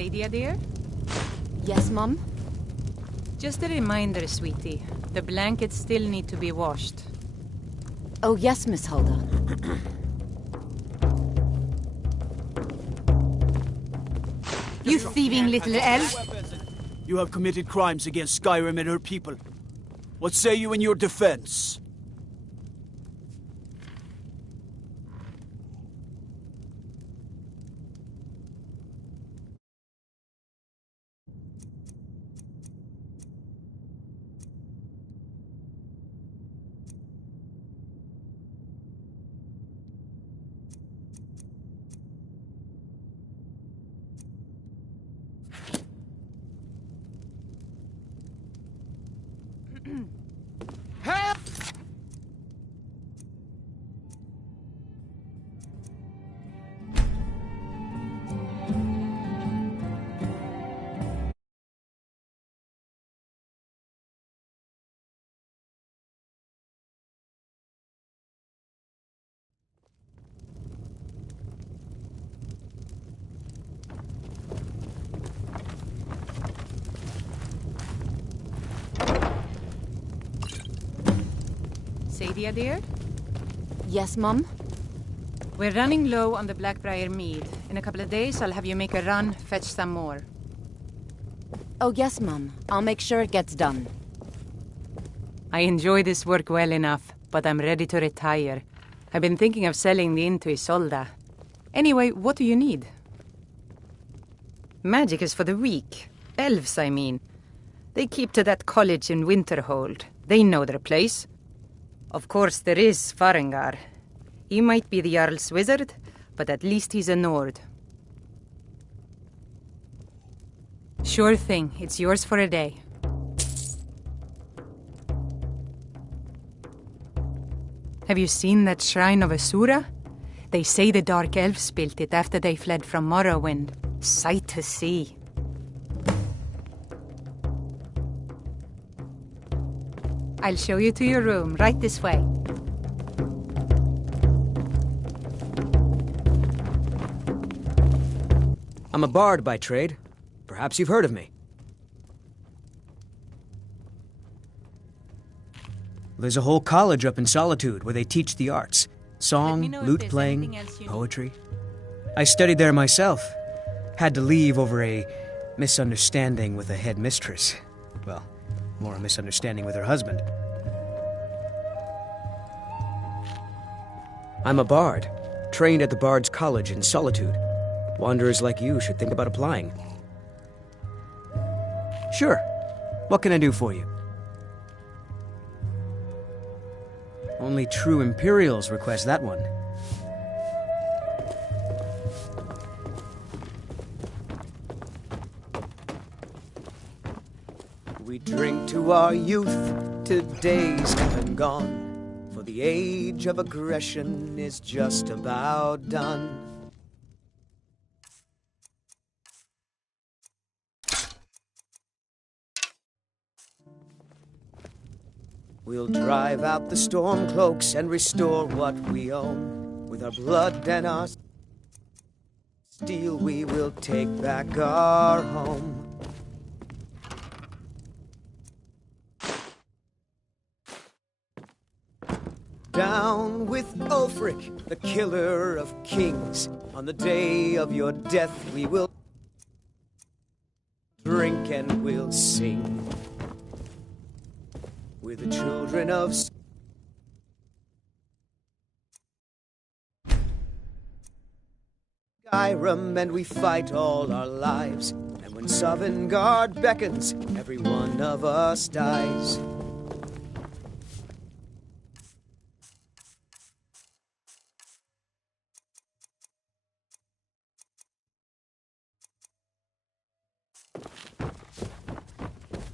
Sadia, dear? Yes, Mum? Just a reminder, sweetie. The blankets still need to be washed. Oh, yes, Miss Hulda. You thieving little elf! You have committed crimes against Skyrim and her people. What say you in your defense? Sadia, dear? Yes, Mum? We're running low on the Blackbriar mead. In a couple of days, I'll have you make a run, fetch some more. Oh, yes, Mum. I'll make sure it gets done. I enjoy this work well enough, but I'm ready to retire. I've been thinking of selling the inn to Isolda. Anyway, what do you need? Magic is for the weak. Elves, I mean. They keep to that college in Winterhold. They know their place. Of course, there is Farengar. He might be the Jarl's wizard, but at least he's a Nord. Sure thing. It's yours for a day. Have you seen that shrine of Asura? They say the Dark Elves built it after they fled from Morrowind. Sight to see. I'll show you to your room, right this way. I'm a bard by trade. Perhaps you've heard of me. There's a whole college up in Solitude where they teach the arts. Song, lute playing, poetry. I studied there myself. Had to leave over a misunderstanding with a head mistress. Well, more a misunderstanding with her husband. I'm a bard, trained at the Bard's College in Solitude. Wanderers like you should think about applying. Sure. What can I do for you? Only true Imperials request that one. We drink to our youth, to days come and gone, for the age of aggression is just about done. We'll drive out the stormcloaks and restore what we own. With our blood and our steel, we will take back our home. Down with Ulfric, the killer of kings. On the day of your death, we will drink and we'll sing. We're the children of Skyrim, and we fight all our lives. And when Sovngarde beckons, every one of us dies.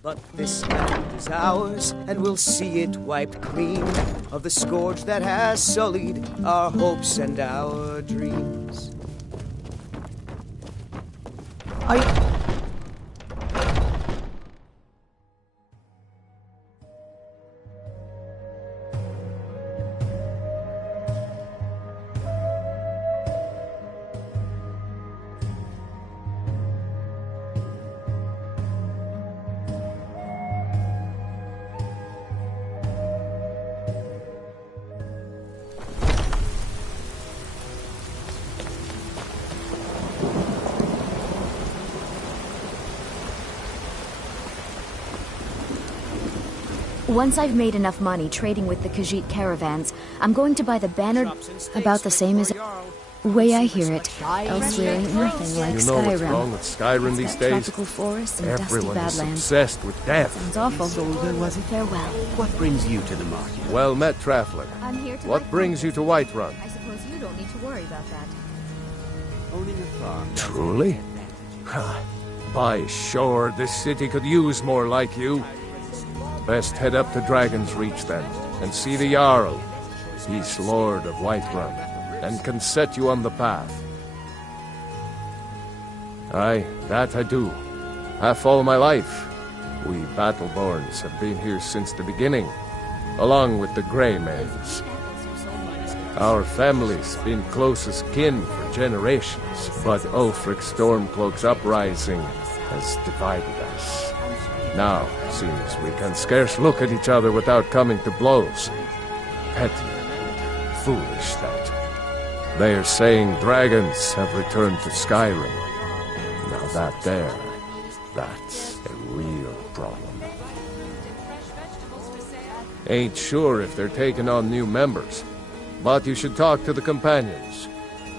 But this land is ours, and we'll see it wiped clean of the scourge that has sullied our hopes and our dreams. Once I've made enough money trading with the Khajiit caravans, I'm going to buy the banner about the same as... Way I hear it, elsewhere ain't nothing like You know what's Skyrim. wrong with Skyrim these days? Tropical forests and dusty Everyone is badlands. obsessed with death. Sounds awful. Farewell. What brings you to the market? Well met, Traveler. I'm here to What brings you to Whiterun? I suppose you don't need to worry about that. Owning a farm. Truly? By sure, this city could use more like you. Best head up to Dragon's Reach then, and see the Jarl. He's Lord of Whiterun, and can set you on the path. Aye, that I do. Half all my life. We Battleborns have been here since the beginning, along with the Greymaids. Our family's been closest kin for generations, but Ulfric's Stormcloak's uprising has divided us. Now, seems we can scarce look at each other without coming to blows. Petty and foolish that. They are saying dragons have returned to Skyrim. Now that's a real problem. Ain't sure if they're taking on new members, but you should talk to the companions.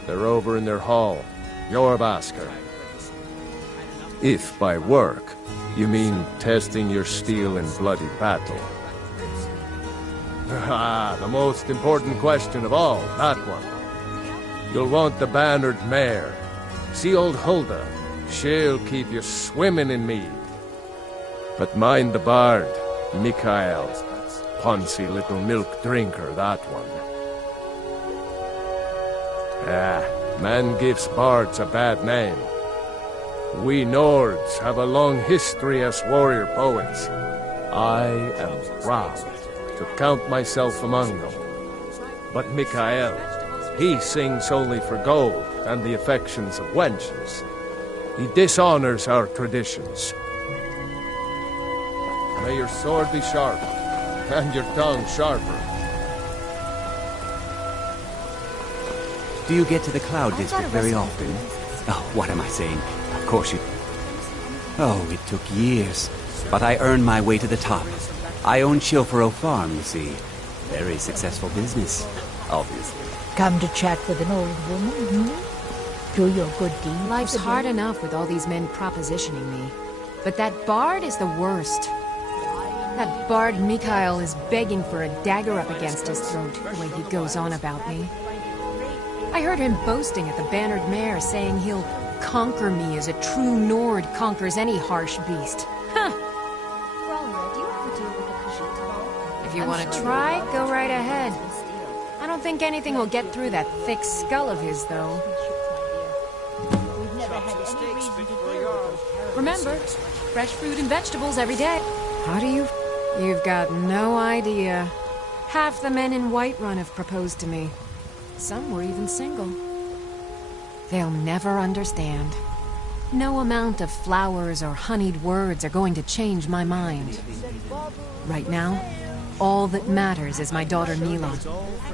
They're over in their hall, Jorbasker. If by work, you mean testing your steel in bloody battle. The most important question of all, that one. You'll want the bannered mare. See old Hulda. She'll keep you swimming in mead. But mind the bard, Mikael. Poncy little milk drinker, that one. Man gives bards a bad name. We Nords have a long history as warrior poets. I am proud to count myself among them. But Mikael, he sings only for gold and the affections of wenches. He dishonors our traditions. May your sword be sharp, and your tongue sharper. Do you get to the Cloud District very often? Oh, what am I saying? Of course you... Oh, it took years. But I earned my way to the top. I own Chilfaro Farm, you see. Very successful business, obviously. Come to chat with an old woman, hmm? Do your good deed. Life's hard enough with all these men propositioning me. But that bard is the worst. That bard Mikael is begging for a dagger up against his throat, the way he goes on about me. I heard him boasting at the Bannered Mare, saying he'll conquer me as a true Nord conquers any harsh beast. Huh. If you want to try, go right ahead. I don't think anything will get through that thick skull of his, though. Remember, fresh fruit and vegetables every day. How do you... You've got no idea. Half the men in Whiterun have proposed to me. Some were even single. They'll never understand. No amount of flowers or honeyed words are going to change my mind. Right now, all that matters is my daughter Mila.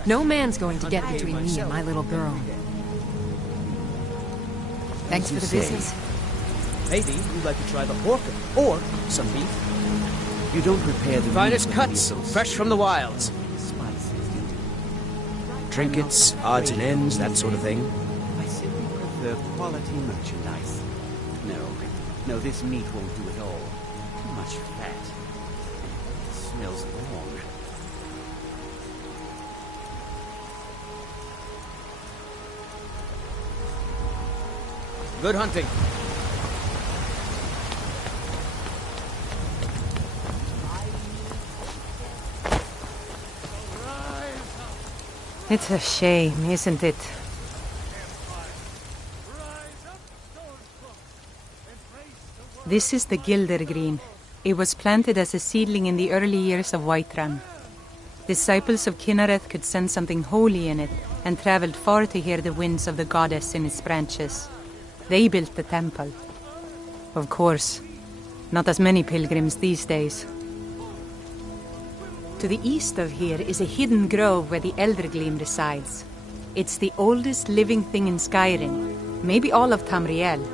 No man's going to get between me and my little girl. Thanks for the business. Maybe you'd like to try the pork or some beef. You don't prepare the Finest meat cuts, with fresh from the wilds. spices, do you? Trinkets, odds and ends, that sort of thing. I simply prefer quality merchandise. No, this meat won't do it all. Too much fat. It smells wrong. Good hunting. It's a shame, isn't it? This is the Gildergreen. It was planted as a seedling in the early years of Whiterun. Disciples of Kinnereth could sense something holy in it and traveled far to hear the winds of the goddess in its branches. They built the temple. Of course, not as many pilgrims these days. To the east of here is a hidden grove where the Eldergleam resides. It's the oldest living thing in Skyrim, maybe all of Tamriel.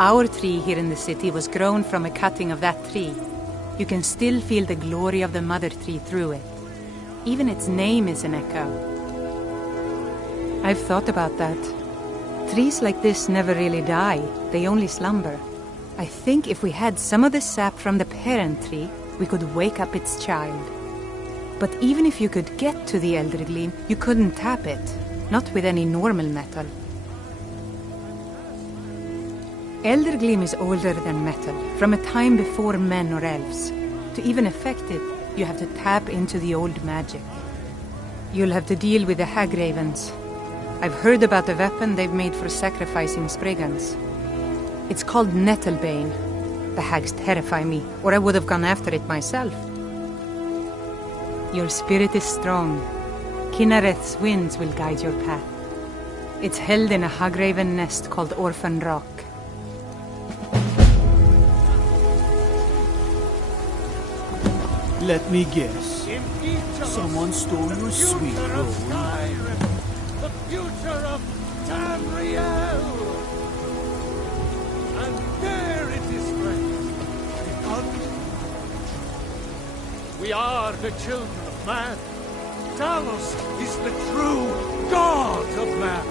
Our tree here in the city was grown from a cutting of that tree. you can still feel the glory of the mother tree through it. Even its name is an echo. I've thought about that. Trees like this never really die, they only slumber. I think if we had some of the sap from the parent tree, we could wake up its child. But even if you could get to the Elder Gleam, you couldn't tap it, not with any normal metal. Elder Gleam is older than metal, from a time before men or elves. To even affect it, you have to tap into the old magic. You'll have to deal with the hag ravens. I've heard about the weapon they've made for sacrificing Spriggans. It's called Nettlebane. The hags terrify me, or I would have gone after it myself. Your spirit is strong. Kinnereth's winds will guide your path. It's held in a hagraven nest called Orphan Rock. Let me guess. Someone stole your sweet roll. The future of Tamriel! And there it is, friends. We are the children of man. Talos is the true god of man.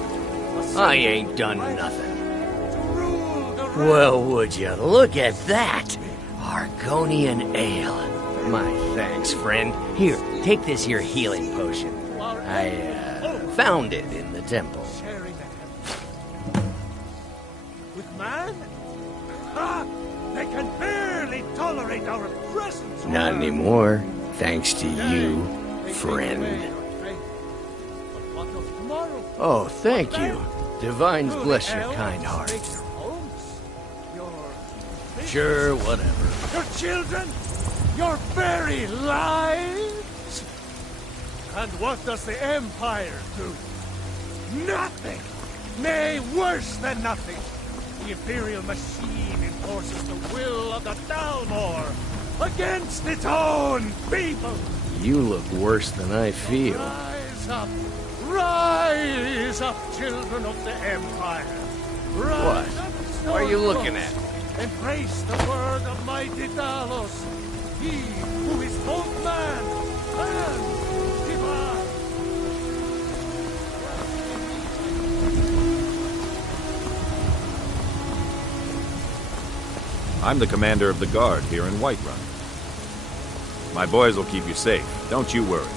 I ain't done nothing. Well, would you look at that? Argonian ale. My thanks, friend. Here, take this here healing potion. I found it in the temple. With man? Ha! They can barely tolerate our presence. Not anymore, thanks to you, friend. Oh, thank you. Divines bless your kind heart. Sure, whatever. Your children? Your very lives? And what does the Empire do? Nothing! Nay, worse than nothing! The Imperial machine enforces the will of the Dalmor against its own people! You look worse than I feel. Rise up, children of the Empire! Rise What? up, What are you looking at? Embrace the word of mighty Talos, he who is both man and divine! I'm the commander of the guard here in Whiterun. My boys will keep you safe, don't you worry.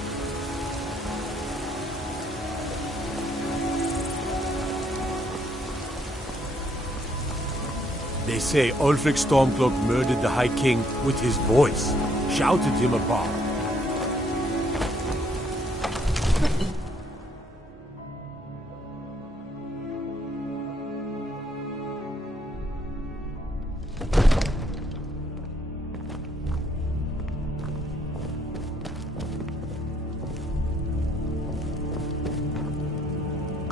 They say Ulfric Stormcloak murdered the High King with his voice, shouted him apart.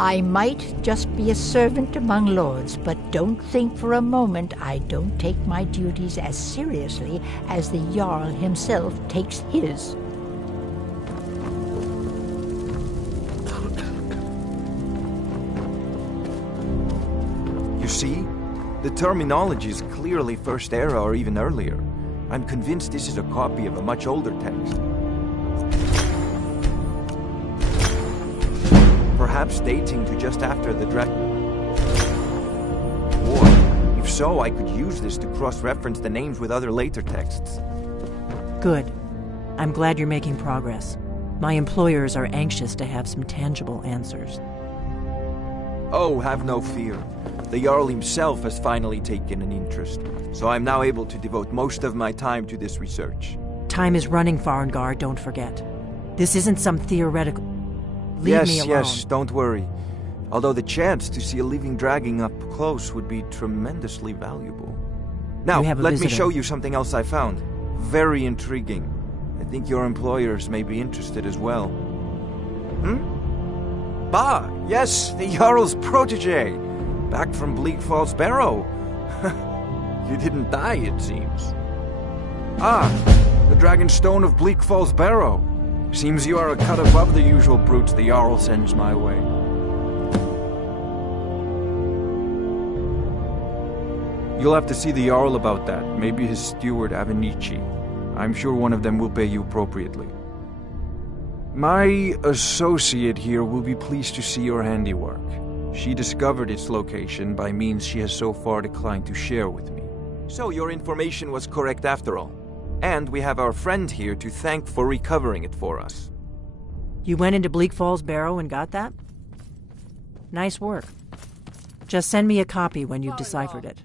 I might just be a servant among lords, but don't think for a moment I don't take my duties as seriously as the Jarl himself takes his. You see? The terminology is clearly First Era or even earlier. I'm convinced this is a copy of a much older text. Perhaps dating to just after the War. If so, I could use this to cross-reference the names with other later texts. Good. I'm glad you're making progress. My employers are anxious to have some tangible answers. Oh, have no fear. The Jarl himself has finally taken an interest, so I'm now able to devote most of my time to this research. Time is running, Farengar, don't forget. This isn't some theoretical... Leave me alone. Yes, don't worry. Although the chance to see a living dragon up close would be tremendously valuable. Now, let me show you something else I found. Very intriguing. I think your employers may be interested as well. Bah! Yes, the Jarl's protege! Back from Bleak Falls Barrow. You didn't die, it seems. Ah, the Dragonstone of Bleak Falls Barrow. Seems you are a cut above the usual brutes the Jarl sends my way. You'll have to see the Jarl about that, maybe his steward Avenici. I'm sure one of them will pay you appropriately. My associate here will be pleased to see your handiwork. She discovered its location by means she has so far declined to share with me. So your information was correct after all. And we have our friend here to thank for recovering it for us. You went into Bleak Falls Barrow and got that? Nice work. Just send me a copy when you've deciphered it.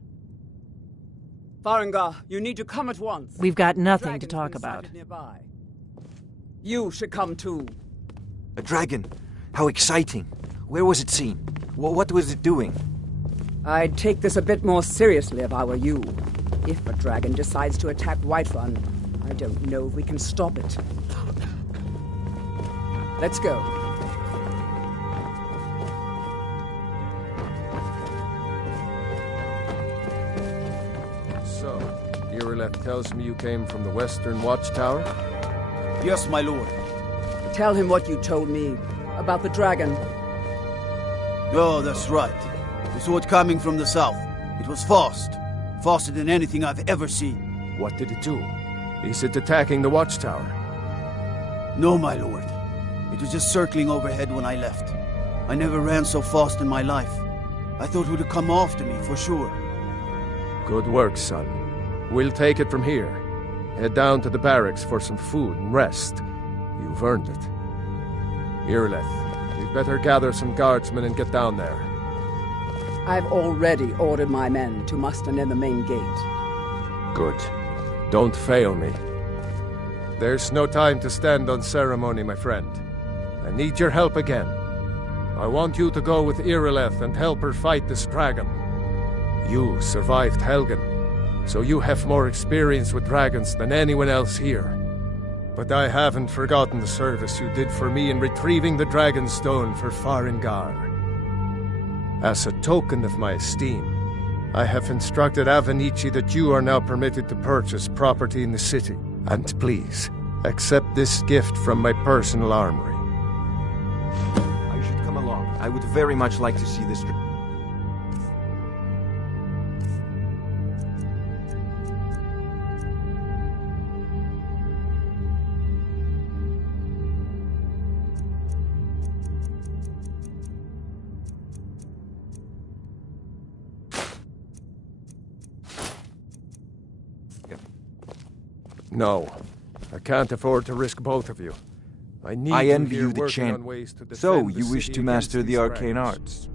Farengar, you need to come at once. We've got nothing to talk about. Nearby. You should come too. A dragon? How exciting. Where was it seen? What was it doing? I'd take this a bit more seriously if I were you. If a dragon decides to attack Whiterun, I don't know if we can stop it. Let's go. So, Irileth tells me you came from the Western Watchtower? Yes, my lord. Tell him what you told me about the dragon. Oh, that's right. We saw it coming from the south. It was fast. Faster than anything I've ever seen. What did it do? Is it attacking the Watchtower? No, my lord. It was just circling overhead when I left. I never ran so fast in my life. I thought it would have come after me, for sure. Good work, son. We'll take it from here. Head down to the barracks for some food and rest. You've earned it. Irileth, you'd better gather some guardsmen and get down there. I've already ordered my men to muster near the main gate. Good. Don't fail me. There's no time to stand on ceremony, my friend. I need your help again. I want you to go with Irileth and help her fight this dragon. You survived Helgen, so you have more experience with dragons than anyone else here. But I haven't forgotten the service you did for me in retrieving the Dragon Stone for Farengar. As a token of my esteem, I have instructed Avenici that you are now permitted to purchase property in the city. And please, accept this gift from my personal armory. I should come along. I would very much like to see this. No, I can't afford to risk both of you. I envy you the chance. So, you wish to master the arcane arts?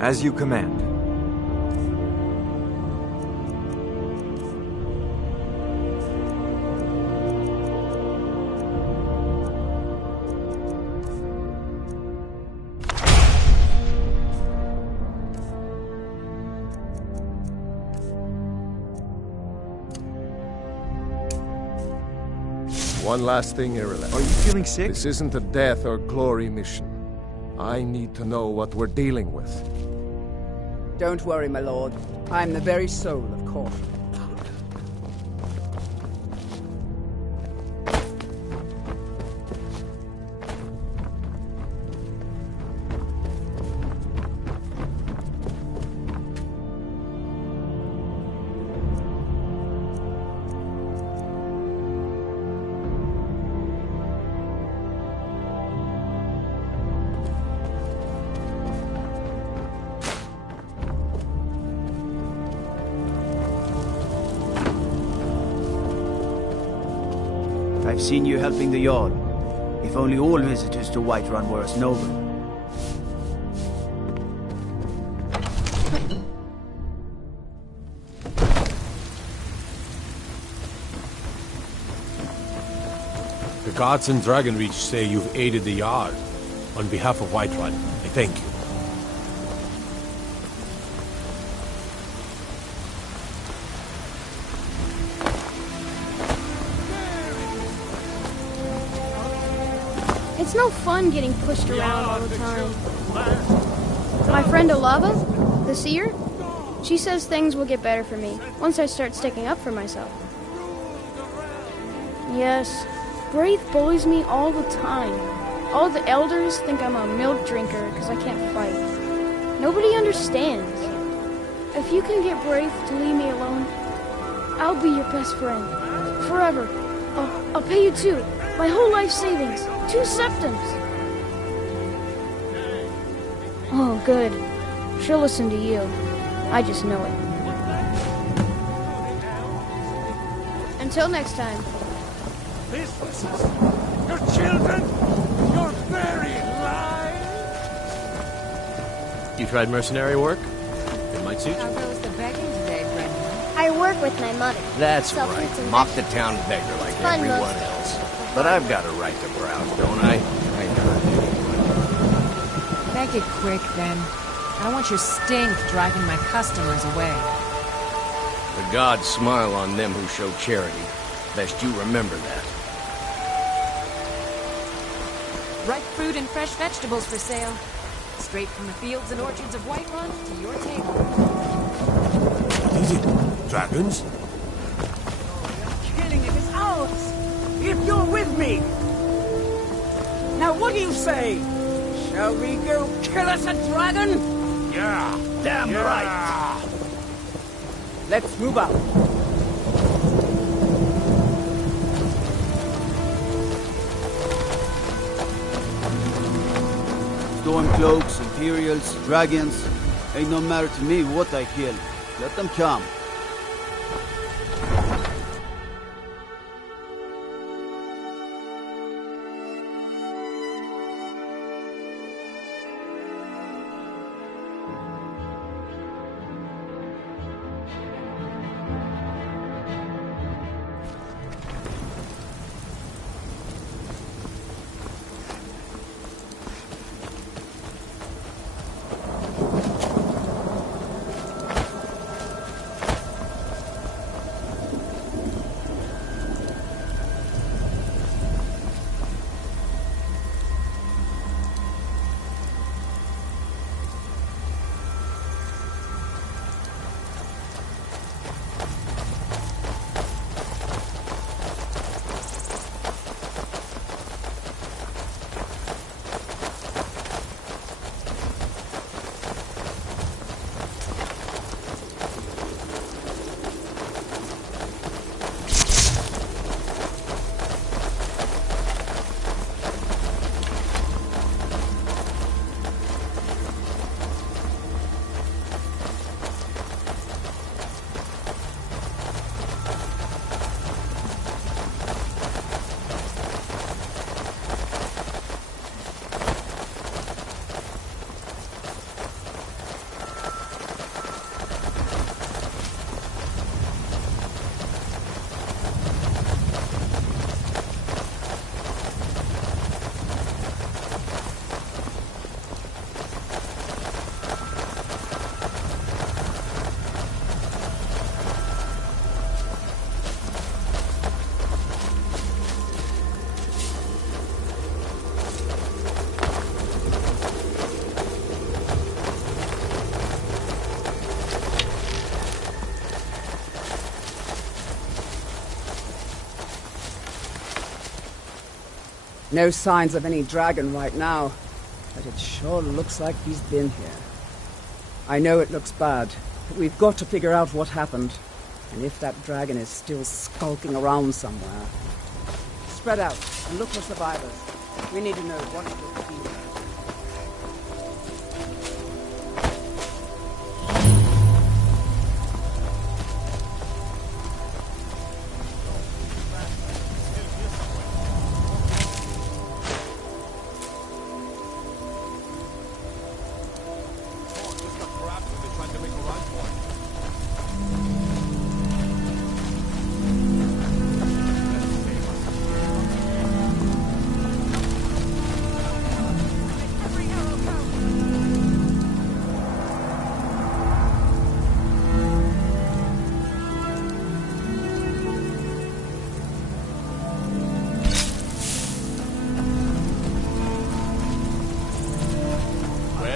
As you command. One last thing, Irileth. Are you feeling sick? This isn't a death or glory mission. I need to know what we're dealing with. Don't worry, my lord. I'm the very soul of caution. I've seen you helping the Jarl. If only all visitors to Whiterun were as noble. The guards in Dragonreach say you've aided the Jarl. On behalf of Whiterun, I thank you. no fun getting pushed around all the time. My friend Alava, the seer, she says things will get better for me once I start sticking up for myself. Yes, Braith bullies me all the time. All the elders think I'm a milk drinker because I can't fight. Nobody understands. If you can get Braith to leave me alone, I'll be your best friend. Forever. I'll pay you too. My whole life savings. 2 septims. Oh, good. She'll listen to you. I just know it. Until next time. Businesses? Your children? Your very lives? You tried mercenary work? It might suit you. How goes the begging today, Brendan? I work with my mother. That's right. Mock the town beggar like everyone else. But I've got a right to browse, don't I? Beg it quick, then. I don't want your stink driving my customers away. The gods smile on them who show charity. Best you remember that. Ripe fruit and fresh vegetables for sale. Straight from the fields and orchards of Whiterun to your table. What is it? Dragons? Killing it is ours! If you're with me! Now what do you say? Shall we go kill us a dragon? Yeah, Damn right! Let's move out. Stormcloaks, Imperials, dragons. Ain't no matter to me what I kill. Let them come. No signs of any dragon right now, but it sure looks like he's been here. I know it looks bad, but we've got to figure out what happened, and if that dragon is still skulking around somewhere. Spread out and look for survivors. We need to know what to do.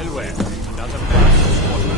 everywhere. Another blast of water.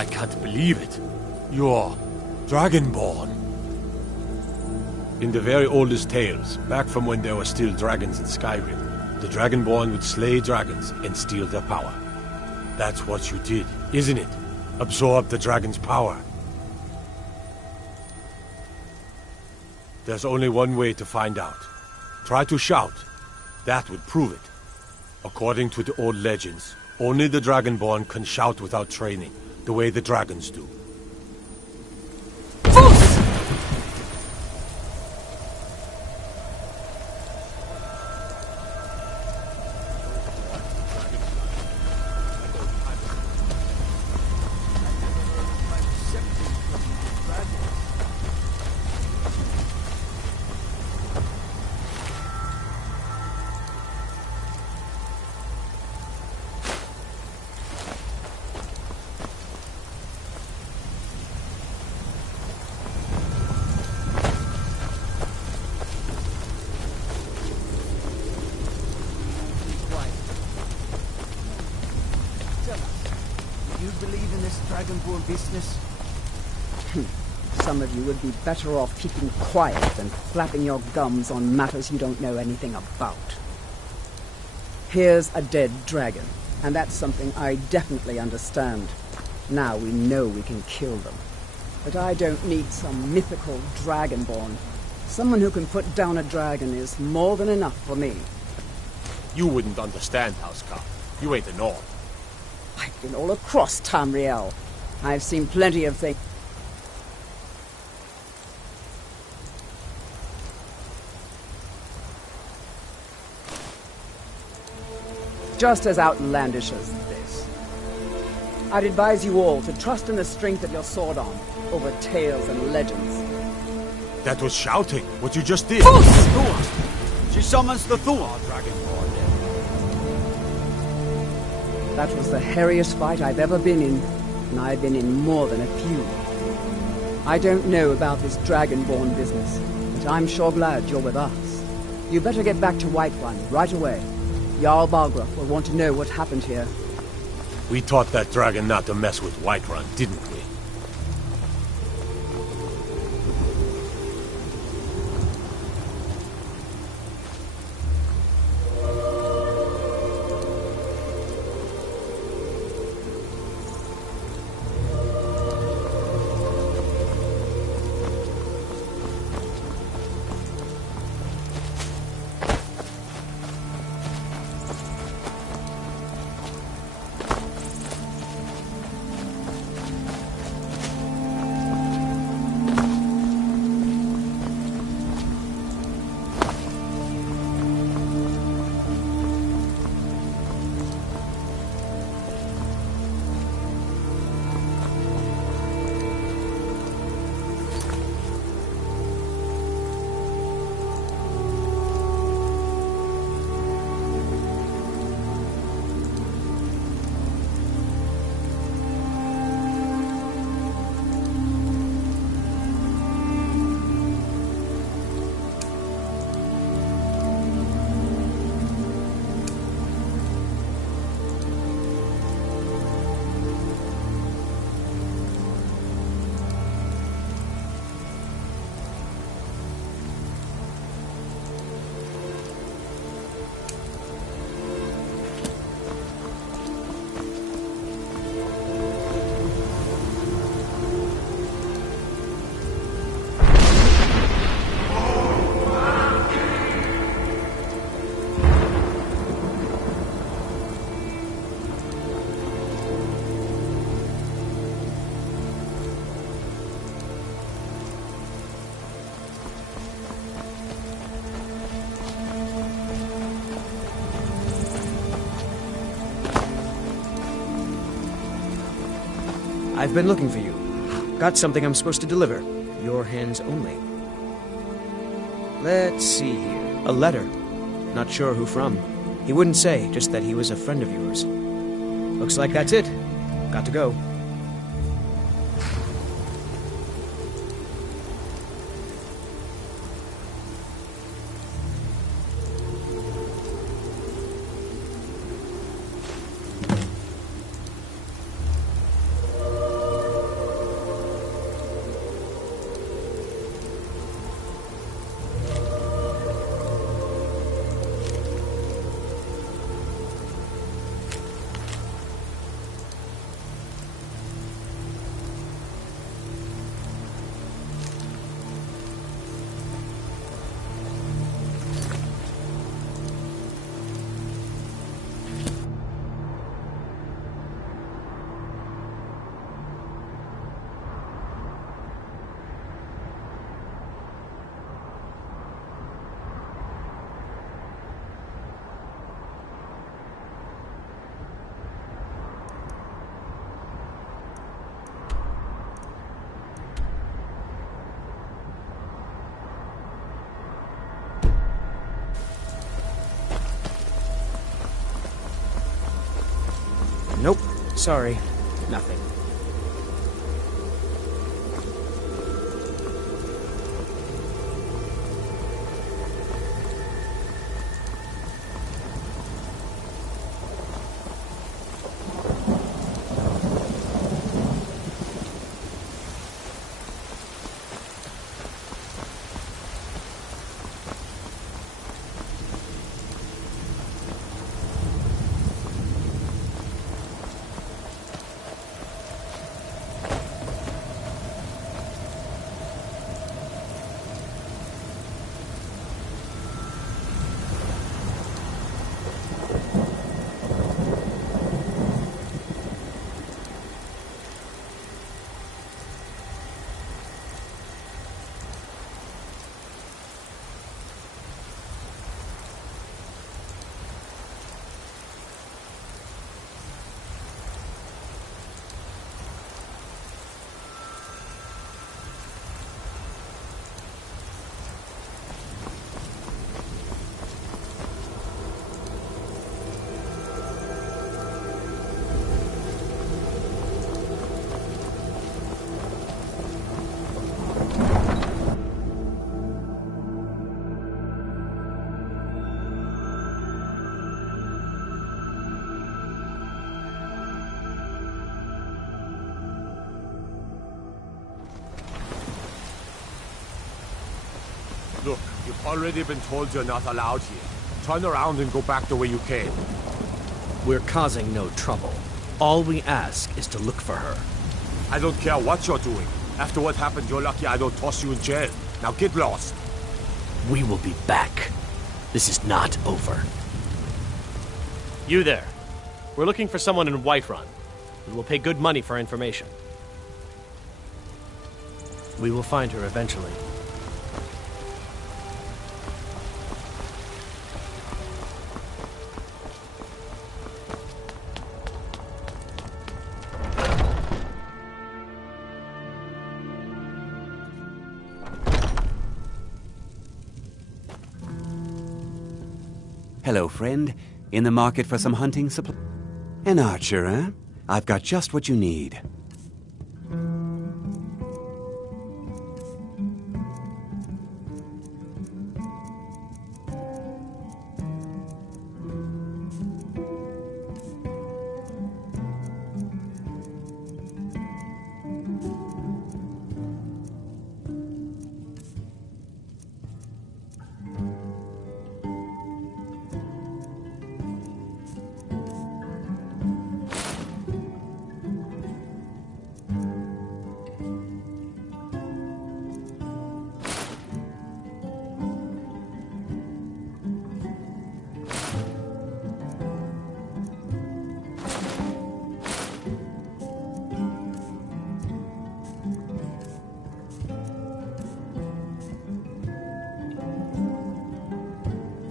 I can't believe it. You're Dragonborn. In the very oldest tales, back from when there were still dragons in Skyrim, the Dragonborn would slay dragons and steal their power. That's what you did, isn't it? Absorb the dragon's power. There's only one way to find out. Try to shout. That would prove it. According to the old legends, only the Dragonborn can shout without training, the way the dragons do. Dragonborn business? Some of you would be better off keeping quiet than flapping your gums on matters you don't know anything about. Here's a dead dragon, and that's something I definitely understand. Now we know we can kill them. But I don't need some mythical Dragonborn. Someone who can put down a dragon is more than enough for me. You wouldn't understand, Housecarl. You ain't a North. I've been all across Tamriel. I've seen plenty of things. Just as outlandish as this. I'd advise you all to trust in the strength of your sword arm over tales and legends. That was shouting, what you just did. Thor! She summons the Thor! Dragonborn. That was the hairiest fight I've ever been in, and I've been in more than a few. I don't know about this Dragonborn business, but I'm sure glad you're with us. You better get back to Whiterun right away. Jarl Balgruuf will want to know what happened here. We taught that dragon not to mess with Whiterun, didn't we? I've been looking for you. Got something I'm supposed to deliver. Your hands only. Let's see here. A letter. Not sure who from. He wouldn't say, just that he was a friend of yours. Looks like that's it. Got to go. Sorry, nothing. Look, you've already been told you're not allowed here. Turn around and go back the way you came. We're causing no trouble. All we ask is to look for her. I don't care what you're doing. After what happened, you're lucky I don't toss you in jail. Now get lost. We will be back. This is not over. You there. We're looking for someone in Whiterun. We will pay good money for information. We will find her eventually. Hello, friend. In the market for some hunting supplies? An archer, eh? I've got just what you need.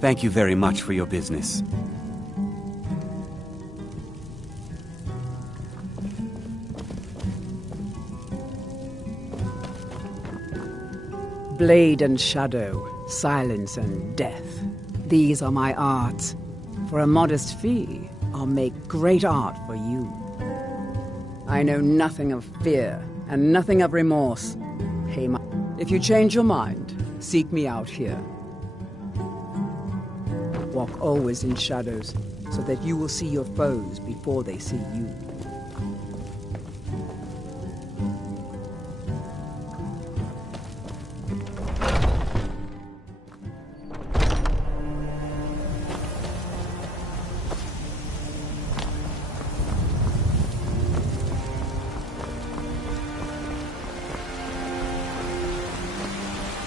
Thank you very much for your business. Blade and shadow, silence and death. These are my arts. For a modest fee, I'll make great art for you. I know nothing of fear and nothing of remorse. Hey, if you change your mind, seek me out here. Walk always in shadows, so that you will see your foes before they see you.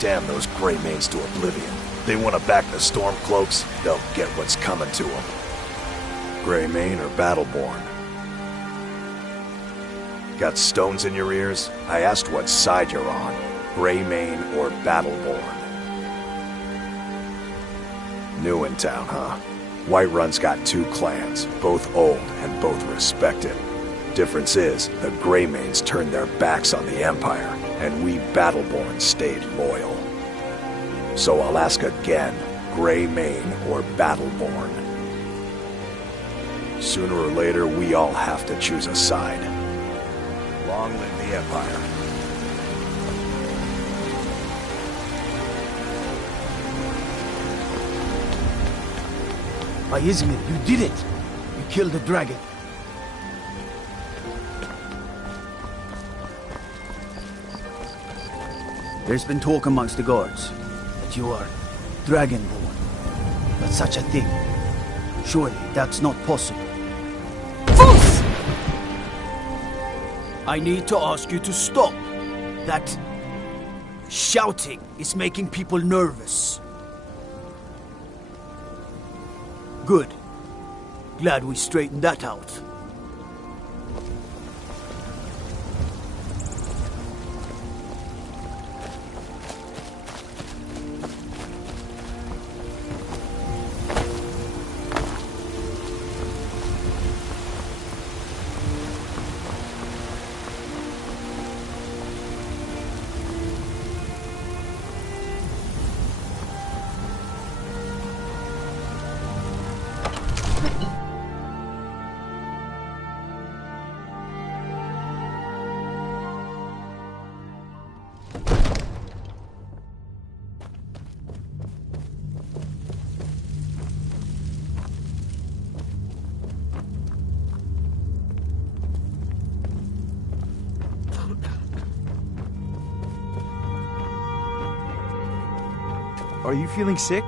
Damn those Greymanes to oblivion. They want to back the Stormcloaks, they'll get what's coming to them. Greymane or Battleborn? Got stones in your ears? I asked what side you're on. Greymane or Battleborn? New in town, huh? Whiterun's got two clans, both old and both respected. Difference is, the Greymanes turned their backs on the Empire, and we Battleborn stayed loyal. So I'll ask again, Greymane or Battleborn? Sooner or later, we all have to choose a side. Long live the Empire. By Izmir, you did it! You killed the dragon. There's been talk amongst the guards that you are dragonborn. But such a thing, surely that's not possible. False! I need to ask you to stop. That shouting is making people nervous. Good. Glad we straightened that out. Are you feeling sick?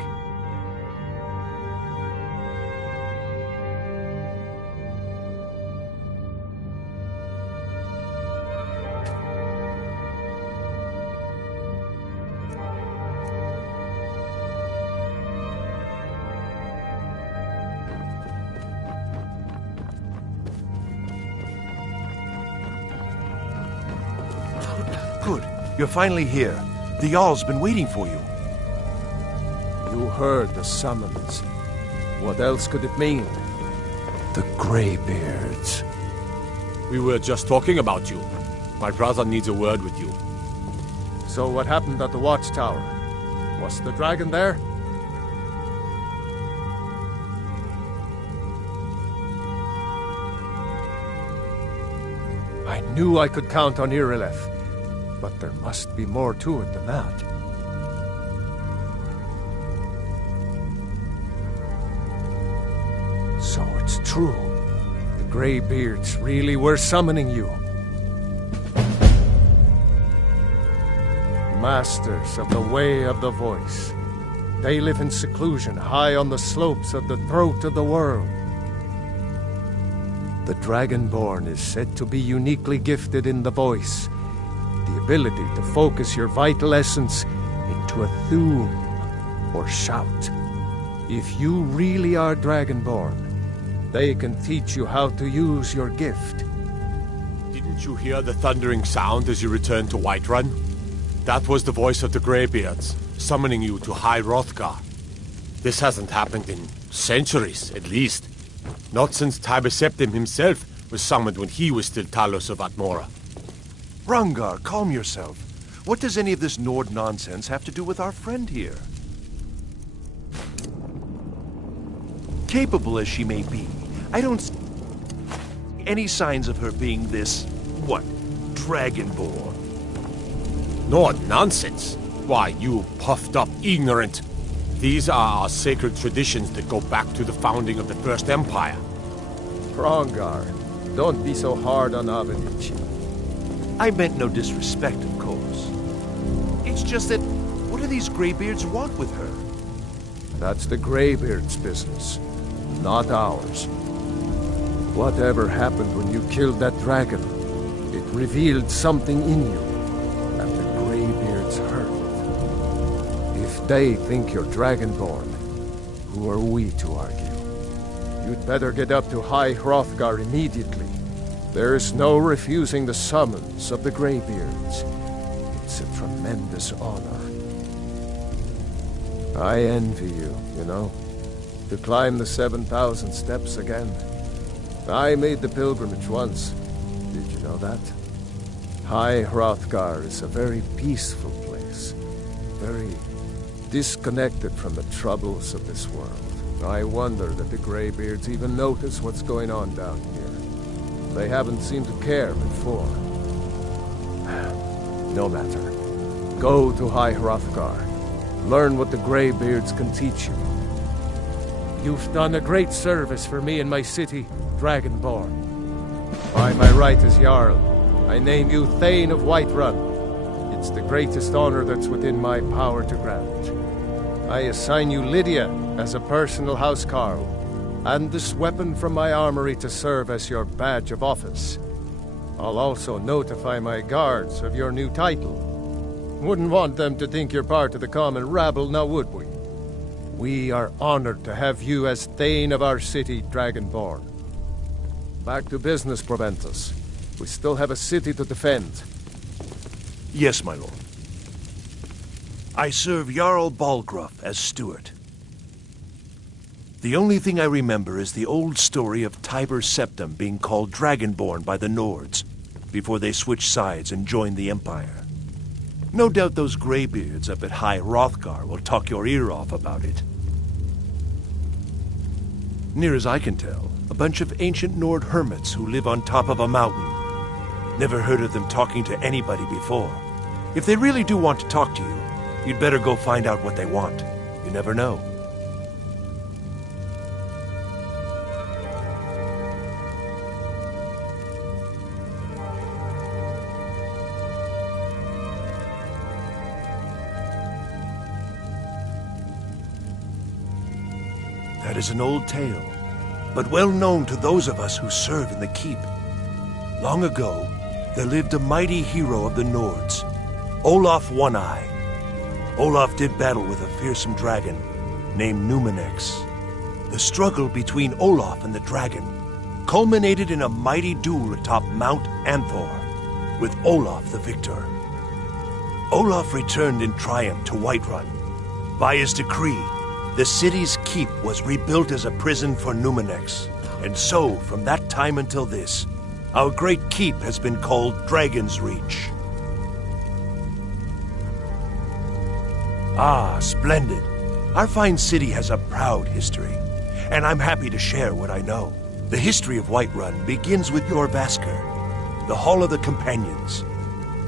Good. You're finally here. The Jarl's been waiting for you. You heard the summons. What else could it mean? The Greybeards. We were just talking about you. My brother needs a word with you. So what happened at the watchtower? Was the dragon there? I knew I could count on Irileth, but there must be more to it than that. So it's true. The Greybeards really were summoning you. Masters of the Way of the Voice. They live in seclusion high on the slopes of the throat of the world. The Dragonborn is said to be uniquely gifted in the voice, the ability to focus your vital essence into a thum or shout. If you really are Dragonborn, they can teach you how to use your gift. Didn't you hear the thundering sound as you returned to Whiterun? That was the voice of the Greybeards, summoning you to High Hrothgar. This hasn't happened in centuries, at least. Not since Tiber Septim himself was summoned when he was still Talos of Atmora. Rungar, calm yourself. What does any of this Nord nonsense have to do with our friend here? Capable as she may be, I don't see any signs of her being this, Dragonborn. Nord nonsense? Why, you puffed up ignorant. These are our sacred traditions that go back to the founding of the First Empire. Hrongar, don't be so hard on Avenici. I meant no disrespect, of course. It's just that, what do these Greybeards want with her? That's the Greybeards' business, not ours. Whatever happened when you killed that dragon, it revealed something in you, and the Greybeards heard it. If they think you're Dragonborn, who are we to argue? You'd better get up to High Hrothgar immediately. There's no refusing the summons of the Greybeards. It's a tremendous honor. I envy you, you know, to climb the 7,000 steps again. I made the pilgrimage once. Did you know that? High Hrothgar is a very peaceful place. Very disconnected from the troubles of this world. I wonder that the Greybeards even notice what's going on down here. They haven't seemed to care before. No matter. Go to High Hrothgar. Learn what the Greybeards can teach you. You've done a great service for me and my city, Dragonborn. By my right as Jarl, I name you Thane of Whiterun. It's the greatest honor that's within my power to grant. I assign you Lydia as a personal housecarl, and this weapon from my armory to serve as your badge of office. I'll also notify my guards of your new title. Wouldn't want them to think you're part of the common rabble, now would we? We are honored to have you as Thane of our city, Dragonborn. Back to business, Proventus. We still have a city to defend. Yes, my lord. I serve Jarl Balgruuf as steward. The only thing I remember is the old story of Tiber Septim being called Dragonborn by the Nords, before they switched sides and joined the Empire. No doubt those Greybeards up at High Hrothgar will talk your ear off about it. Near as I can tell, a bunch of ancient Nord hermits who live on top of a mountain. Never heard of them talking to anybody before. If they really do want to talk to you, you'd better go find out what they want. You never know. That is an old tale, but well known to those of us who serve in the keep. Long ago, there lived a mighty hero of the Nords, Olaf One-Eye. Olaf did battle with a fearsome dragon named Numenex. The struggle between Olaf and the dragon culminated in a mighty duel atop Mount Anthor, with Olaf the victor. Olaf returned in triumph to Whiterun. By his decree, the city's keep was rebuilt as a prison for Numenex, and so, from that time until this, our great keep has been called Dragon's Reach. Ah, splendid. Our fine city has a proud history, and I'm happy to share what I know. The history of Whiterun begins with Jorrvaskr, the Hall of the Companions.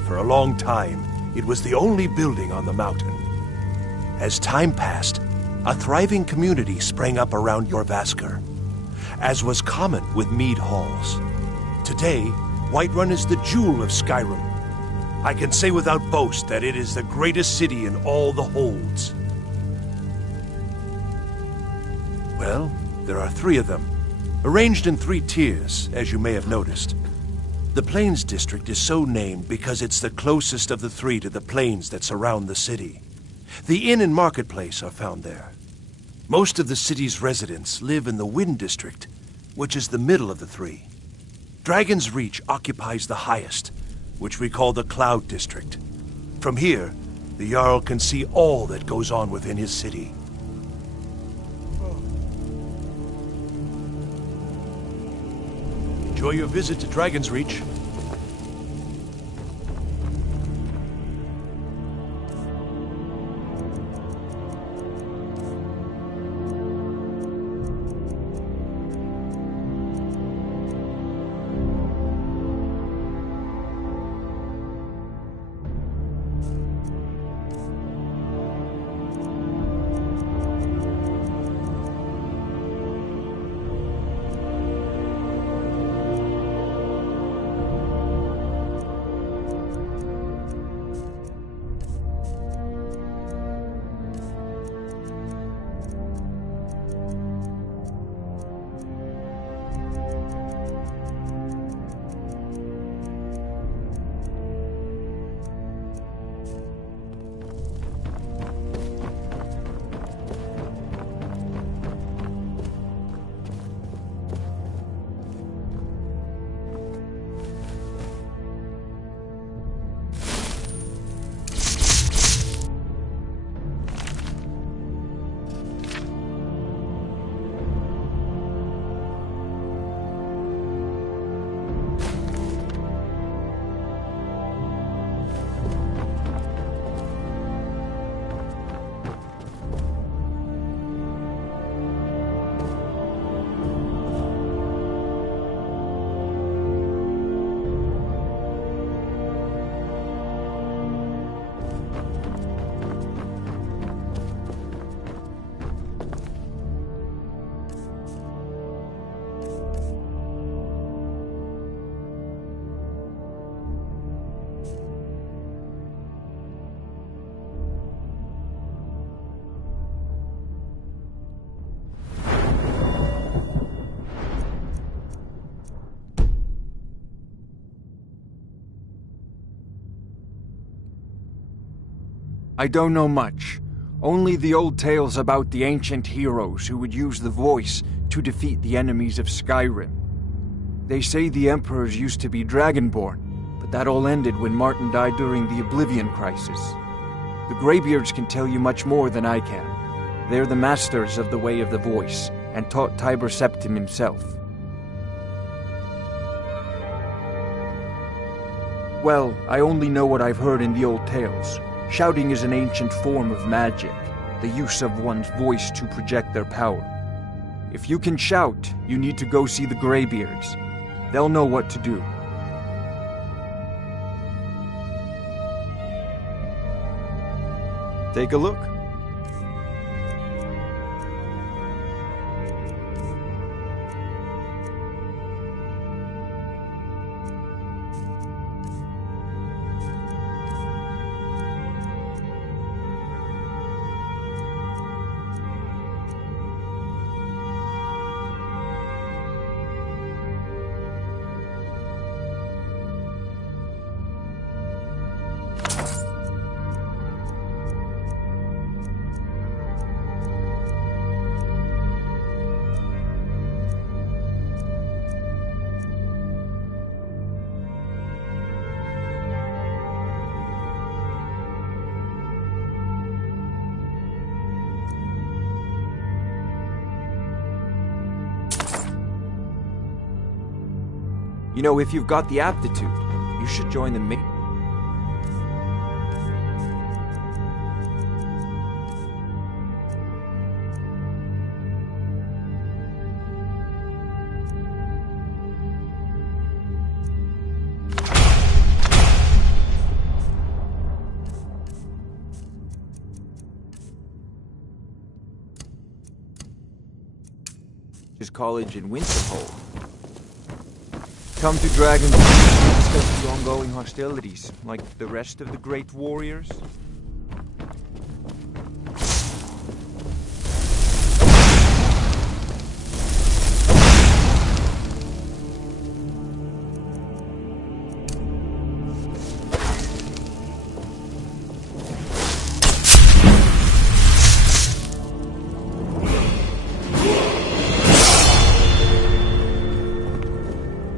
For a long time, it was the only building on the mountain. As time passed, a thriving community sprang up around Jorrvaskr, as was common with mead halls. Today, Whiterun is the jewel of Skyrim. I can say without boast that it is the greatest city in all the holds. Well, there are 3 of them, arranged in 3 tiers, as you may have noticed. The Plains District is so named because it's the closest of the 3 to the plains that surround the city. The inn and marketplace are found there. Most of the city's residents live in the Wind District, which is the middle of the 3. Dragon's Reach occupies the highest, which we call the Cloud District. From here, the Jarl can see all that goes on within his city. Enjoy your visit to Dragon's Reach. I don't know much. Only the old tales about the ancient heroes who would use the voice to defeat the enemies of Skyrim. They say the emperors used to be dragonborn, but that all ended when Martin died during the Oblivion Crisis. The Greybeards can tell you much more than I can. They're the masters of the way of the voice, and taught Tiber Septim himself. Well, I only know what I've heard in the old tales. Shouting is an ancient form of magic, the use of one's voice to project their power. If you can shout, you need to go see the Greybeards. They'll know what to do. Take a look. You know, if you've got the aptitude, you should join the main. College in Winterhold. Come to Dragon's Den to discuss the ongoing hostilities, like the rest of the great warriors.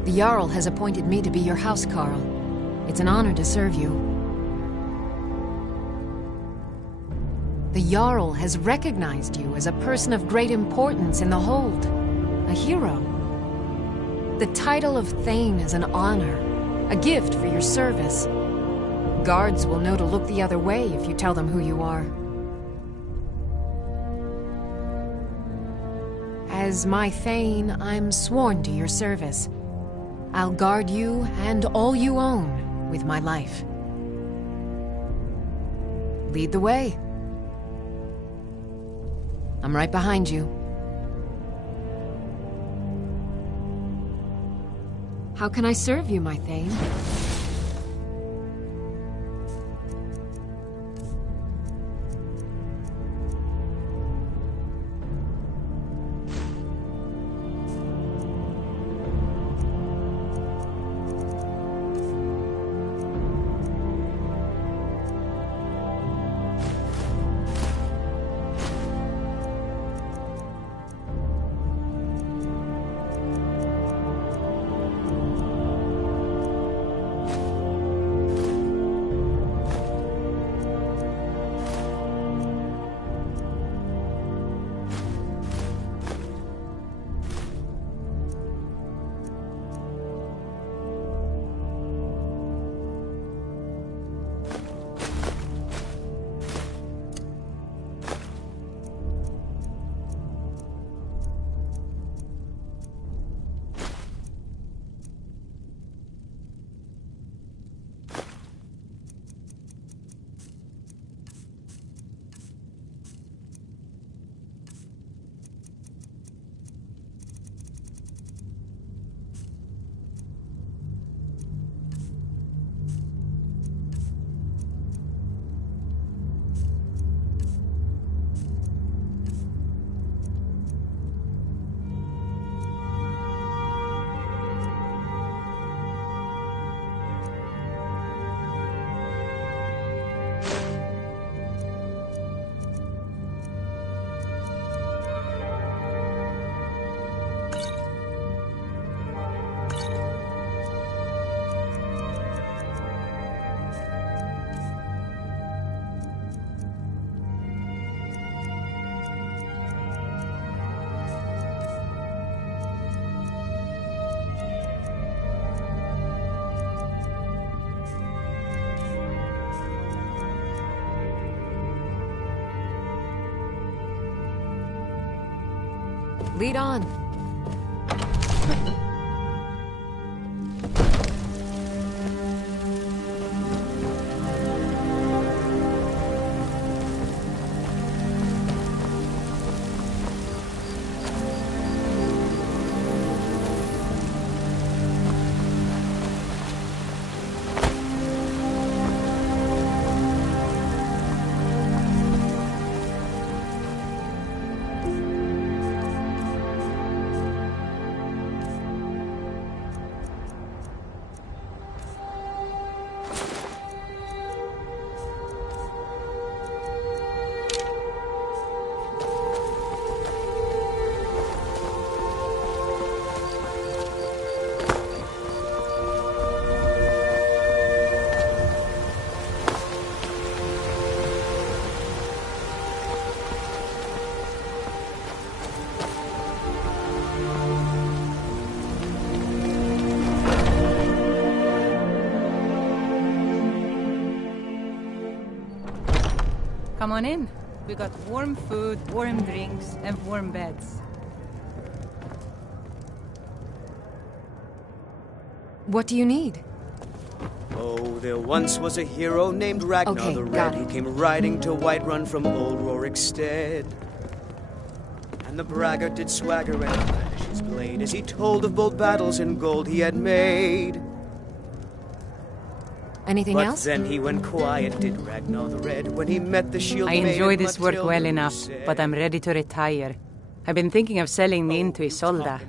The Jarl has appointed me to be your housecarl. It's an honor to serve you. The Jarl has recognized you as a person of great importance in the Hold, a hero. The title of Thane is an honor, a gift for your service. Guards will know to look the other way if you tell them who you are. As my Thane, I'm sworn to your service. I'll guard you and all you own with my life. Lead the way. I'm right behind you. How can I serve you, my Thane? Lead on. Come on in. We got warm food, warm drinks, and warm beds. What do you need? Oh, there once was a hero named Ragnar Okay, the got Red it. who came riding to Whiterun from old Rorikstead. And the braggart did swagger and brandish his blade as he told of bold battles and gold he had made. Anything But else? then he went quiet, did Ragnar the Red, when he met the shield I maid enjoy and this work Matilda well who enough, said, but I'm ready to retire. I've been thinking of selling me into Isolda.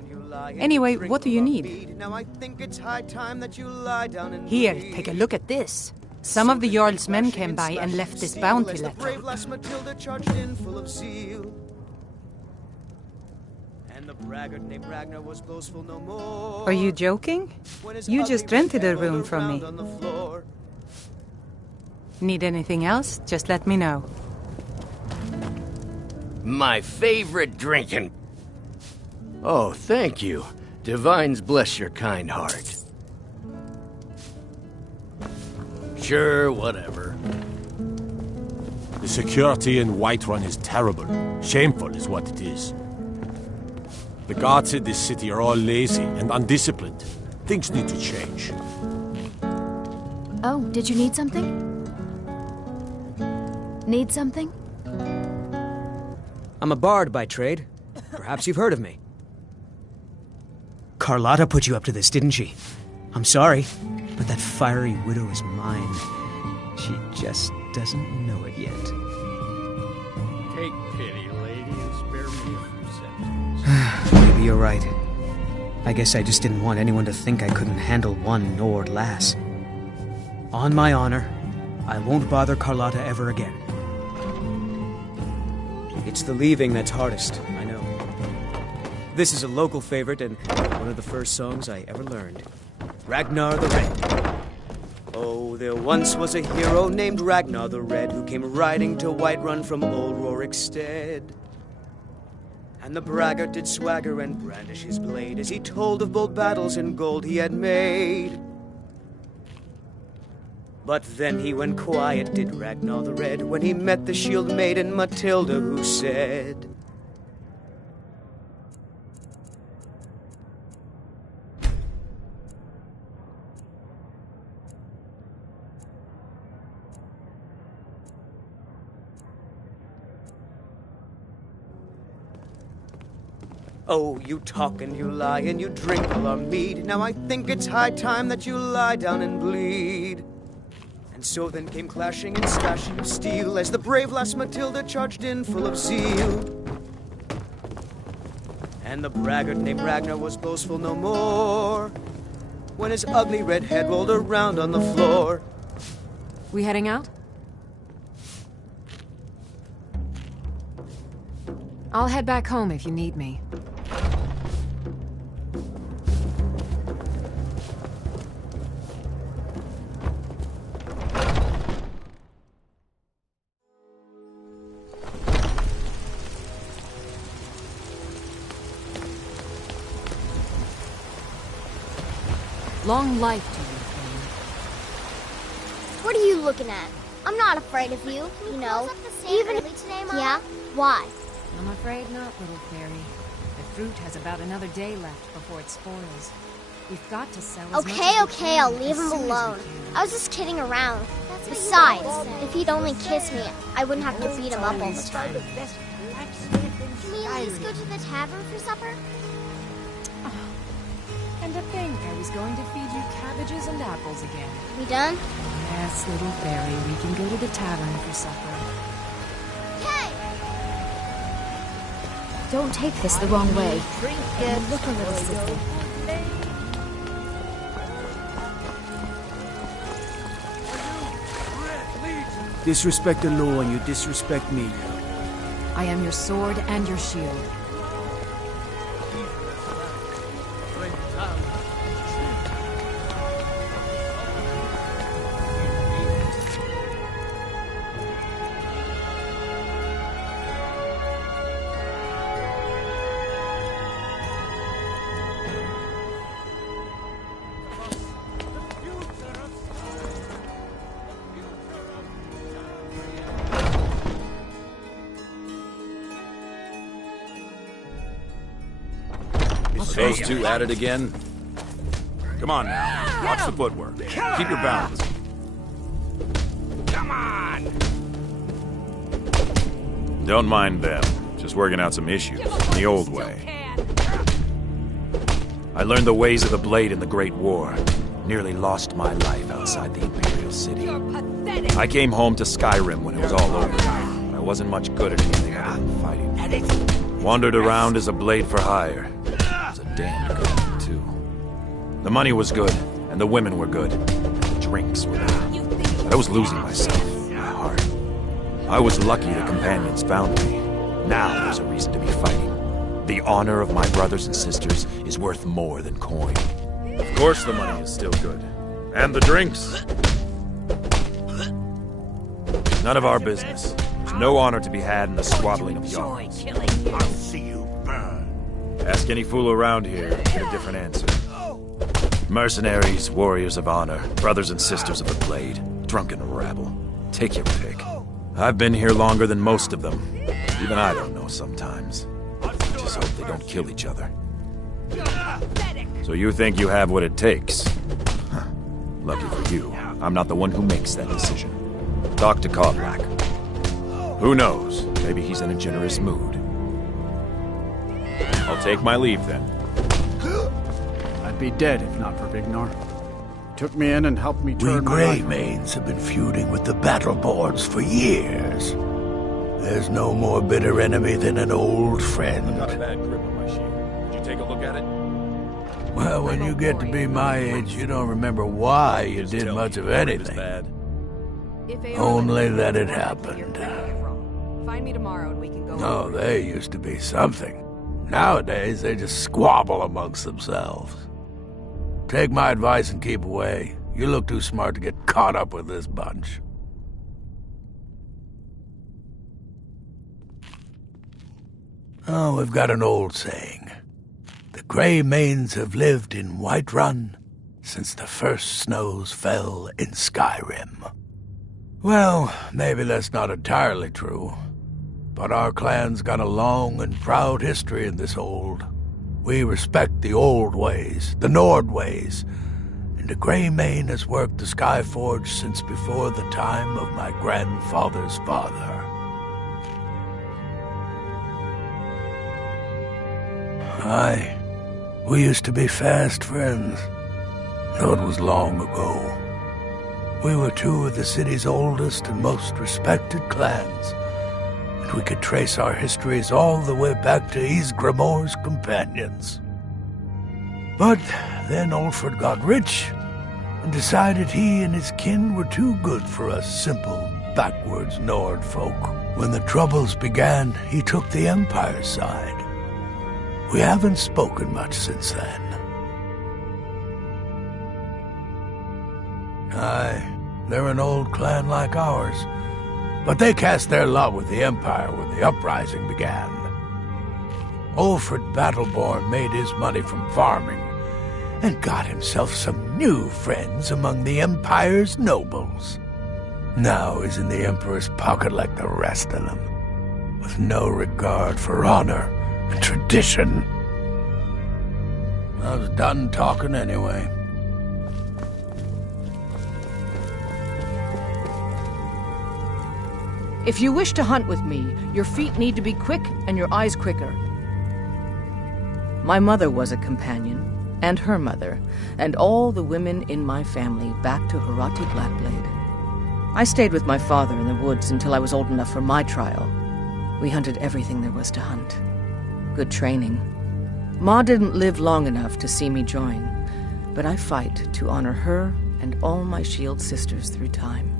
Anyway, what do you need? Now I think it's high time that you lie down and Here, bleed. take a look at this. Some of the Jarl's men came by and left this bounty As the letter. brave lass Matilda charged in full of zeal. And the braggart named Ragnar was boastful no more. Are you joking? You just rented a room from me. On the floor. Need anything else? Just let me know. My favorite drinking. Oh, thank you. Divines bless your kind heart. Sure, whatever. The security in Whiterun is terrible. Shameful is what it is. The guards in this city are all lazy and undisciplined. Things need to change. Oh, did you need something? Need something? I'm a bard by trade. Perhaps you've heard of me. Carlotta put you up to this, didn't she? I'm sorry, but that fiery widow is mine. She just doesn't know it yet. Take pity, lady, and spare me a few seconds. Maybe you're right. I guess I just didn't want anyone to think I couldn't handle one Nord lass. On my honor, I won't bother Carlotta ever again. It's the leaving that's hardest, I know. This is a local favorite and one of the first songs I ever learned. Ragnar the Red. Oh, there once was a hero named Ragnar the Red who came riding to Whiterun from old Rorikstead. And the braggart did swagger and brandish his blade as he told of bold battles and gold he had made. But then he went quiet, did Ragnar the Red, when he met the shield maiden Matilda who said, oh, you talk and you lie and you drink all our mead. Now I think it's high time that you lie down and bleed. And so then came clashing and slashing of steel as the brave lass Matilda charged in full of zeal. And the braggart named Ragnar was boastful no more when his ugly red head rolled around on the floor. We heading out? I'll head back home if you need me. Long life to you, Queen. What are you looking at? I'm not afraid of you, you know. Even today, Mom? yeah, why? I'm afraid not, little fairy. The fruit has about another day left before it spoils. We've got to sell as much Okay, as we okay, can I'll leave as him soon as we alone. can. I was just kidding around. Besides, if he'd only kiss me, I wouldn't have to beat him up all the time. Can we at least go to the tavern for supper? And to think I was going to feed you cabbages and apples again. We done? Yes, little fairy, we can go to the tavern for supper. Don't take this the wrong way. You look a little silly. Disrespect the law and you disrespect me. I am your sword and your shield. Those two at it again? Come on now. Watch the footwork. Keep your balance. Come on! Don't mind them. Just working out some issues in the old way. I learned the ways of the blade in the Great War. Nearly lost my life outside the Imperial City. I came home to Skyrim when it was all over. But I wasn't much good at anything other than fighting. Wandered around as a blade for hire. It was a damn good one, too. The money was good, and the women were good, and the drinks were good. But I was losing myself, my heart. I was lucky the companions found me. Now there's a reason to be fighting. The honor of my brothers and sisters is worth more than coin. Of course the money is still good. And the drinks. None of our business. There's no honor to be had in the squabbling of yarns. I'll see you burn. Ask any fool around here, get a different answer. Mercenaries, warriors of honor, brothers and sisters of the blade, drunken rabble. Take your pick. I've been here longer than most of them. Even I don't know sometimes. Just hope they don't kill each other. So you think you have what it takes? Huh. Lucky for you, I'm not the one who makes that decision. Talk to Kovlak. Who knows? Maybe he's in a generous mood. I'll take my leave then. I'd be dead if not for Vignor. Took me in and helped me turn my life. We Greymanes have been feuding with the Battleborns for years. There's no more bitter enemy than an old friend. I've got a bad grip on my shield. Did you take a look at it? Well, when you get to be my age, you don't remember why you did much of anything. Only that it happened. Find me tomorrow and we can go. No, they used to be something. Nowadays, they just squabble amongst themselves. Take my advice and keep away. You look too smart to get caught up with this bunch. Oh, we've got an old saying. The Greymanes have lived in Whiterun since the first snows fell in Skyrim. Well, maybe that's not entirely true, but our clan's got a long and proud history in this hold. We respect the old ways, the Nord ways, and the Greymane has worked the Skyforge since before the time of my grandfather's father. Aye, we used to be fast friends, though it was long ago. We were two of the city's oldest and most respected clans, and we could trace our histories all the way back to Ysgramor's companions. But then Ulfred got rich and decided he and his kin were too good for us simple, backwards Nord folk. When the troubles began, he took the Empire's side. We haven't spoken much since then. Aye, they're an old clan like ours, but they cast their lot with the Empire when the uprising began. Ulfred Battleborn made his money from farming, and got himself some new friends among the Empire's nobles. Now he's in the Emperor's pocket like the rest of them, with no regard for honor A tradition. I was done talking anyway. If you wish to hunt with me, your feet need to be quick and your eyes quicker. My mother was a companion, and her mother, and all the women in my family back to Harati Blackblade. I stayed with my father in the woods until I was old enough for my trial. We hunted everything there was to hunt. Good training. Ma didn't live long enough to see me join, but I fight to honor her and all my shield sisters through time.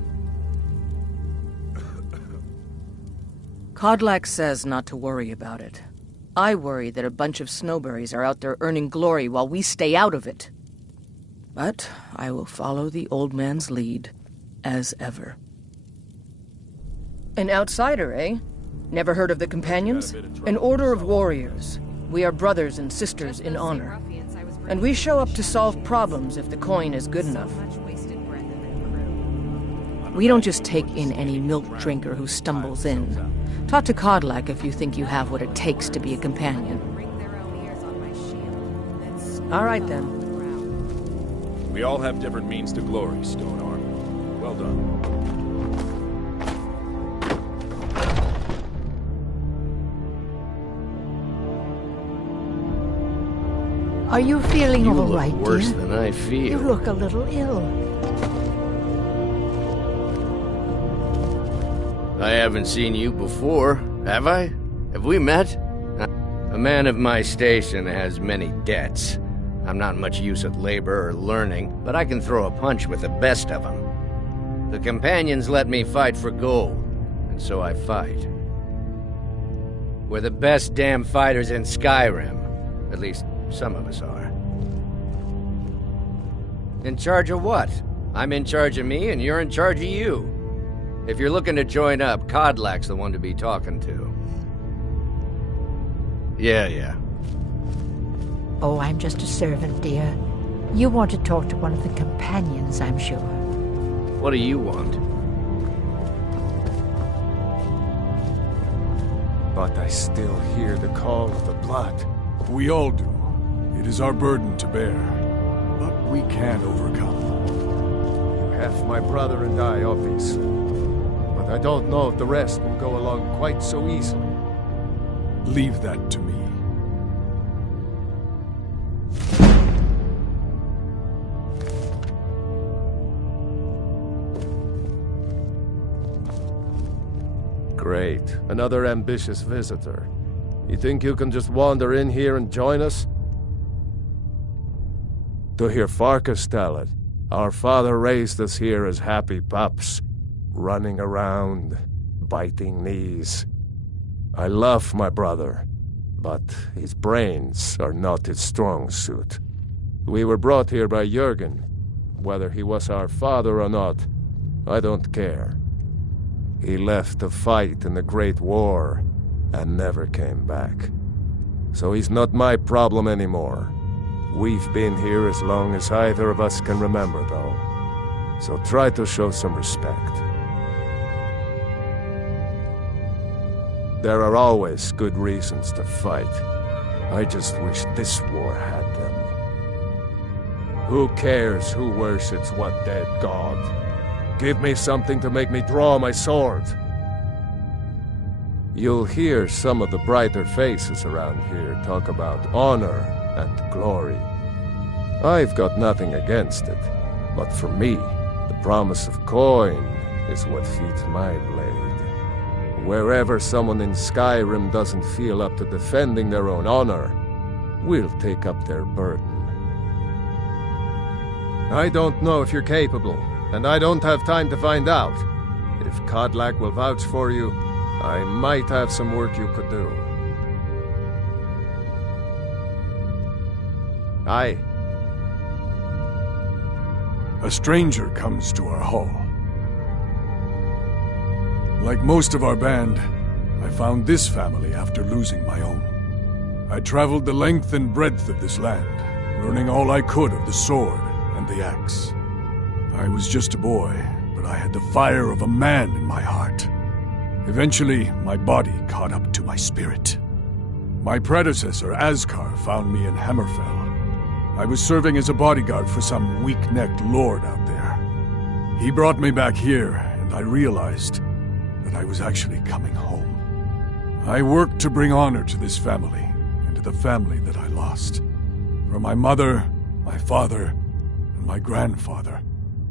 Kodlak says not to worry about it. I worry that a bunch of snowberries are out there earning glory while we stay out of it. But I will follow the old man's lead, as ever. An outsider, eh? Never heard of the Companions? An order of warriors. We are brothers and sisters in honor. And we show up to solve problems if the coin is good enough. We don't just take in any milk drinker who stumbles in. Talk to Kodlak if you think you have what it takes to be a companion. All right, then. We all have different means to glory, Stone Arm. Well done. Are you feeling You all look right, worse dear? than I feel. You look a little ill. I haven't seen you before, have I? Have we met? A man of my station has many debts. I'm not much use at labor or learning, but I can throw a punch with the best of them. The Companions let me fight for gold, and so I fight. We're the best damn fighters in Skyrim. At least, some of us are. In charge of what? I'm in charge of me, and you're in charge of you. If you're looking to join up, Kodlak's the one to be talking to. Yeah. Oh, I'm just a servant, dear. You want to talk to one of the companions, I'm sure. What do you want? But I still hear the call of the blood. We all do. It is our burden to bear. But we can overcome. You have my brother and I, obviously. But I don't know if the rest will go along quite so easily. Leave that to me. Great. Another ambitious visitor. You think you can just wander in here and join us? To hear Farkas tell it, our father raised us here as happy pups, running around, biting knees. I love my brother, but his brains are not his strong suit. We were brought here by Jürgen. Whether he was our father or not, I don't care. He left to fight in the Great War and never came back. So he's not my problem anymore. We've been here as long as either of us can remember, though. So try to show some respect. There are always good reasons to fight. I just wish this war had them. Who cares who worships what dead god? Give me something to make me draw my sword. You'll hear some of the brighter faces around here talk about honor and glory. I've got nothing against it, but for me, the promise of coin is what feeds my blade. Wherever someone in Skyrim doesn't feel up to defending their own honor, we'll take up their burden. I don't know if you're capable, and I don't have time to find out. If Kodlak will vouch for you, I might have some work you could do. Aye. A stranger comes to our hall. Like most of our band, I found this family after losing my own. I traveled the length and breadth of this land, learning all I could of the sword and the axe. I was just a boy, but I had the fire of a man in my heart. Eventually, my body caught up to my spirit. My predecessor, Askar, found me in Hammerfell. I was serving as a bodyguard for some weak-necked lord out there. He brought me back here, and I realized that I was actually coming home. I worked to bring honor to this family, and to the family that I lost. For my mother, my father, and my grandfather.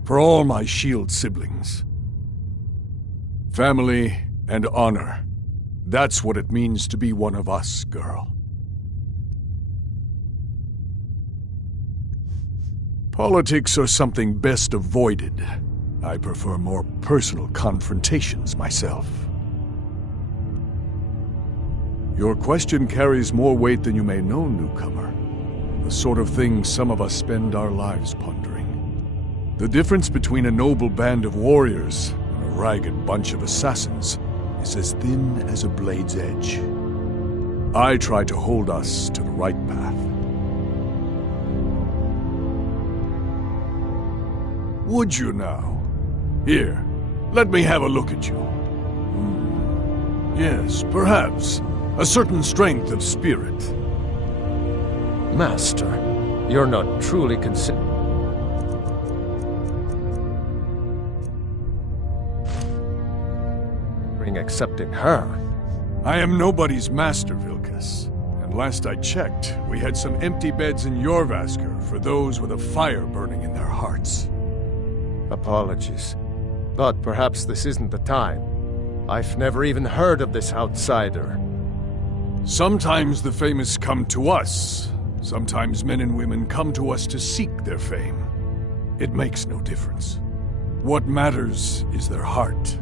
For all my shield siblings. Family and honor. That's what it means to be one of us, girl. Politics are something best avoided. I prefer more personal confrontations myself. Your question carries more weight than you may know, newcomer. The sort of thing some of us spend our lives pondering. The difference between a noble band of warriors and a ragged bunch of assassins is as thin as a blade's edge. I try to hold us to the right path. Would you now? Here, let me have a look at you. Yes, perhaps. A certain strength of spirit. Master, you're not truly considered. Accepting her. I am nobody's master, Vilkas. And last I checked, we had some empty beds in Jorvaskr for those with a fire burning in their hearts. Apologies. But perhaps this isn't the time. I've never even heard of this outsider. Sometimes the famous come to us. Sometimes men and women come to us to seek their fame. It makes no difference. What matters is their heart.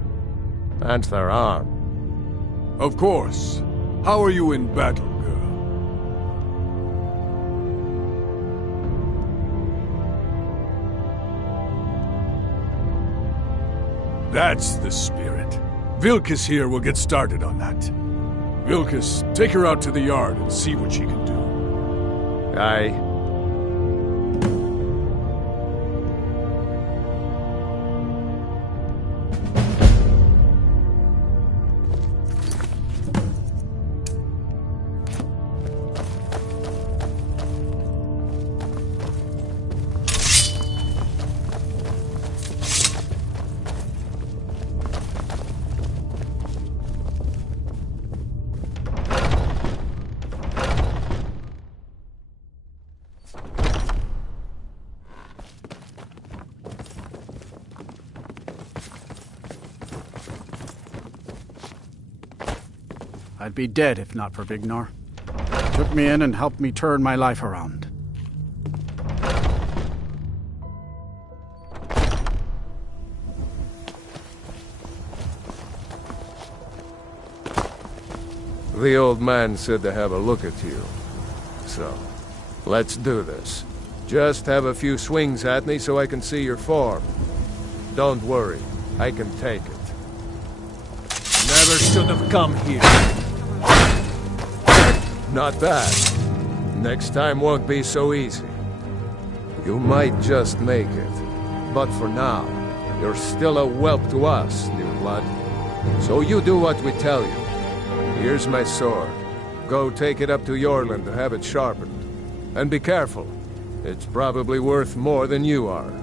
And their arm. Of course. How are you in battle, girl? That's the spirit. Vilkas here will get started on that. Vilkas, take her out to the yard and see what she can do. Aye. I'd be dead if not for Vignar. Took me in and helped me turn my life around. The old man said to have a look at you. So, let's do this. Just have a few swings at me so I can see your form. Don't worry, I can take it. Never should have come here. Not bad. Next time won't be so easy. You might just make it. But for now, you're still a whelp to us, new blood. So you do what we tell you. Here's my sword. Go take it up to Yorland to have it sharpened. And be careful. It's probably worth more than you are.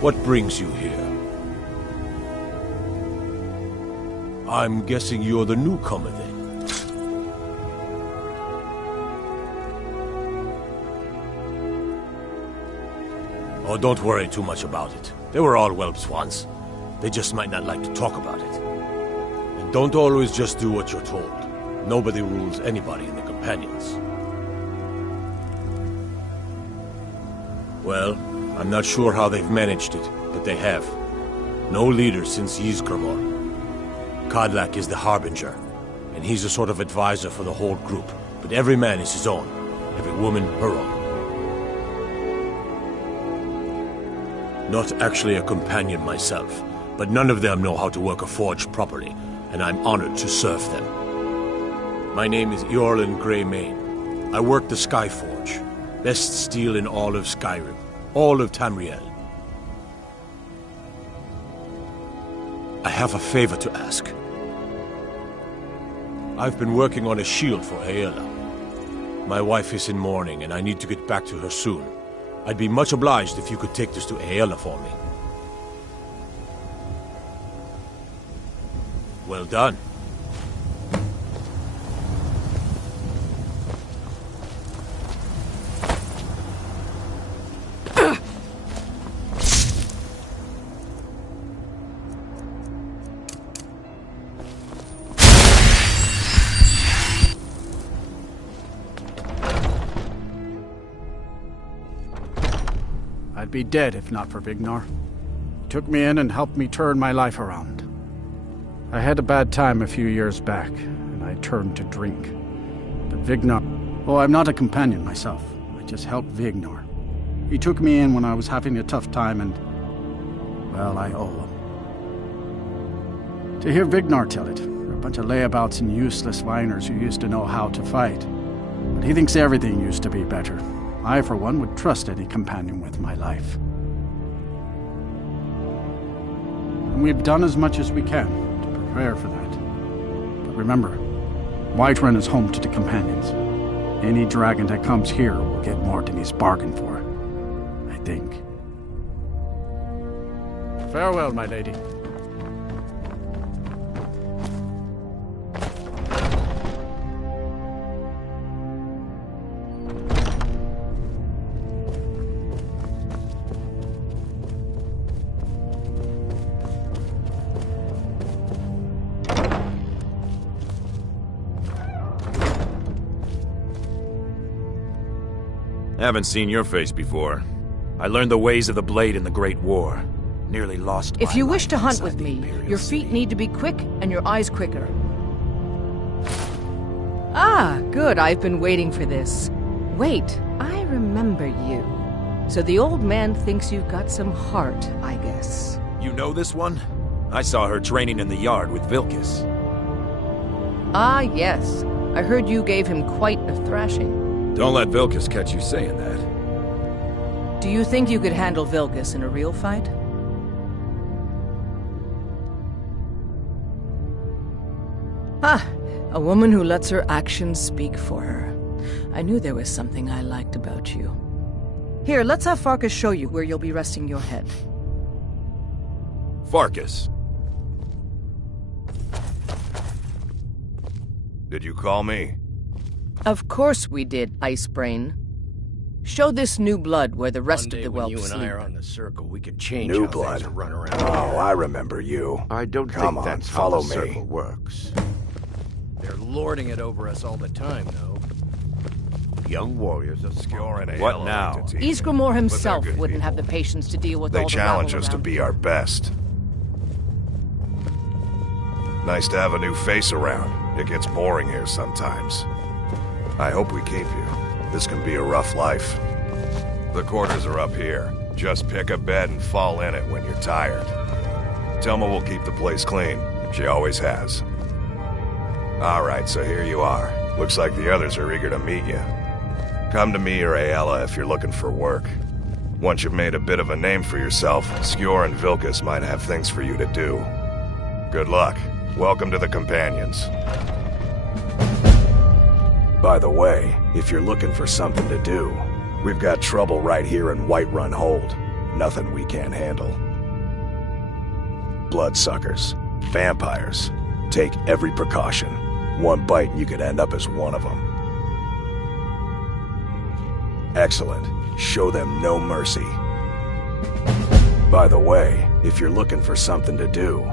What brings you here? I'm guessing you're the newcomer then. Oh, don't worry too much about it. They were all whelps once. They just might not like to talk about it. And don't always just do what you're told. Nobody rules anybody in the companions. Well, I'm not sure how they've managed it, but they have. No leader since Ysgramor. Kodlak is the Harbinger, and he's a sort of advisor for the whole group. But every man is his own, every woman her own. Not actually a companion myself, but none of them know how to work a forge properly, and I'm honored to serve them. My name is Eorlin Greymane. I work the Skyforge. Best steel in all of Skyrim, all of Tamriel. I have a favor to ask. I've been working on a shield for Aela. My wife is in mourning, and I need to get back to her soon. I'd be much obliged if you could take this to Aela for me. Well done. I'd be dead if not for Vignar. He took me in and helped me turn my life around. I had a bad time a few years back, and I turned to drink. But Vignar... Oh, I'm not a companion myself. I just helped Vignar. He took me in when I was having a tough time, and... well, I owe him. To hear Vignar tell it, they're a bunch of layabouts and useless whiners who used to know how to fight. But he thinks everything used to be better. I, for one, would trust any companion with my life. And we've done as much as we can to prepare for that. But remember, Whiterun is home to the companions. Any dragon that comes here will get more than he's bargained for, I think. Farewell, my lady. Haven't seen your face before. I learned the ways of the blade in the Great War. Nearly lost If my you life wish to hunt inside with the me, Imperial your feet City. need to be quick and your eyes quicker. Ah, good. I've been waiting for this. Wait, I remember you. So the old man thinks you've got some heart, I guess. You know this one? I saw her training in the yard with Vilkis. Ah, yes. I heard you gave him quite a thrashing. Don't let Vilkis catch you saying that. Do you think you could handle Vilkis in a real fight? Ah, a woman who lets her actions speak for her. I knew there was something I liked about you. Here, let's have Farkas show you where you'll be resting your head. Farkas. Did you call me? Of course we did, Icebrain. Show this new blood where the rest of the whelps you and I sleep. are on the circle, we can change New how blood. things are run around Oh, here. I remember you. I don't Come think on, that's follow how the me. circle works. They're lording it over us all the time, though. Young warriors are scoring a What hell of a now? lot to teach Isgramor them. himself But they're good wouldn't have the people. patience to deal with They all the challenge rabble us to around. be our best. Nice to have a new face around. It gets boring here sometimes. I hope we keep you. This can be a rough life. The quarters are up here. Just pick a bed and fall in it when you're tired. Telma will keep the place clean. She always has. Alright, so here you are. Looks like the others are eager to meet you. Come to me or Aela if you're looking for work. Once you've made a bit of a name for yourself, Skjor and Vilkis might have things for you to do. Good luck. Welcome to the Companions. By the way, if you're looking for something to do, we've got trouble right here in Whiterun Hold. Nothing we can't handle. Bloodsuckers, vampires. Take every precaution. One bite and you could end up as one of them. Excellent. Show them no mercy. By the way, if you're looking for something to do,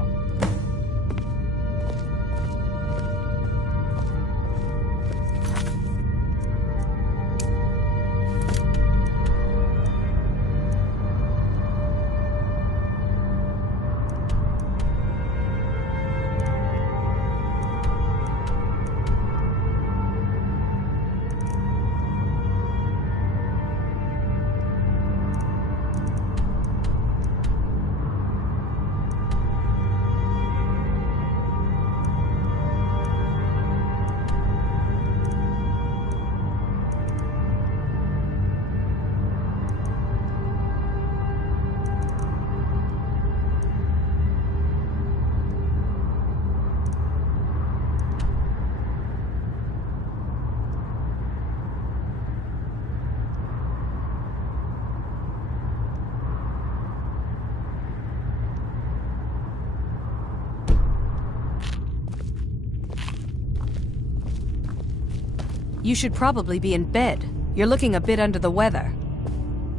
You should probably be in bed. You're looking a bit under the weather.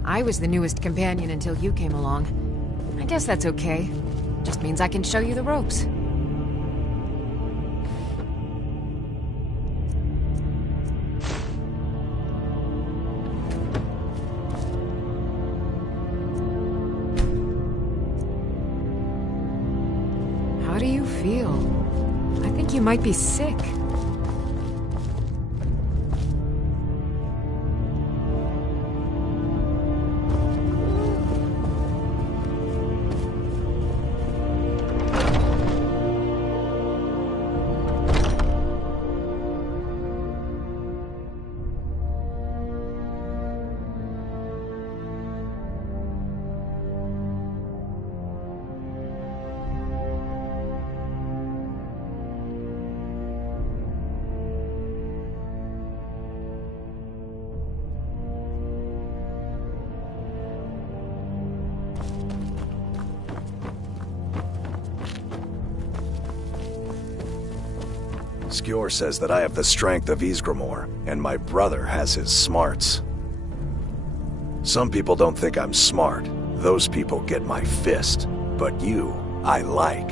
I was the newest companion until you came along. I guess that's okay. Just means I can show you the ropes. How do you feel? I think you might be sick. Skjor says that I have the strength of Ysgramor, and my brother has his smarts. Some people don't think I'm smart. Those people get my fist. But you, I like.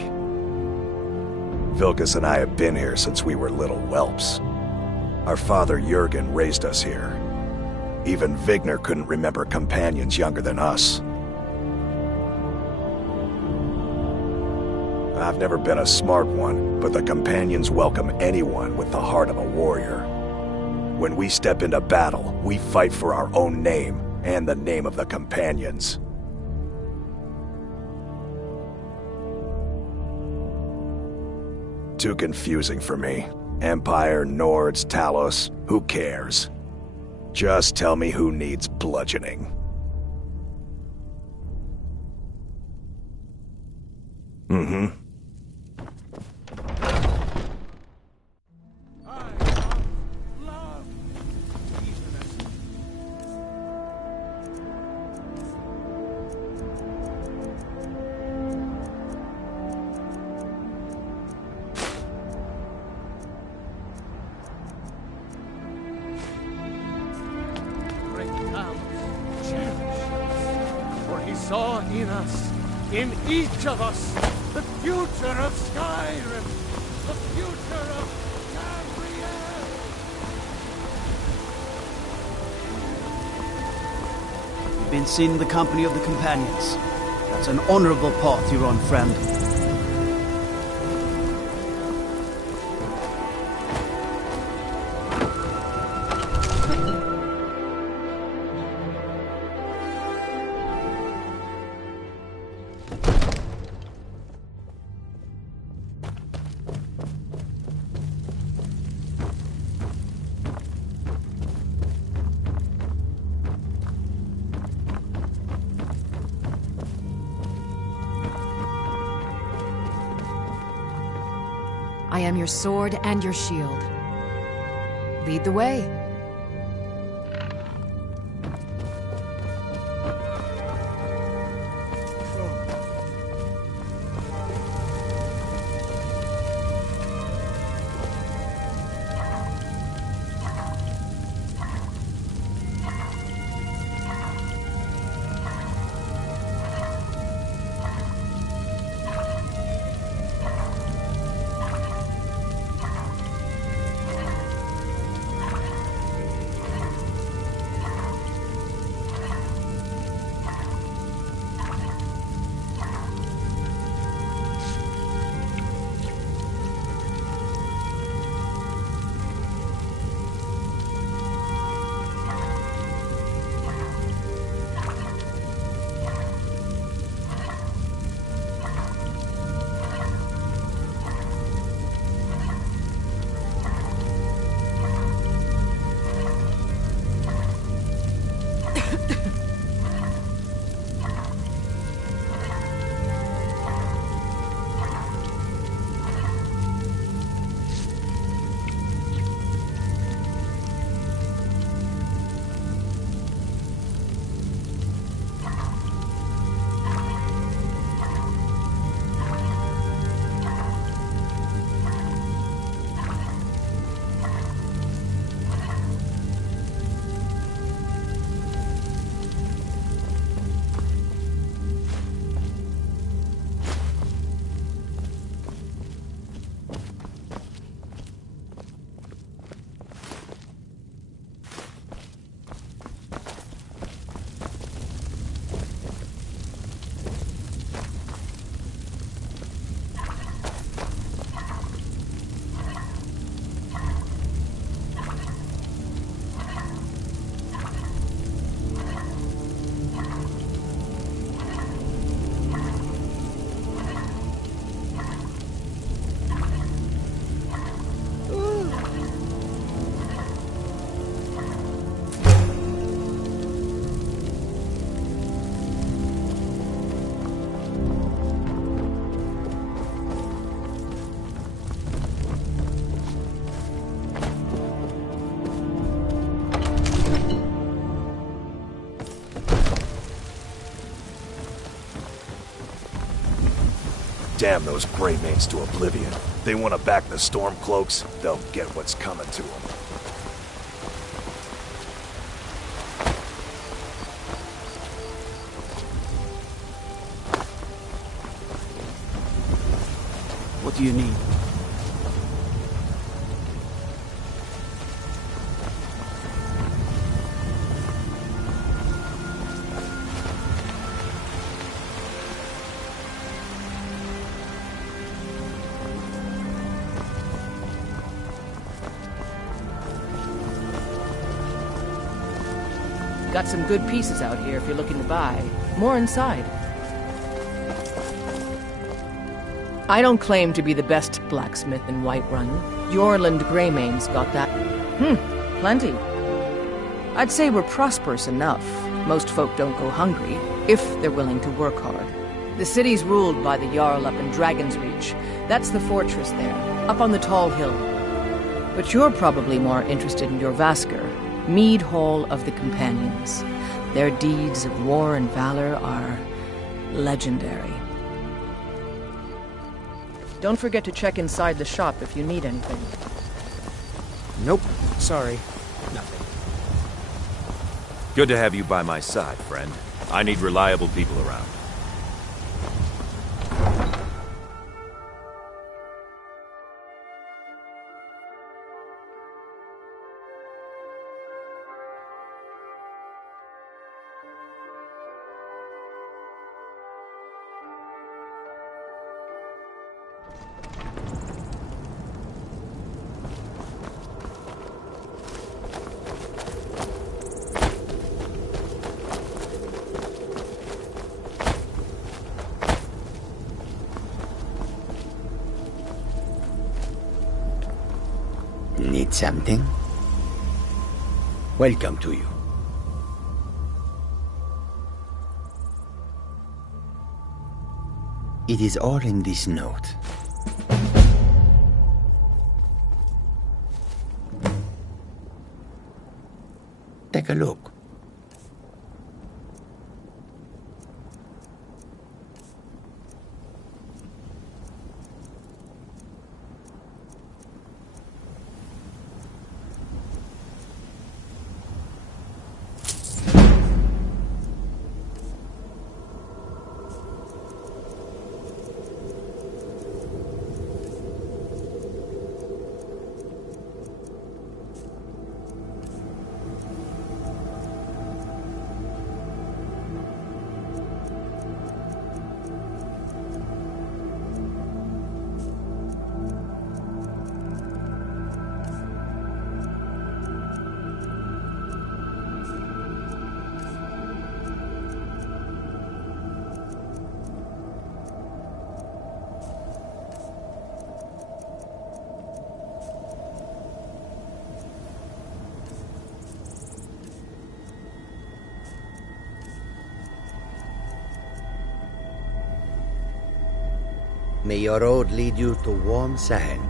Vilkas and I have been here since we were little whelps. Our father Jurgen raised us here. Even Vigner couldn't remember companions younger than us. I've never been a smart one, but the companions welcome anyone with the heart of a warrior. When we step into battle, we fight for our own name and the name of the companions. Too confusing for me. Empire, Nords, Talos, who cares? Just tell me who needs bludgeoning. Mm-hmm. Saw in us, in each of us, the future of Skyrim, the future of Gabrielle. You've been seen in the company of the companions. That's an honorable path you're on, friend. I am your sword and your shield. Lead the way. Damn those Greymanes to oblivion. They want to back the Stormcloaks, they'll get what's coming to them. What do you need? Got some good pieces out here if you're looking to buy. More inside. I don't claim to be the best blacksmith in Whiterun. Yorland Greymane's got that. Plenty. I'd say we're prosperous enough. Most folk don't go hungry, if they're willing to work hard. The city's ruled by the Jarl up in Dragon's Reach. That's the fortress there, up on the tall hill. But you're probably more interested in your Vasker, Mead Hall of the Companions. Their deeds of war and valor are legendary. Don't forget to check inside the shop if you need anything. Nope, sorry. Nothing. Good to have you by my side, friend. I need reliable people around. Need something? Welcome to you. It is all in this note. Take a look. May your road lead you to warm sand.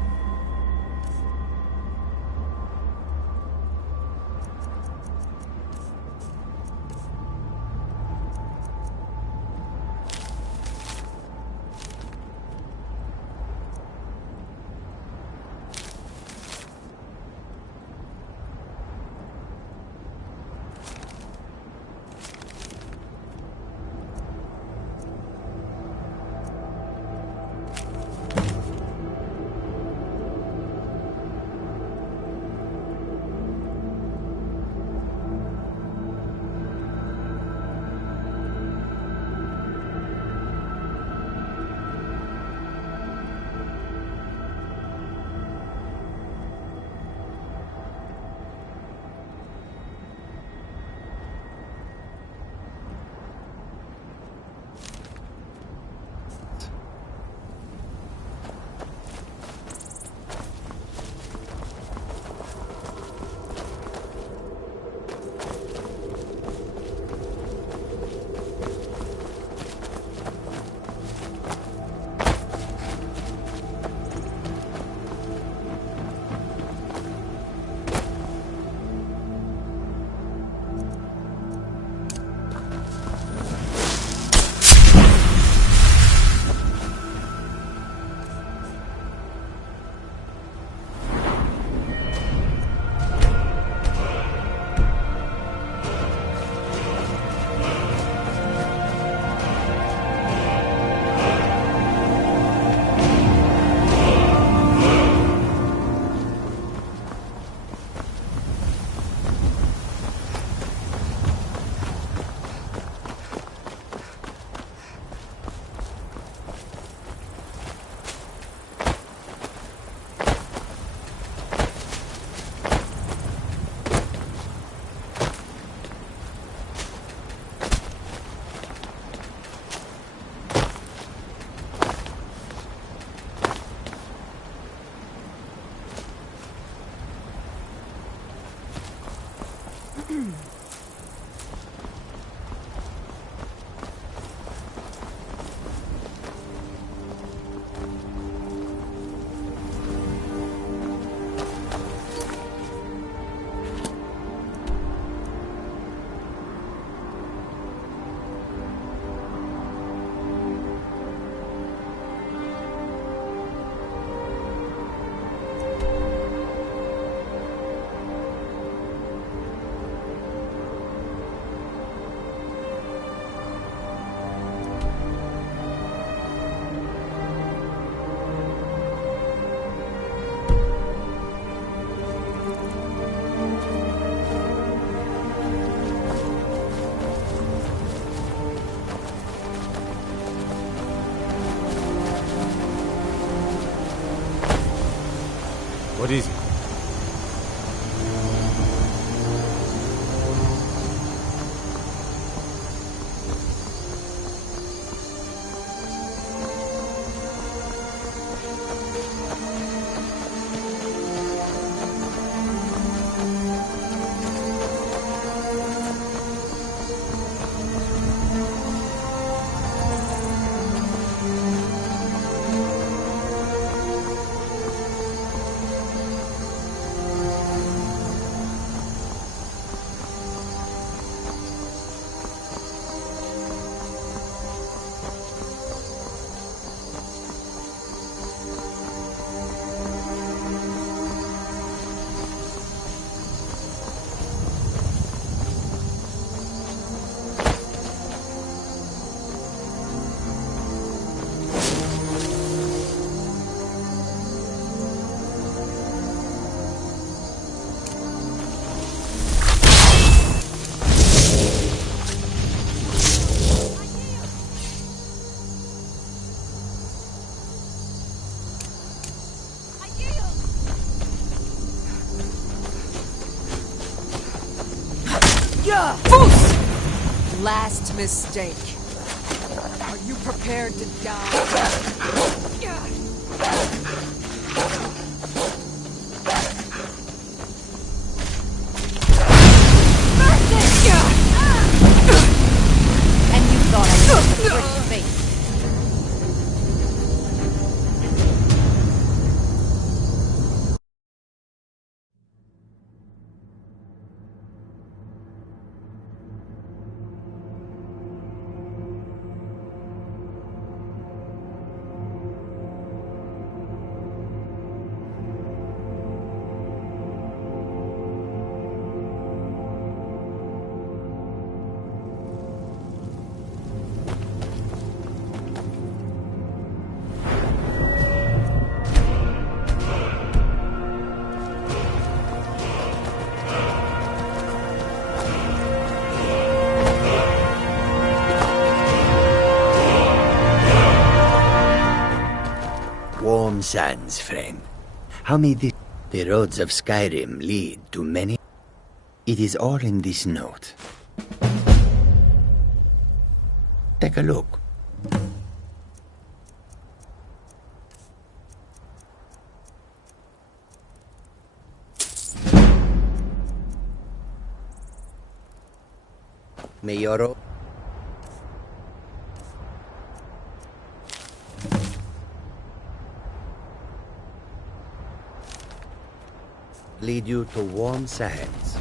What is it? Last mistake. Are you prepared to die? And you thought I was a pretty face. Warm sands, friend. How may the roads of Skyrim lead to many? It is all in this note. Take a look. May your lead you to warm sands.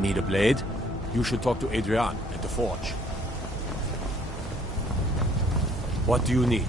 Need a blade? You should talk to Adrian at the forge. What do you need?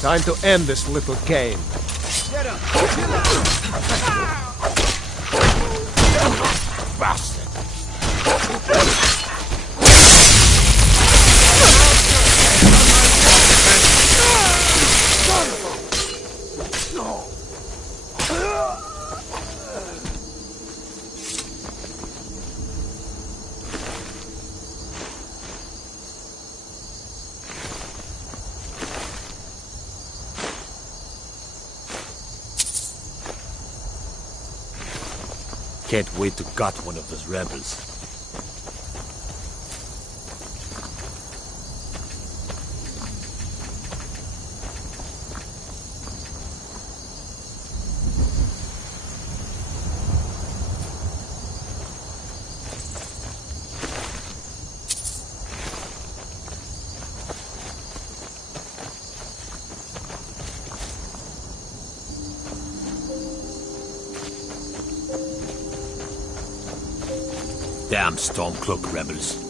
Time to end this little game. Get him! Bastard! Can't wait to gut one of those rebels. Damn Stormcloak rebels.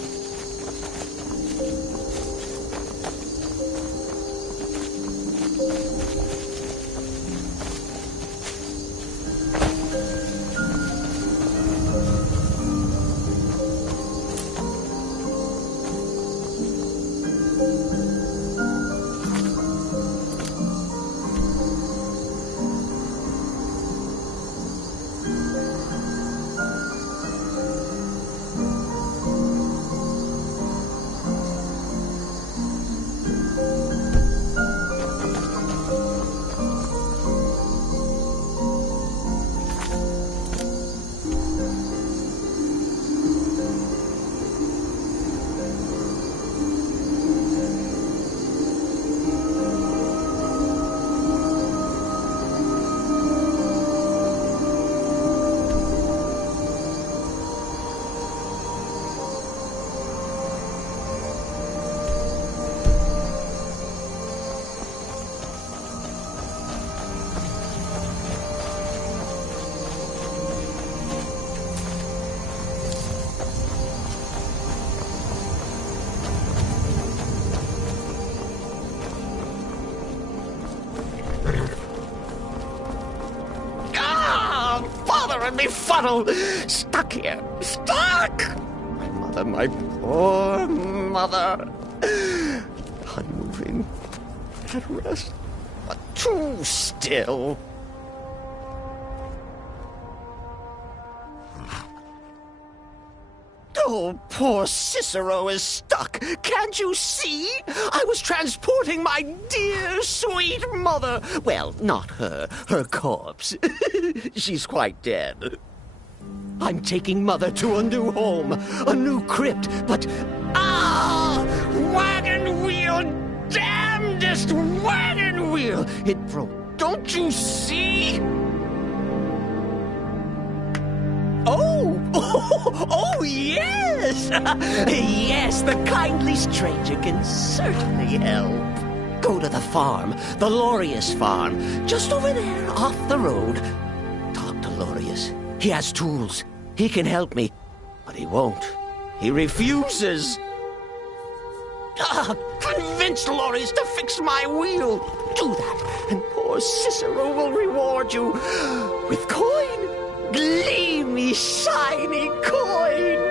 and befuddled. Stuck here. Stuck! My mother, my poor mother. Unmoving. At rest. But too still. Oh, poor Cicero is stuck. Can't you see? I was transporting my dear, sweet mother. Well, not her. Her corpse. She's quite dead. I'm taking Mother to a new home, a new crypt, but... Ah! Wagon wheel! Damnedest wagon wheel! It broke. Don't you see? Oh, yes! Yes, the kindly stranger can certainly help. Go to the farm, the Lorius farm, just over there, off the road. Talk to Lorius. He has tools. He can help me. But he won't. He refuses. Convince Lorius to fix my wheel. Do that, and poor Cicero will reward you with coin. Gleamy, shiny coin!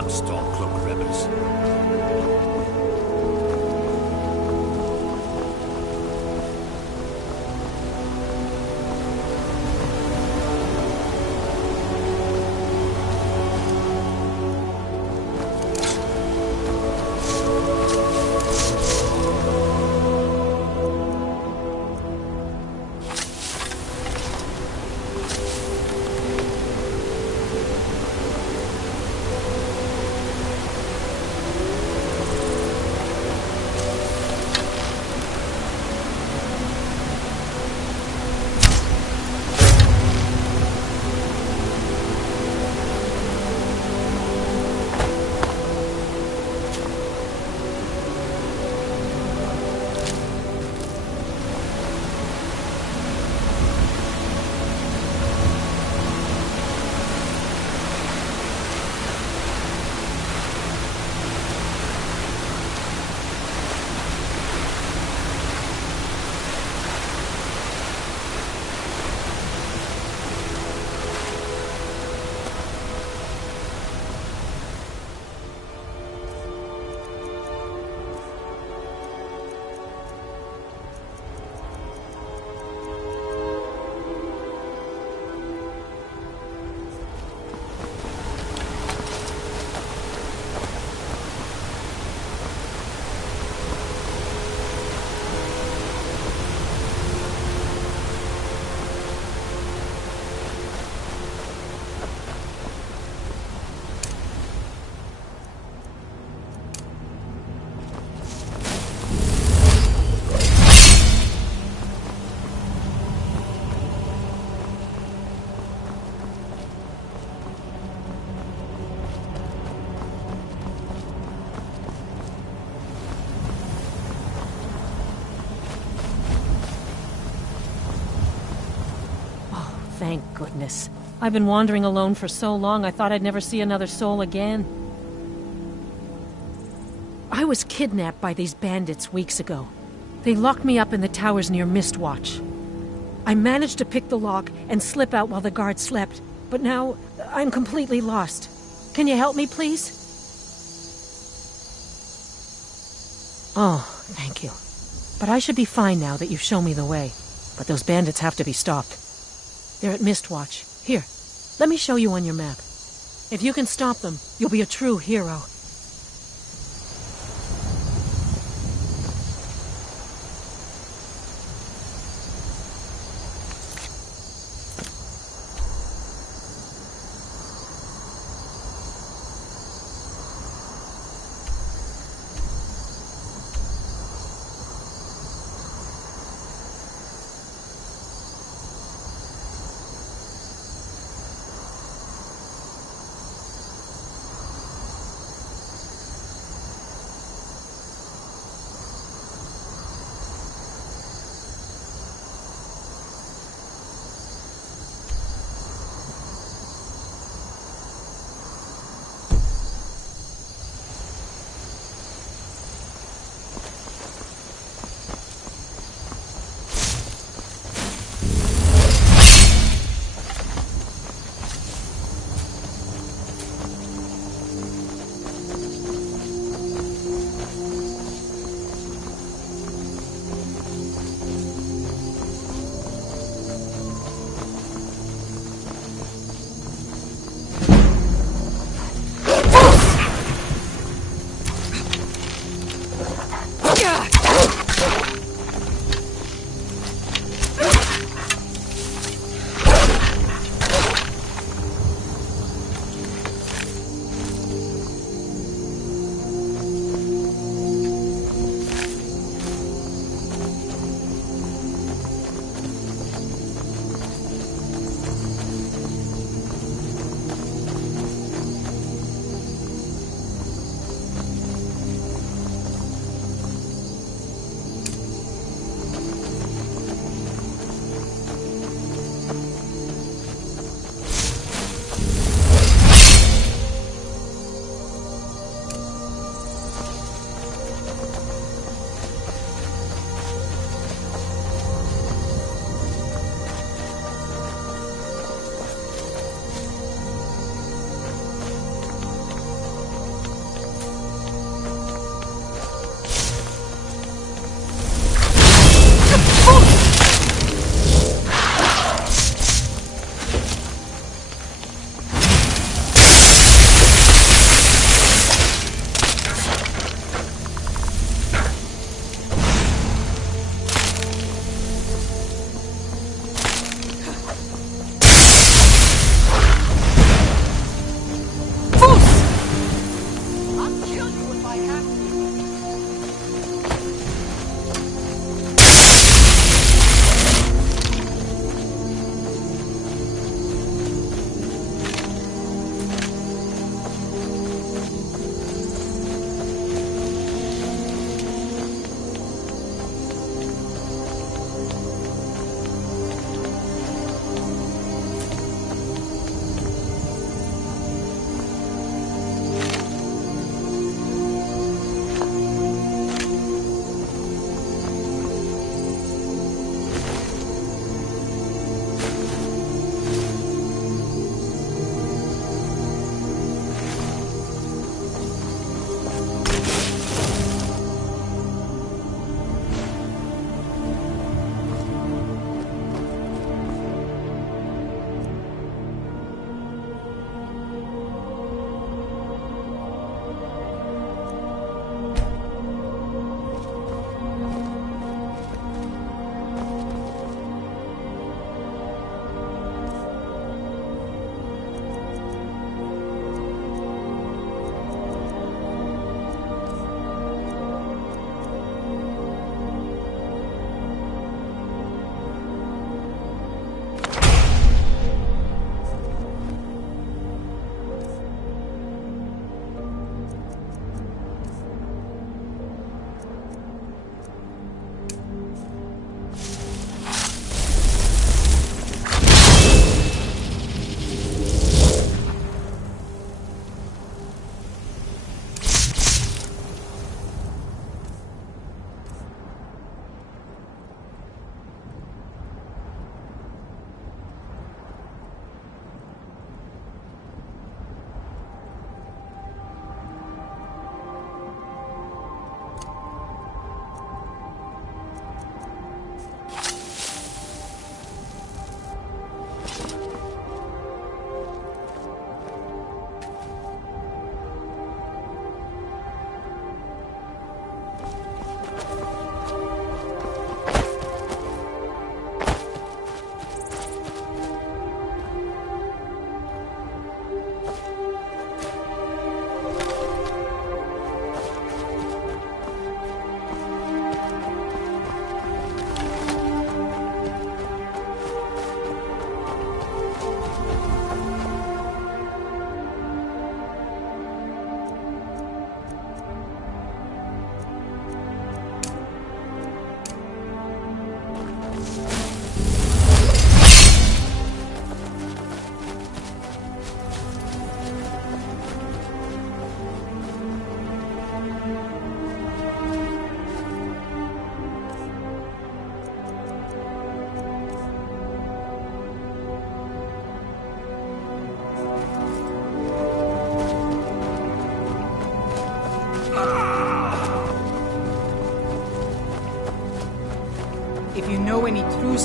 damn Stormcloak rebels. Thank goodness. I've been wandering alone for so long, I thought I'd never see another soul again. I was kidnapped by these bandits weeks ago. They locked me up in the towers near Mistwatch. I managed to pick the lock and slip out while the guards slept, but now I'm completely lost. Can you help me, please? Oh, thank you. But I should be fine now that you've shown me the way. But those bandits have to be stopped. They're at Mistwatch. Here, let me show you on your map. If you can stop them, you'll be a true hero.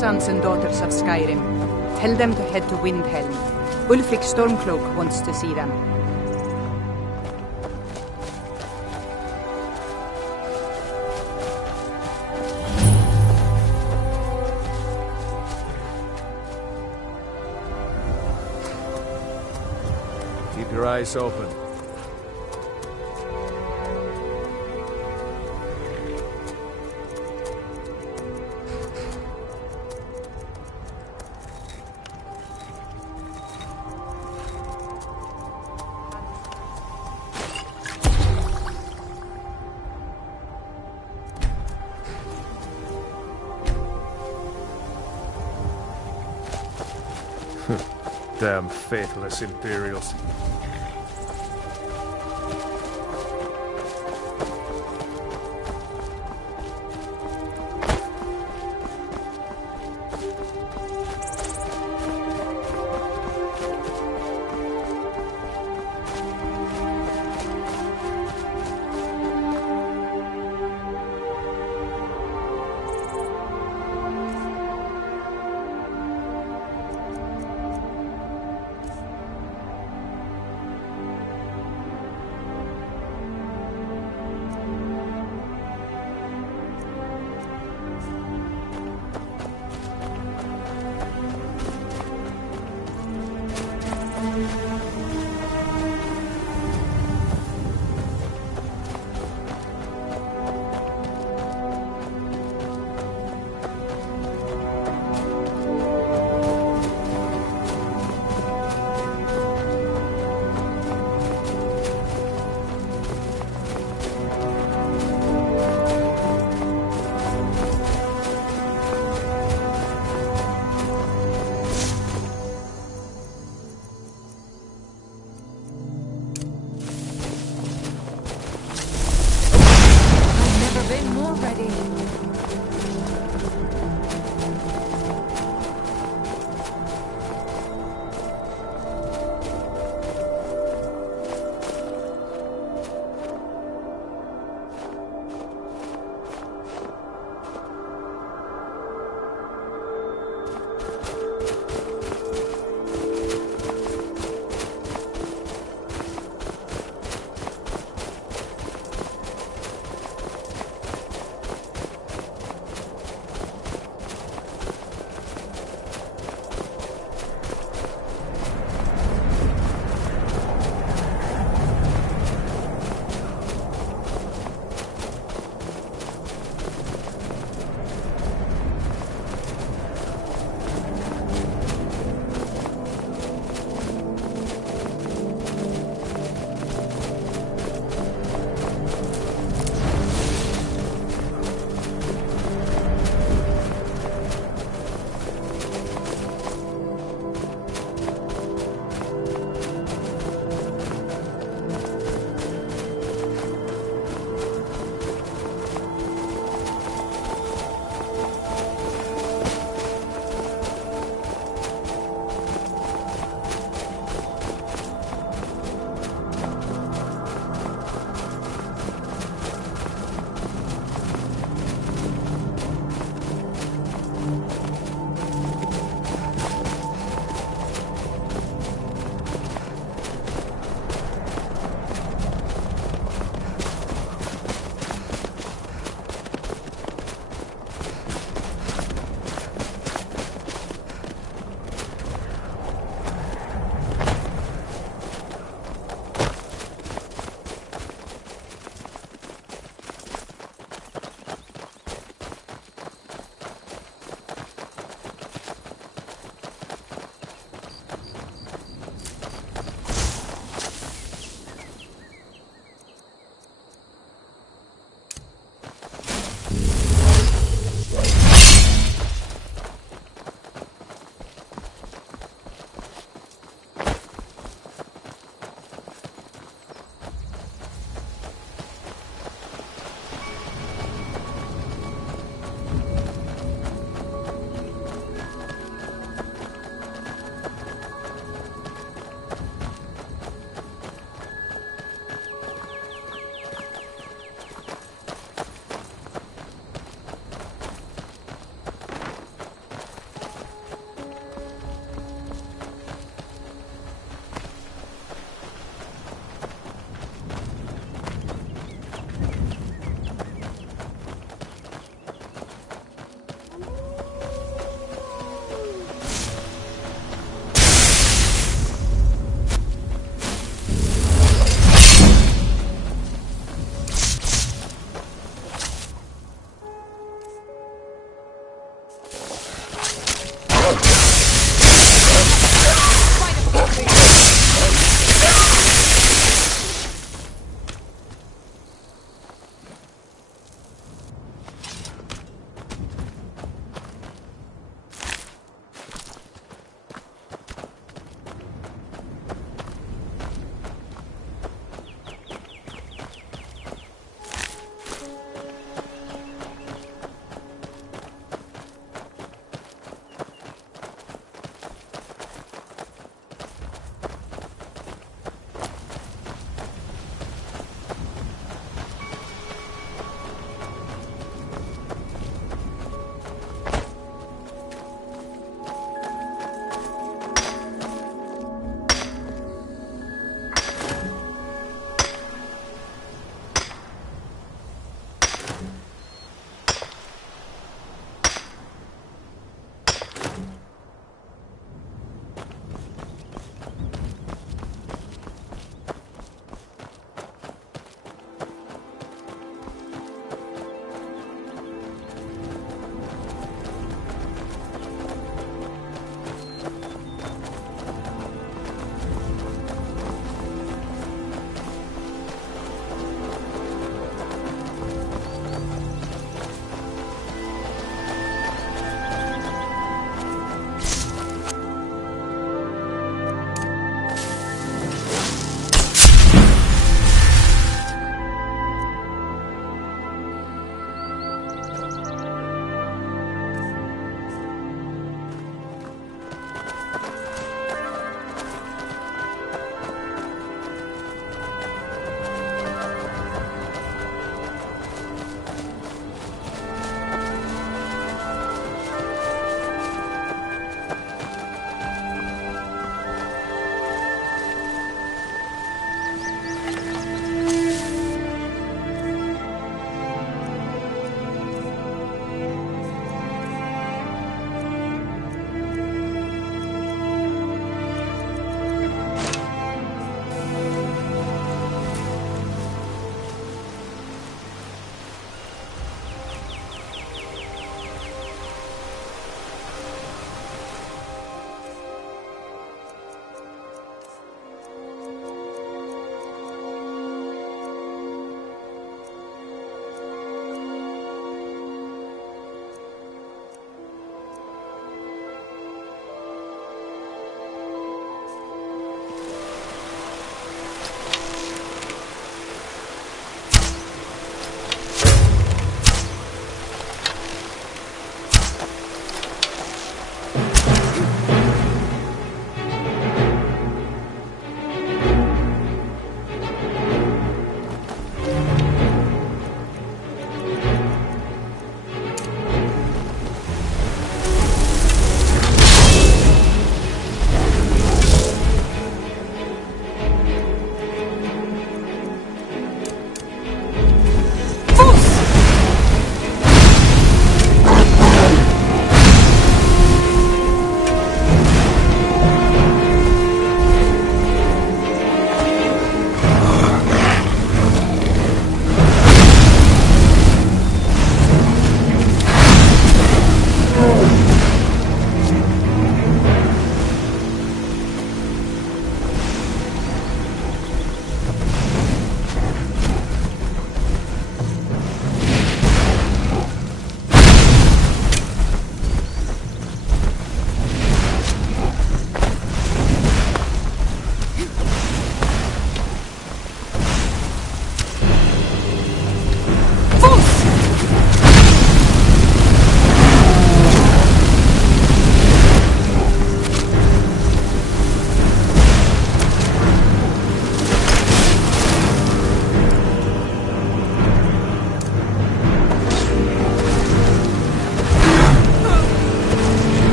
sons and daughters of Skyrim. Tell them to head to Windhelm. Ulfric Stormcloak wants to see them. Keep your eyes open. Damn faithless Imperials.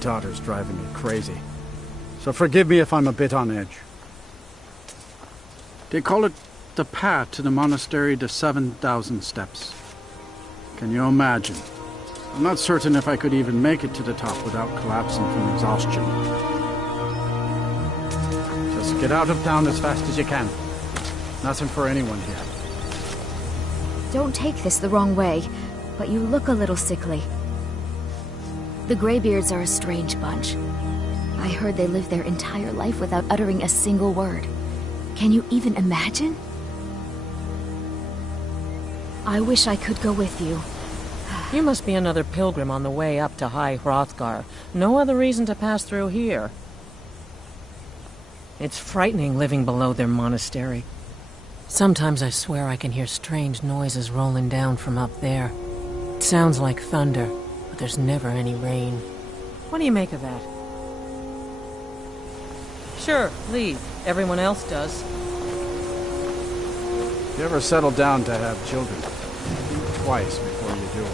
daughter's driving me crazy. So forgive me if I'm a bit on edge. They call it the path to the monastery to 7,000 steps. Can you imagine? I'm not certain if I could even make it to the top without collapsing from exhaustion. Just get out of town as fast as you can. Nothing for anyone here. Don't take this the wrong way, but you look a little sickly. The Greybeards are a strange bunch. I heard they lived their entire life without uttering a single word. Can you even imagine? I wish I could go with you. You must be another pilgrim on the way up to High Hrothgar. No other reason to pass through here. It's frightening living below their monastery. Sometimes I swear I can hear strange noises rolling down from up there. It sounds like thunder, but there's never any rain. What do you make of that? Sure, leave. Everyone else does. You ever settle down to have children? Think twice before you do it.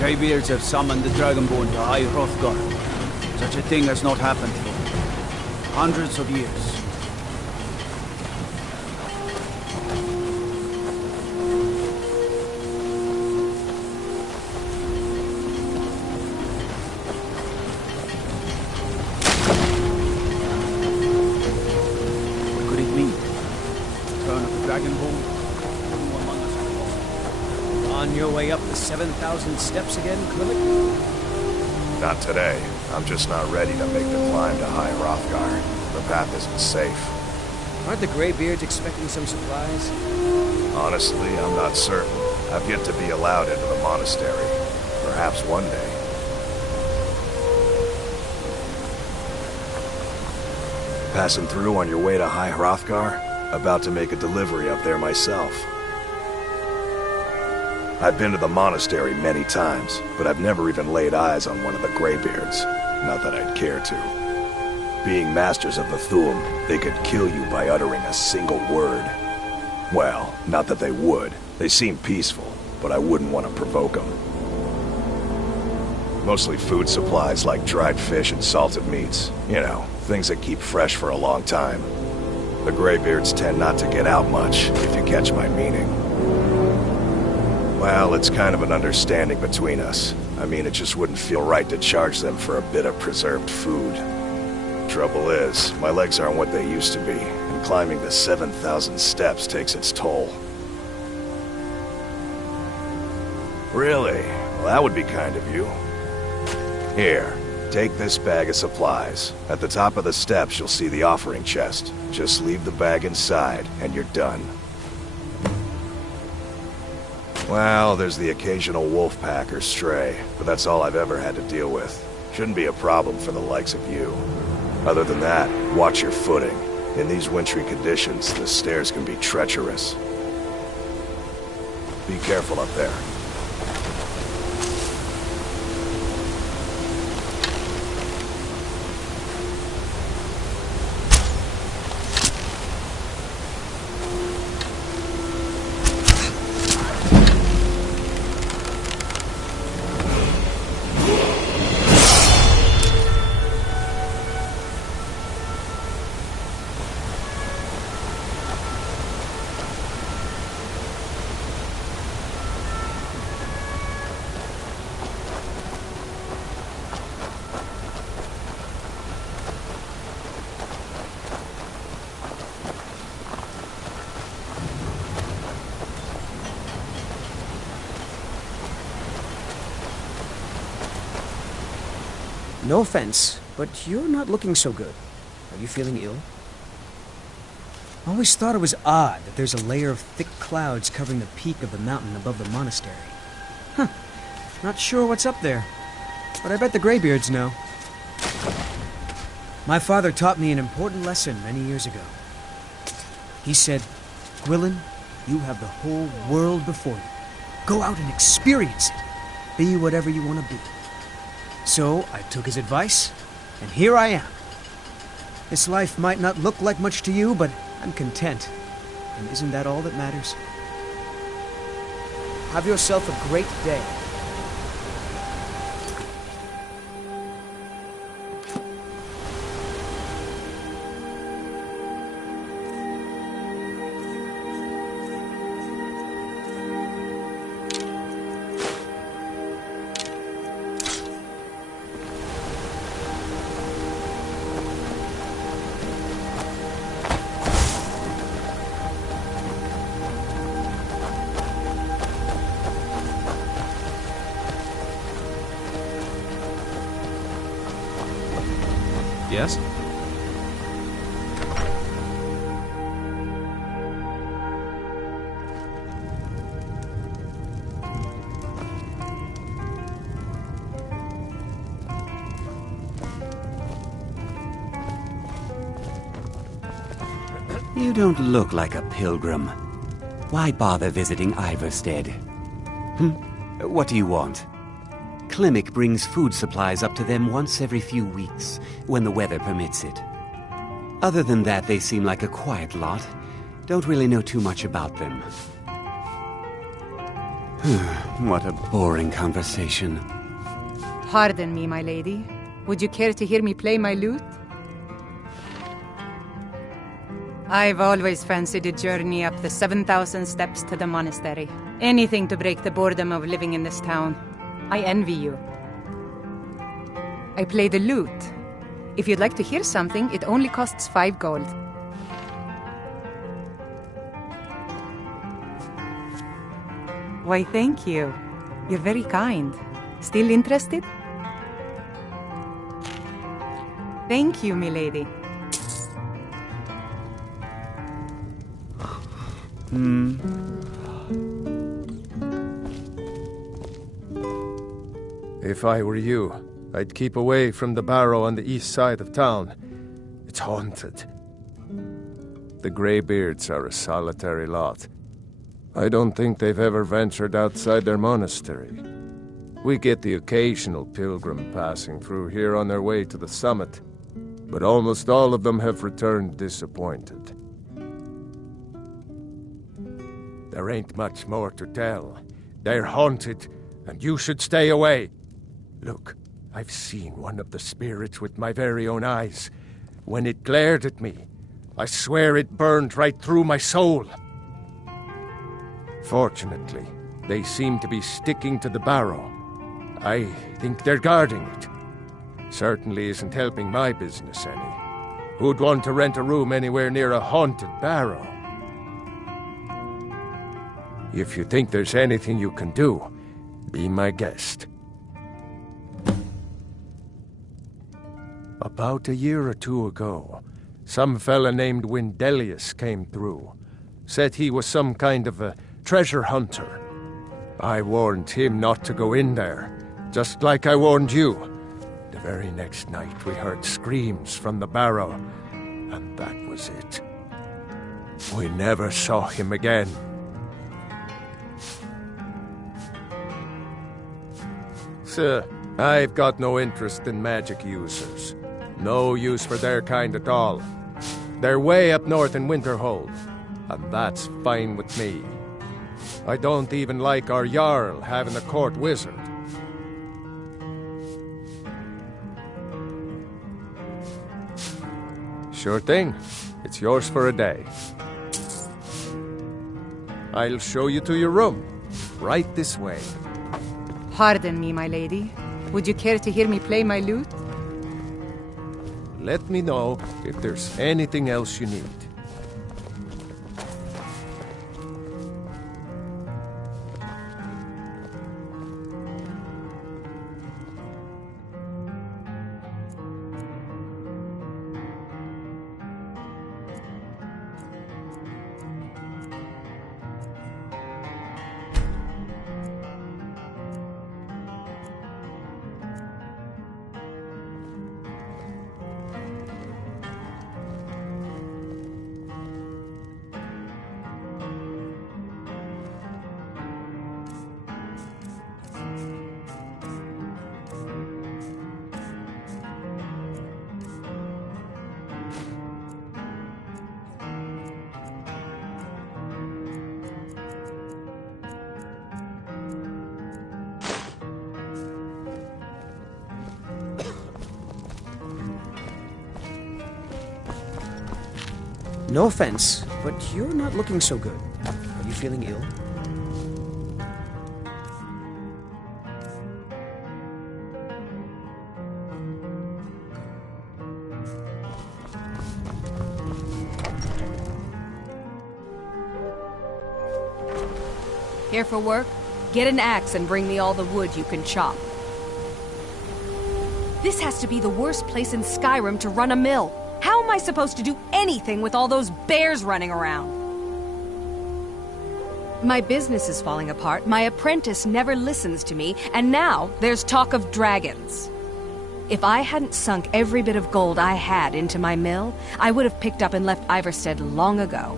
Greybeards have summoned the Dragonborn to High Hrothgar. Such a thing has not happened for hundreds of years. What could it mean? Return of the Dragonborn? Who among us are lost? On your way up the 7,000 steps again, Quillick? Not today. I'm just not ready to make the climb to High Hrothgar. The path isn't safe. Aren't the Greybeards expecting some supplies? Honestly, I'm not certain. I've yet to be allowed into the monastery. Perhaps one day. Passing through on your way to High Hrothgar? About to make a delivery up there myself. I've been to the monastery many times, but I've never even laid eyes on one of the Greybeards. Not that I'd care to. Being masters of the Thu'um, they could kill you by uttering a single word. Well, not that they would. They seem peaceful, but I wouldn't want to provoke them. Mostly food supplies like dried fish and salted meats. You know, things that keep fresh for a long time. The Greybeards tend not to get out much, if you catch my meaning. Well, it's kind of an understanding between us. I mean, it just wouldn't feel right to charge them for a bit of preserved food. Trouble is, my legs aren't what they used to be, and climbing the 7,000 steps takes its toll. Really? Well, that would be kind of you. Here, take this bag of supplies. At the top of the steps, you'll see the offering chest. Just leave the bag inside, and you're done. Well, there's the occasional wolf pack or stray, but that's all I've ever had to deal with. Shouldn't be a problem for the likes of you. Other than that, watch your footing. In these wintry conditions, the stairs can be treacherous. Be careful up there. No offense, but you're not looking so good. Are you feeling ill? I always thought it was odd that there's a layer of thick clouds covering the peak of the mountain above the monastery. Huh. Not sure what's up there, but I bet the Greybeards know. My father taught me an important lesson many years ago. He said, Gwilyn, you have the whole world before you. Go out and experience it. Be whatever you want to be. So I took his advice, and here I am. This life might not look like much to you, but I'm content. And isn't that all that matters? Have yourself a great day. Yes? You don't look like a pilgrim. Why bother visiting Iverstead? What do you want? Klimek brings food supplies up to them once every few weeks, when the weather permits it. Other than that, they seem like a quiet lot. Don't really know too much about them. What a boring conversation. Pardon me, my lady. Would you care to hear me play my lute? I've always fancied a journey up the 7,000 steps to the monastery. Anything to break the boredom of living in this town. I envy you. I play the lute. If you'd like to hear something, it only costs 5 gold. Why, thank you. You're very kind. Still interested? Thank you, milady. If I were you, I'd keep away from the barrow on the east side of town. It's haunted. The Greybeards are a solitary lot. I don't think they've ever ventured outside their monastery. We get the occasional pilgrim passing through here on their way to the summit, but almost all of them have returned disappointed. There ain't much more to tell. They're haunted, and you should stay away. Look, I've seen one of the spirits with my very own eyes. When it glared at me, I swear it burned right through my soul. Fortunately, they seem to be sticking to the barrow. I think they're guarding it. Certainly isn't helping my business any. Who'd want to rent a room anywhere near a haunted barrow? If you think there's anything you can do, be my guest. About a year or two ago, some fella named Windelius came through. Said he was some kind of a treasure hunter. I warned him not to go in there, just like I warned you. The very next night we heard screams from the barrow, and that was it. We never saw him again. Sir, I've got no interest in magic users. No use for their kind at all. They're way up north in Winterhold, and that's fine with me. I don't even like our Jarl having a court wizard. Sure thing. It's yours for a day. I'll show you to your room. Right this way. Pardon me, my lady. Would you care to hear me play my lute? Let me know if there's anything else you need. No offense, but you're not looking so good. Are you feeling ill? Here for work? Get an axe and bring me all the wood you can chop. This has to be the worst place in Skyrim to run a mill. How am I supposed to do anything with all those bears running around? My business is falling apart, my apprentice never listens to me, and now there's talk of dragons. If I hadn't sunk every bit of gold I had into my mill, I would have picked up and left Iverstead long ago.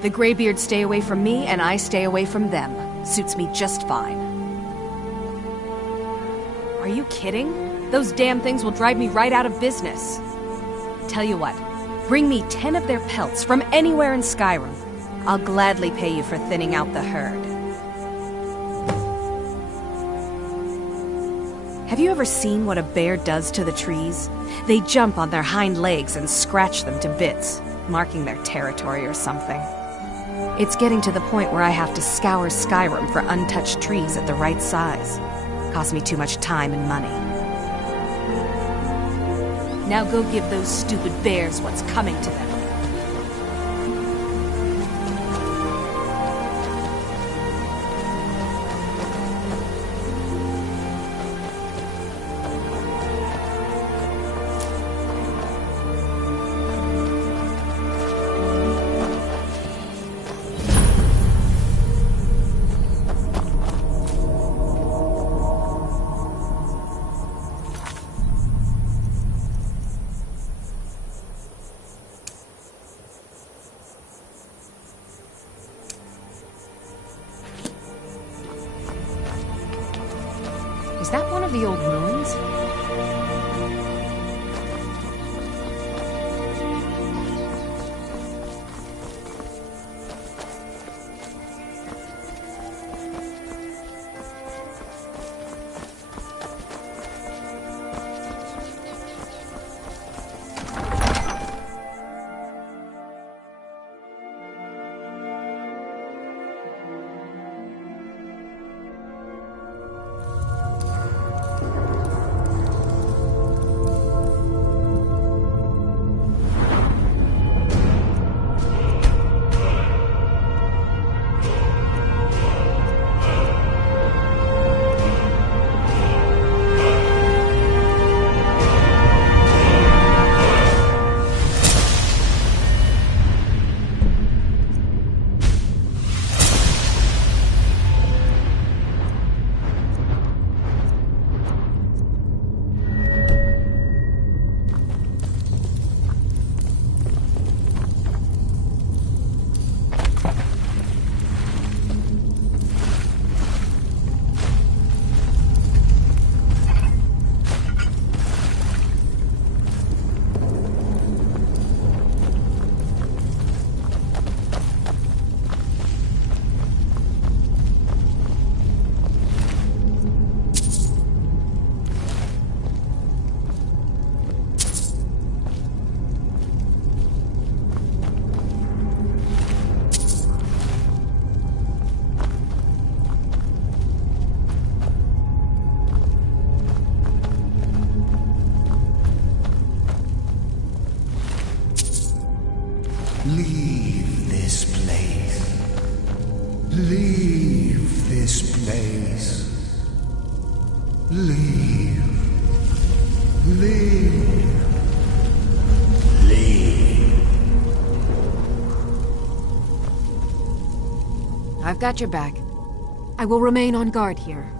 The Greybeards stay away from me, and I stay away from them. Suits me just fine. Are you kidding? Those damn things will drive me right out of business. Tell you what, bring me 10 of their pelts from anywhere in Skyrim. I'll gladly pay you for thinning out the herd. Have you ever seen what a bear does to the trees? They jump on their hind legs and scratch them to bits, marking their territory or something. It's getting to the point where I have to scour Skyrim for untouched trees at the right size. Costs me too much time and money. Now go give those stupid bears what's coming to them. Is that one of the old ruins? Leave this place. Leave this place. Leave. Leave. Leave. I've got your back. I will remain on guard here.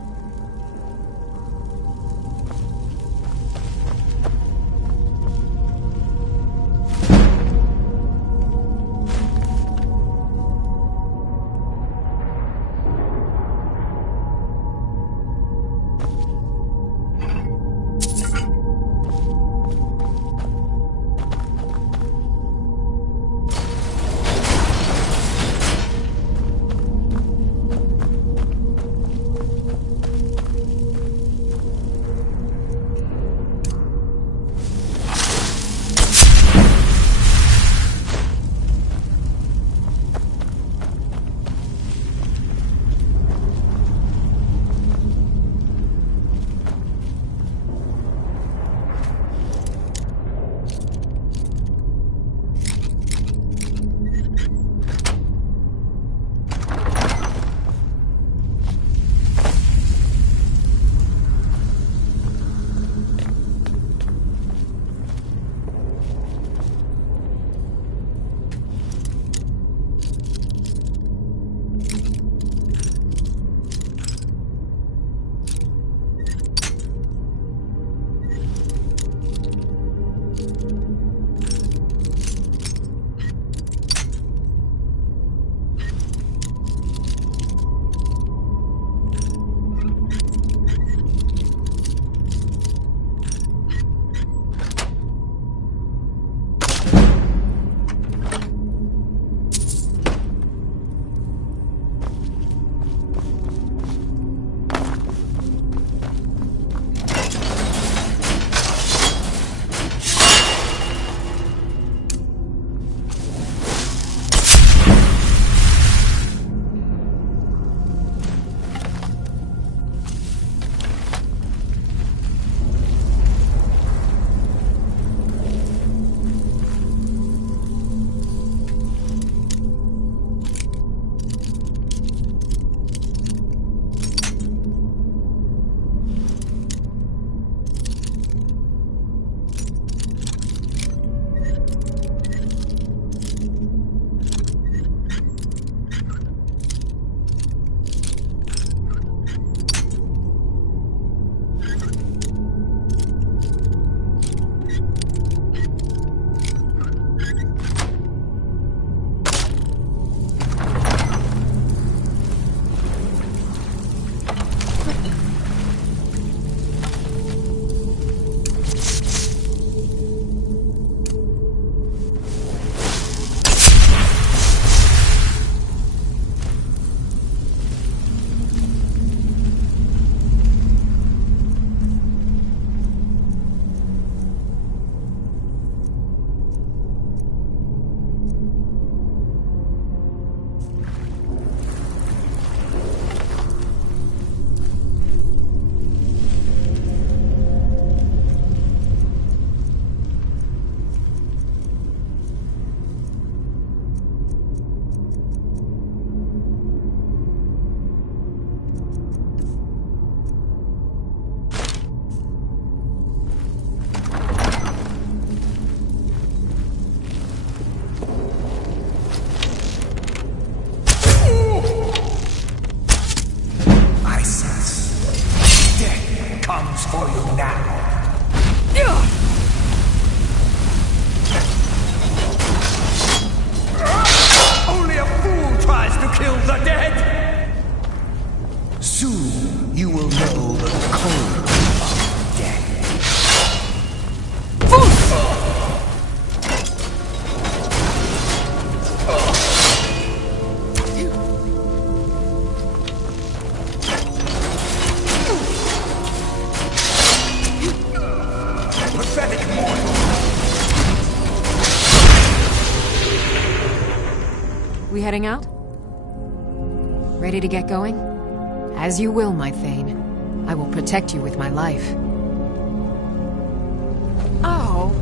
heading out? Ready to get going? As you will, my Thane. I will protect you with my life. Oh.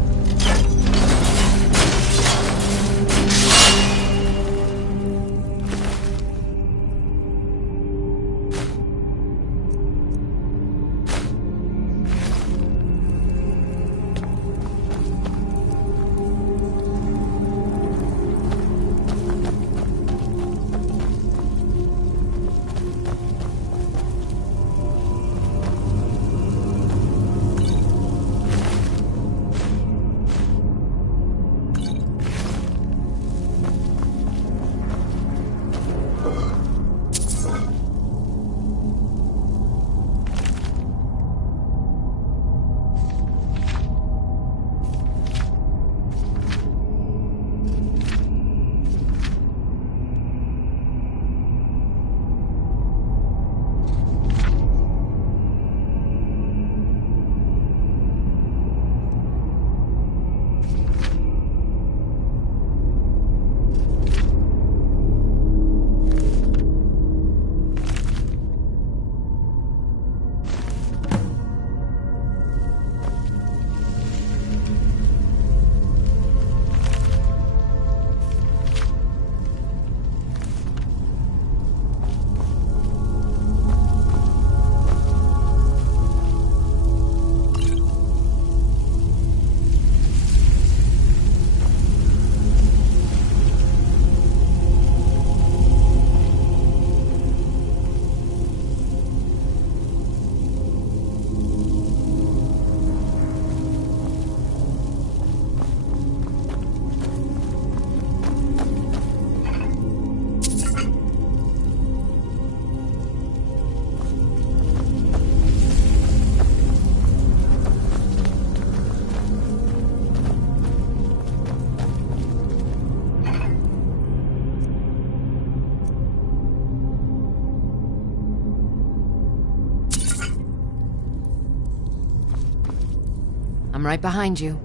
I'm right behind you.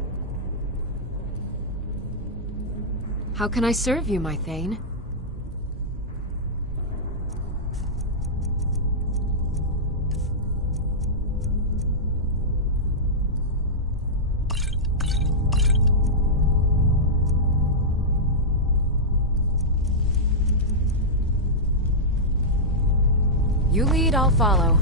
How can I serve you, my Thane? You lead, I'll follow.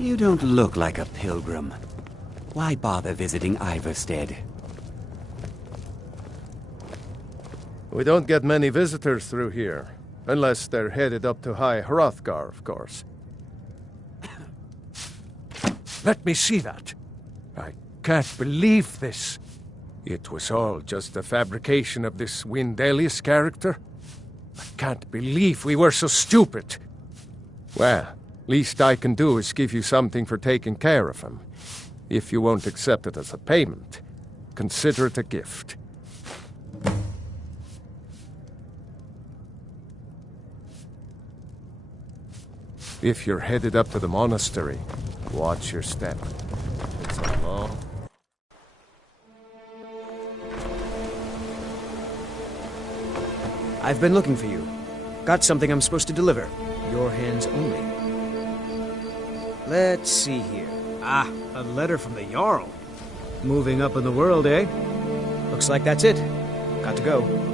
You don't look like a pilgrim. Why bother visiting Iverstead? We don't get many visitors through here. Unless they're headed up to High Hrothgar, of course. Let me see that. I can't believe this. It was all just a fabrication of this Windelius character. I can't believe we were so stupid. Well, least I can do is give you something for taking care of him. If you won't accept it as a payment, consider it a gift. If you're headed up to the monastery, watch your step. It's a long... I've been looking for you. Got something I'm supposed to deliver. Your hands only. Let's see here. Ah, a letter from the Jarl. Moving up in the world, eh? Looks like that's it. Got to go.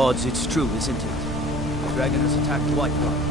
gods, it's true, isn't it? The dragon has attacked Whiterun.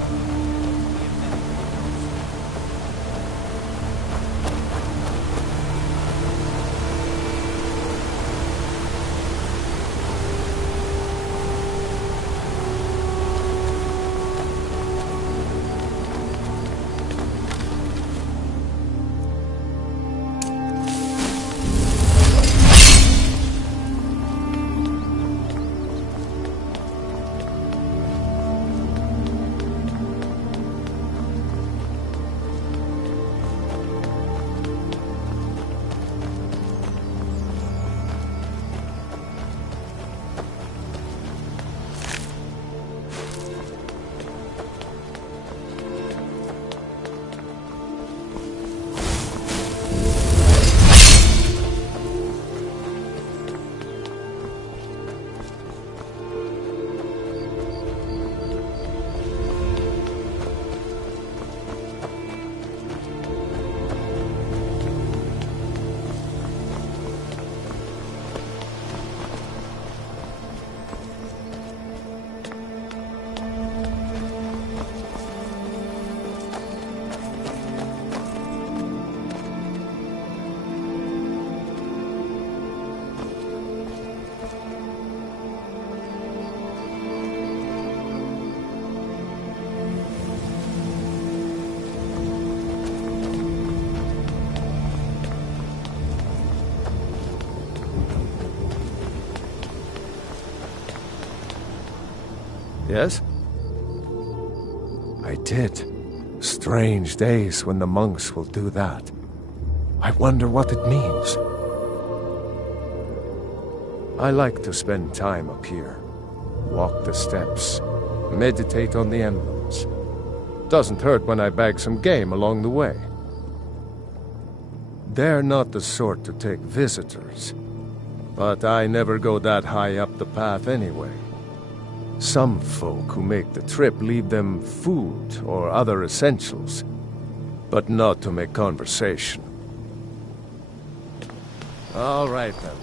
Yes? I did. Strange days when the monks will do that. I wonder what it means. I like to spend time up here. Walk the steps. Meditate on the emblems. Doesn't hurt when I bag some game along the way. They're not the sort to take visitors. But I never go that high up the path anyway. Some folk who make the trip leave them food or other essentials, but not to make conversation. All right, then.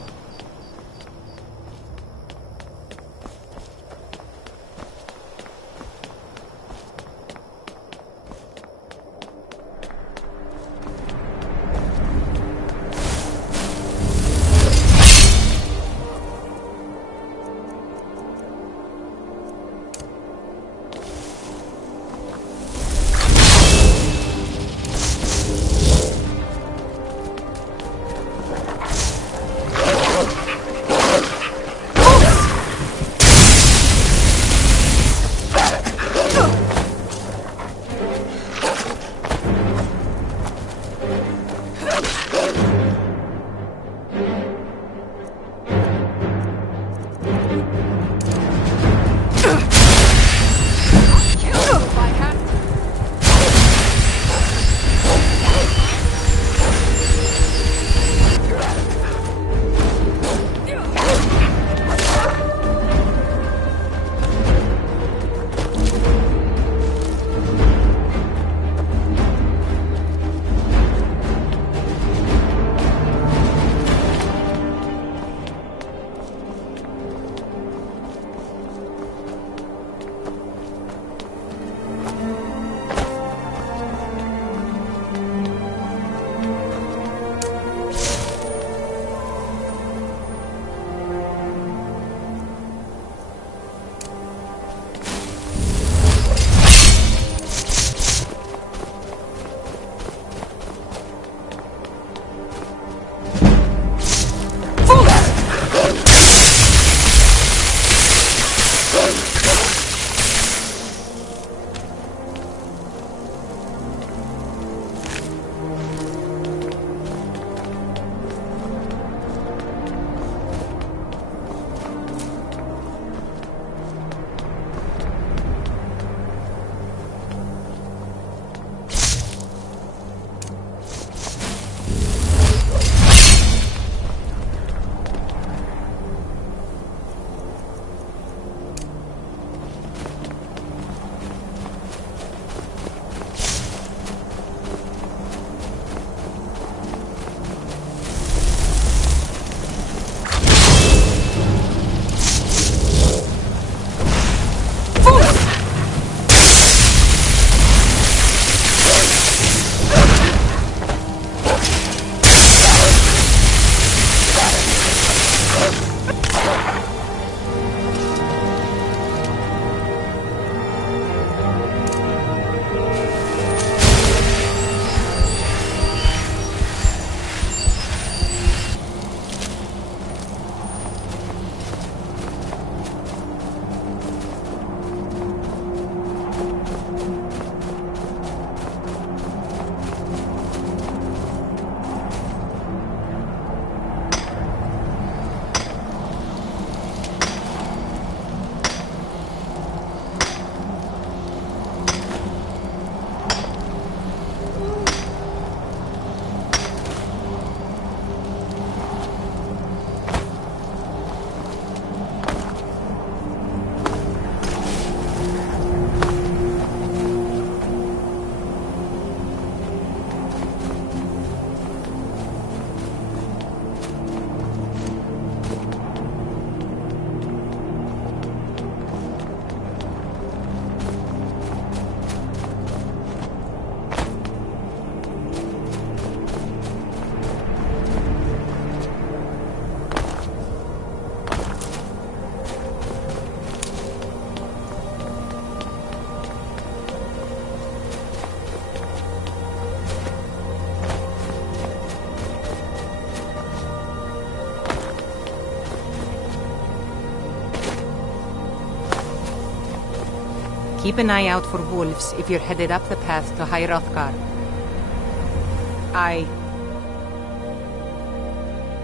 Keep an eye out for wolves if you're headed up the path to High Hrothgar.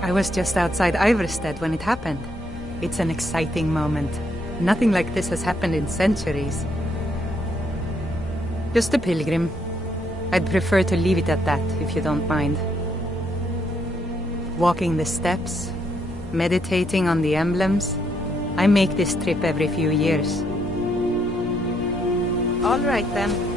I was just outside Iverstead when it happened. It's an exciting moment. Nothing like this has happened in centuries. Just a pilgrim. I'd prefer to leave it at that, if you don't mind. Walking the steps, meditating on the emblems. I make this trip every few years. All right, then.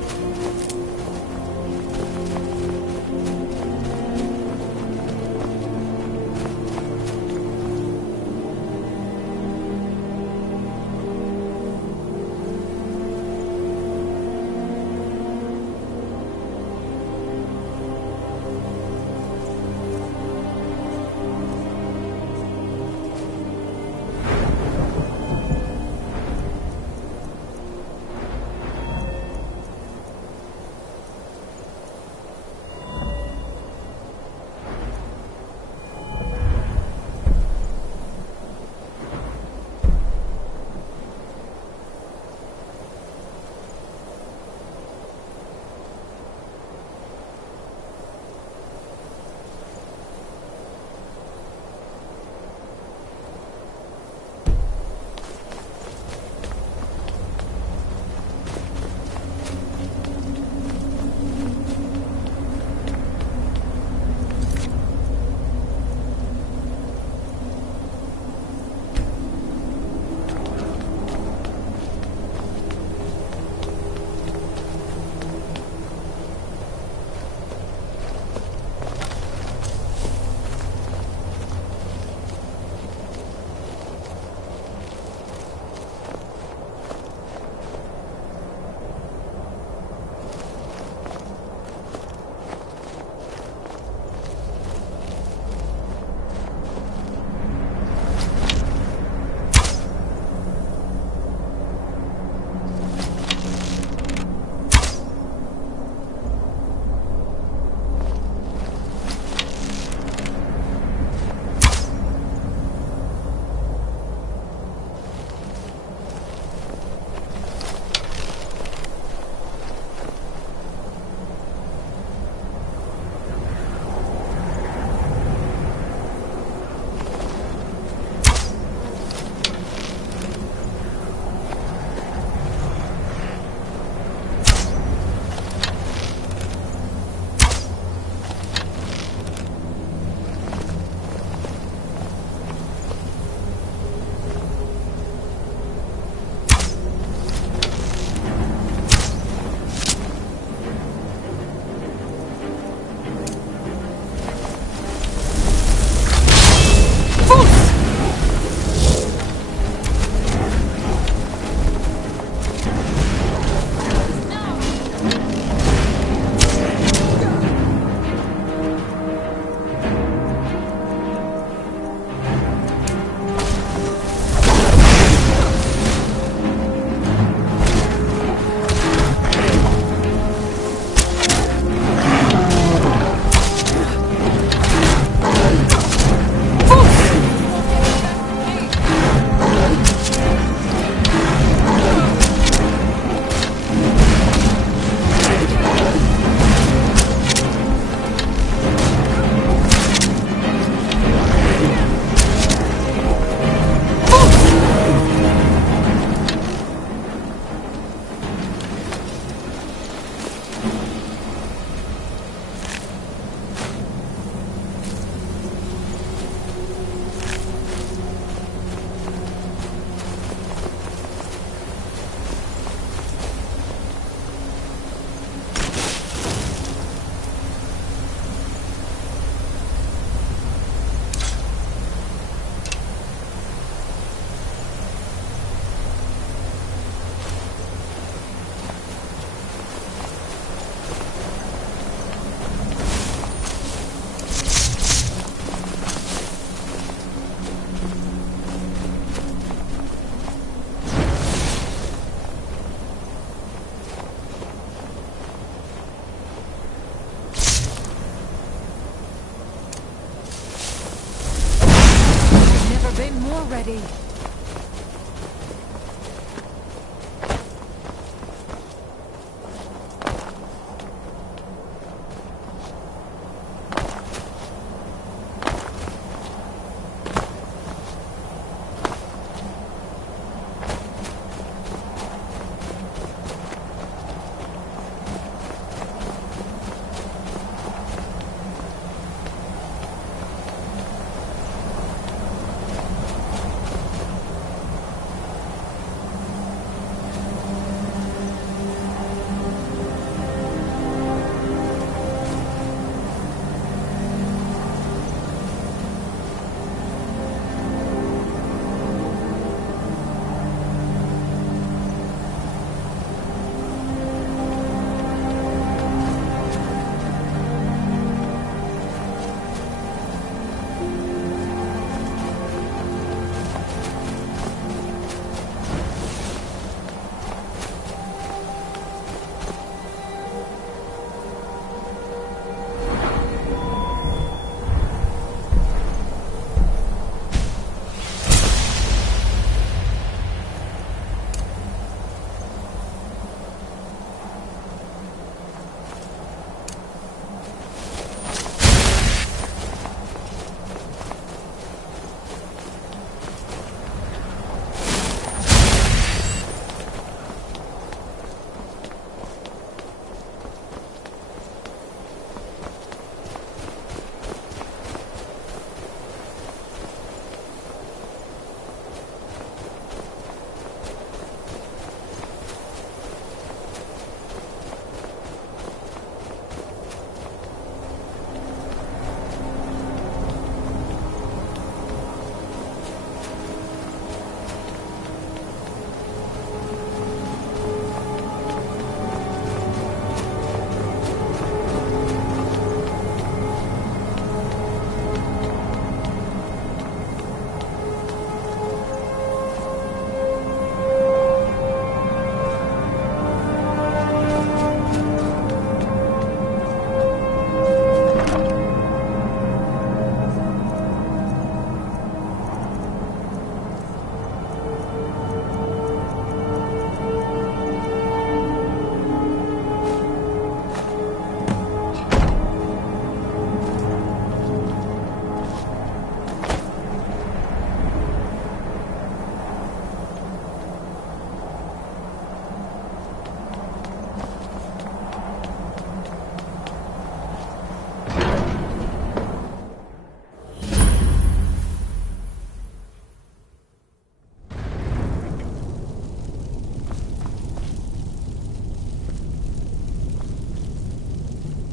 already.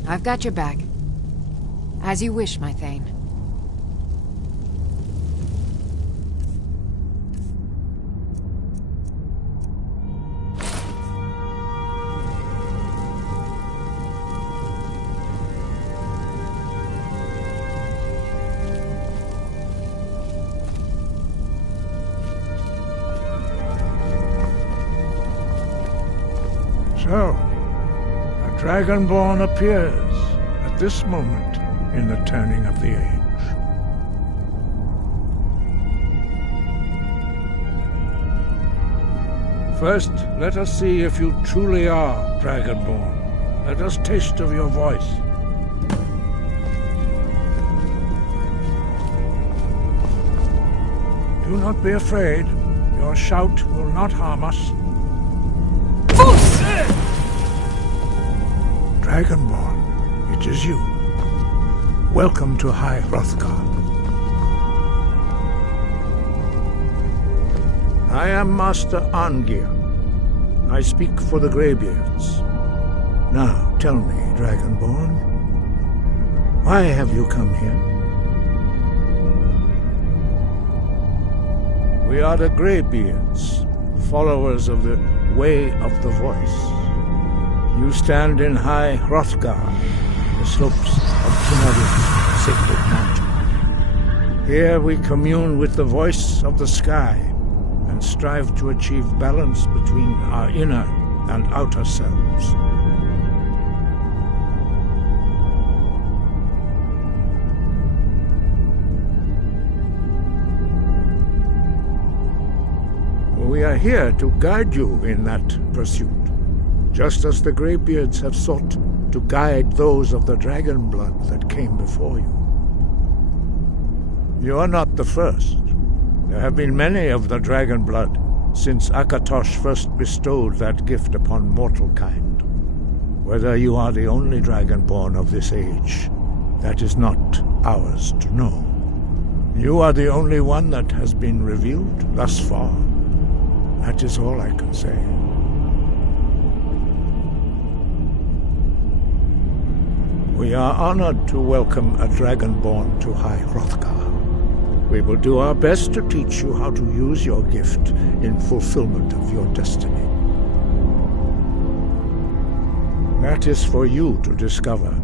I've got your back. As you wish, my Thane. So, a Dragonborn appears at this moment in the turning of the age. First, let us see if you truly are Dragonborn. Let us taste of your voice. Do not be afraid. Your shout will not harm us. Dragonborn, it is you. Welcome to High Hrothgar. I am Master Arngir. I speak for the Greybeards. Now, tell me, Dragonborn, why have you come here? We are the Greybeards, followers of the Way of the Voice. You stand in High Hrothgar, the slopes of Tinari's sacred mountain. Here we commune with the voice of the sky and strive to achieve balance between our inner and outer selves. We are here to guide you in that pursuit, just as the Greybeards have sought to guide those of the dragon blood that came before you. You are not the first. There have been many of the dragon blood since Akatosh first bestowed that gift upon mortal kind. Whether you are the only dragonborn of this age, that is not ours to know. You are the only one that has been revealed thus far. That is all I can say. We are honored to welcome a Dragonborn to High Hrothgar. We will do our best to teach you how to use your gift in fulfillment of your destiny. That is for you to discover.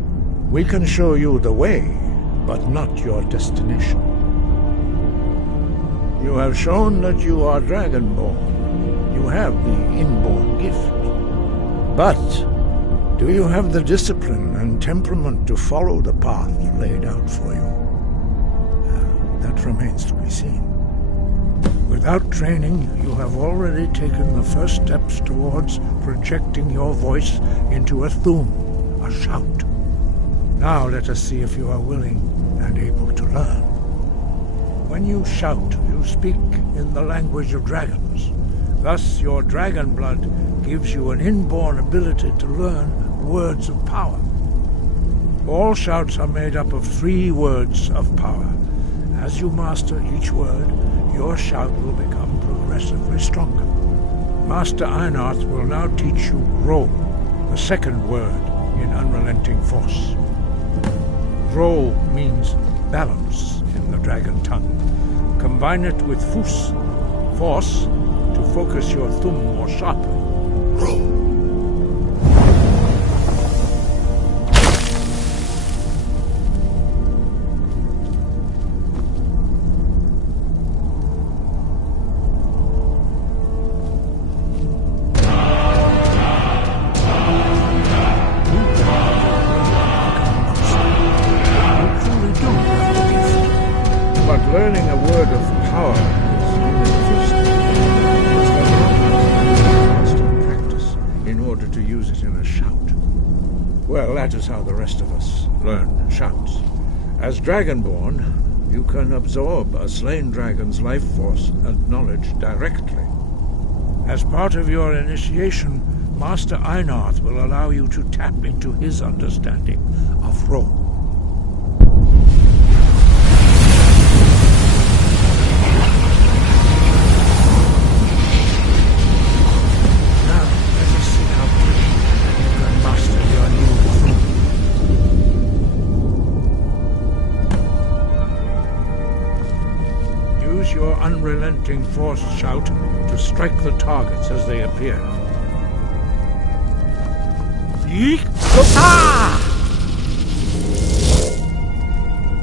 We can show you the way, but not your destination. You have shown that you are Dragonborn. You have the inborn gift. But do you have the discipline and temperament to follow the path laid out for you? That remains to be seen. Without training, you have already taken the first steps towards projecting your voice into a thum, a shout. Now let us see if you are willing and able to learn. When you shout, you speak in the language of dragons. Thus, your dragon blood gives you an inborn ability to learn words of power. All shouts are made up of 3 words of power. As you master each word, your shout will become progressively stronger. Master Einarth will now teach you Ro, the second word in Unrelenting Force. Ro means balance in the dragon tongue. Combine it with Fus, force, to focus your thumb more sharply. Ro. Learning a word of power is only the first step. Constant practice in order to use it in a shout. Well, that is how the rest of us learn shouts. As Dragonborn, you can absorb a slain dragon's life force and knowledge directly. As part of your initiation, Master Einarth will allow you to tap into his understanding of Ro. unrelenting force shout to strike the targets as they appear. Yeek! Ah!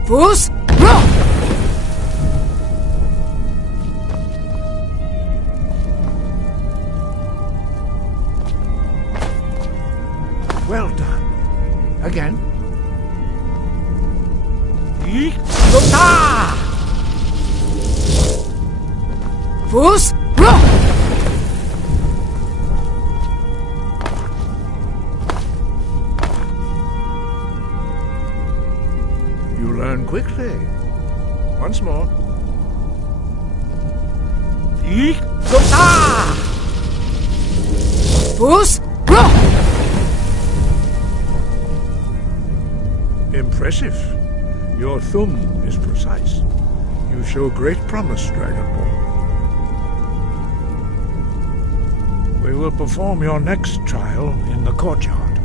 Fus! Roll! Well done. Again. Yeek! Ah! Fus! Roll! You learn quickly. Once more. Yeek! Ah! Fus! Roll! Impressive. Your thumb is precise. You show great promise, Dragonborn. We will perform your next trial in the courtyard.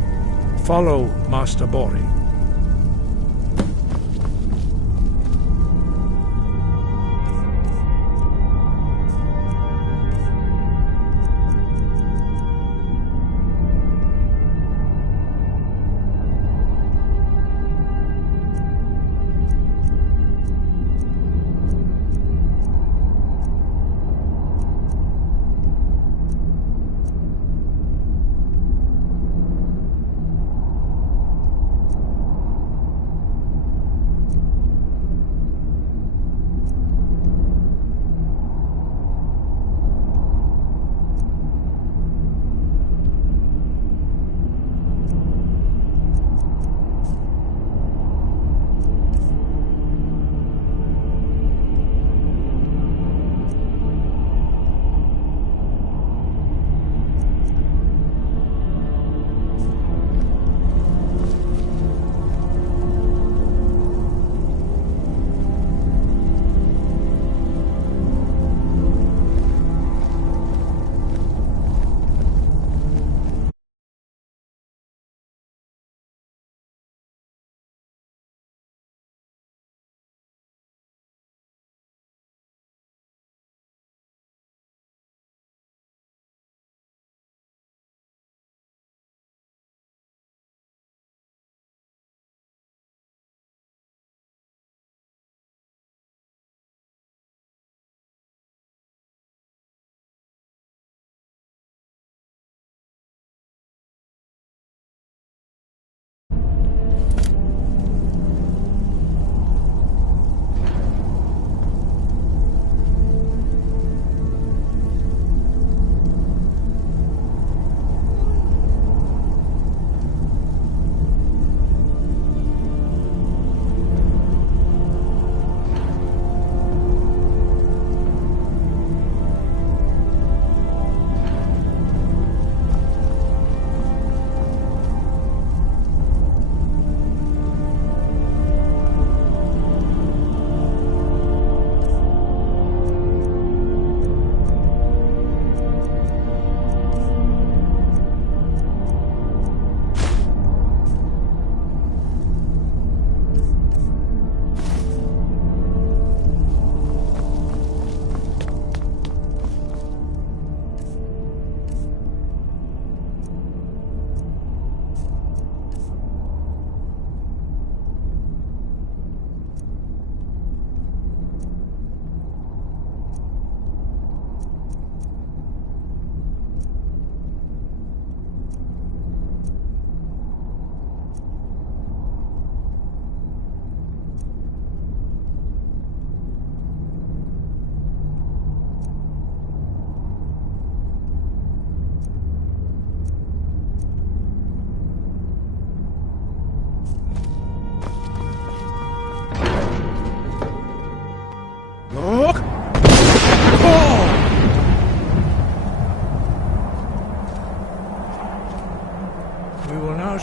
Follow Master Bori.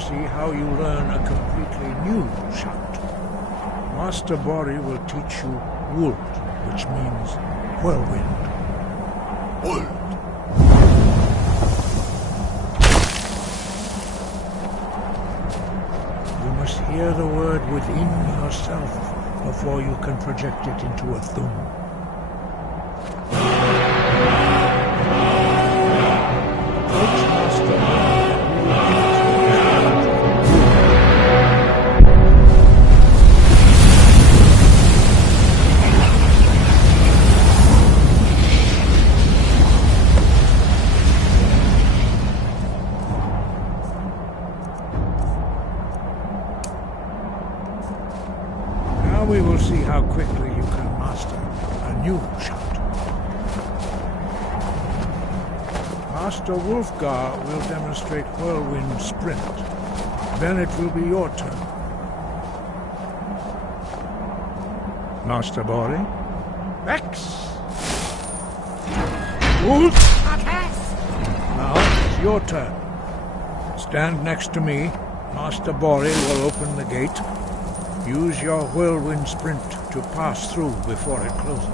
see how you learn a completely new shout. Master Bori will teach you Wold, which means whirlwind. Wold. You must hear the word within yourself before you can project it into a thum. we will see how quickly you can master a new shout. Master Wolfgar will demonstrate Whirlwind Sprint. Then it will be your turn. Master Bori? Vex! Wolf! Now it's your turn. Stand next to me. Master Bori will open the gate. Use your Whirlwind Sprint to pass through before it closes.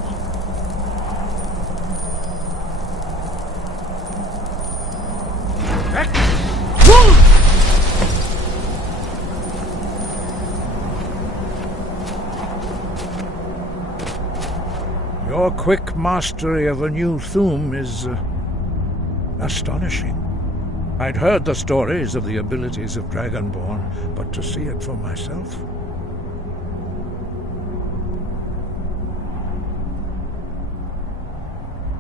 Your quick mastery of a new Thuum is astonishing. I'd heard the stories of the abilities of Dragonborn, but to see it for myself...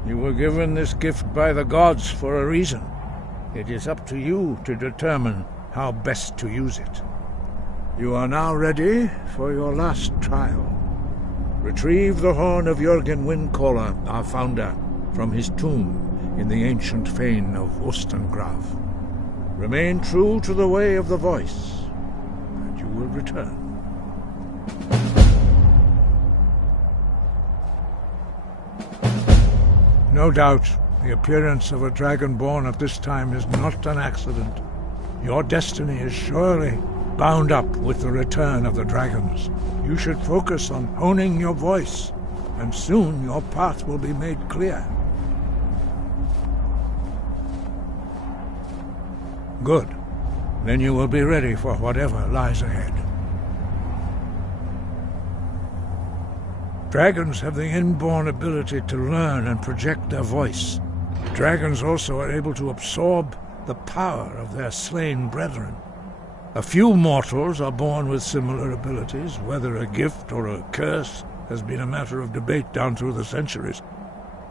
You were given this gift by the gods for a reason. It is up to you to determine how best to use it. You are now ready for your last trial. Retrieve the horn of Jürgen Windcaller, our founder, from his tomb in the ancient fane of Ostengrav. Remain true to the way of the voice, and you will return. No doubt, the appearance of a Dragonborn at this time is not an accident. Your destiny is surely bound up with the return of the dragons. You should focus on honing your voice, and soon your path will be made clear. Good. Then you will be ready for whatever lies ahead. Dragons have the inborn ability to learn and project their voice. Dragons also are able to absorb the power of their slain brethren. A few mortals are born with similar abilities. Whether a gift or a curse has been a matter of debate down through the centuries.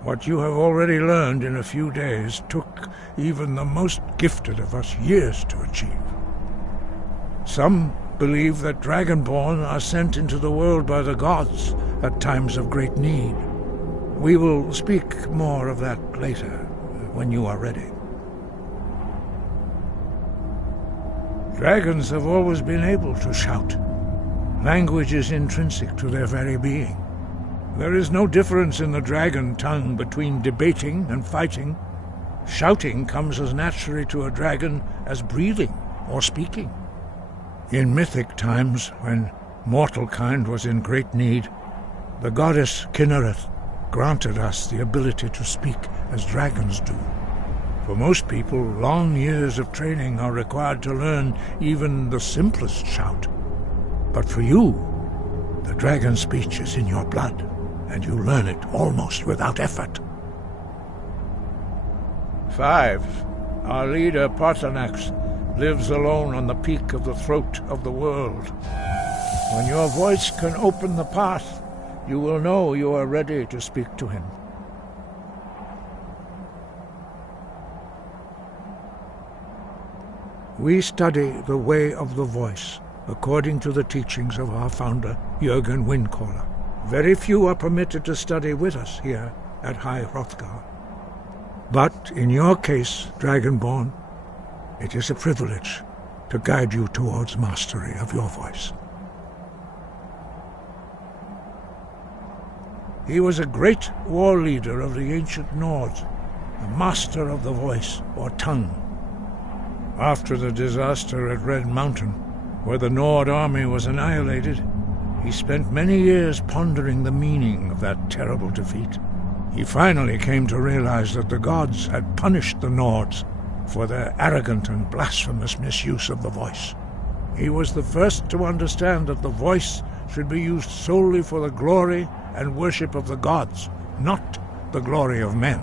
What you have already learned in a few days took even the most gifted of us years to achieve. Some believe that Dragonborn are sent into the world by the gods at times of great need. We will speak more of that later, when you are ready. Dragons have always been able to shout. Language is intrinsic to their very being. There is no difference in the dragon tongue between debating and fighting. Shouting comes as naturally to a dragon as breathing or speaking. In mythic times, when mortal kind was in great need, the goddess Kinnereth granted us the ability to speak as dragons do. For most people, long years of training are required to learn even the simplest shout. But for you, the dragon speech is in your blood, and you learn it almost without effort. 5. Our leader, Partanax, lives alone on the peak of the throat of the world. When your voice can open the path, you will know you are ready to speak to him. We study the way of the voice, according to the teachings of our founder, Jürgen Windcaller. Very few are permitted to study with us here at High Hrothgar. But in your case, Dragonborn, it is a privilege to guide you towards mastery of your voice. He was a great war leader of the ancient Nords, a master of the voice, or tongue. After the disaster at Red Mountain, where the Nord army was annihilated, he spent many years pondering the meaning of that terrible defeat. He finally came to realize that the gods had punished the Nords for their arrogant and blasphemous misuse of the voice. He was the first to understand that the voice should be used solely for the glory and worship of the gods, not the glory of men.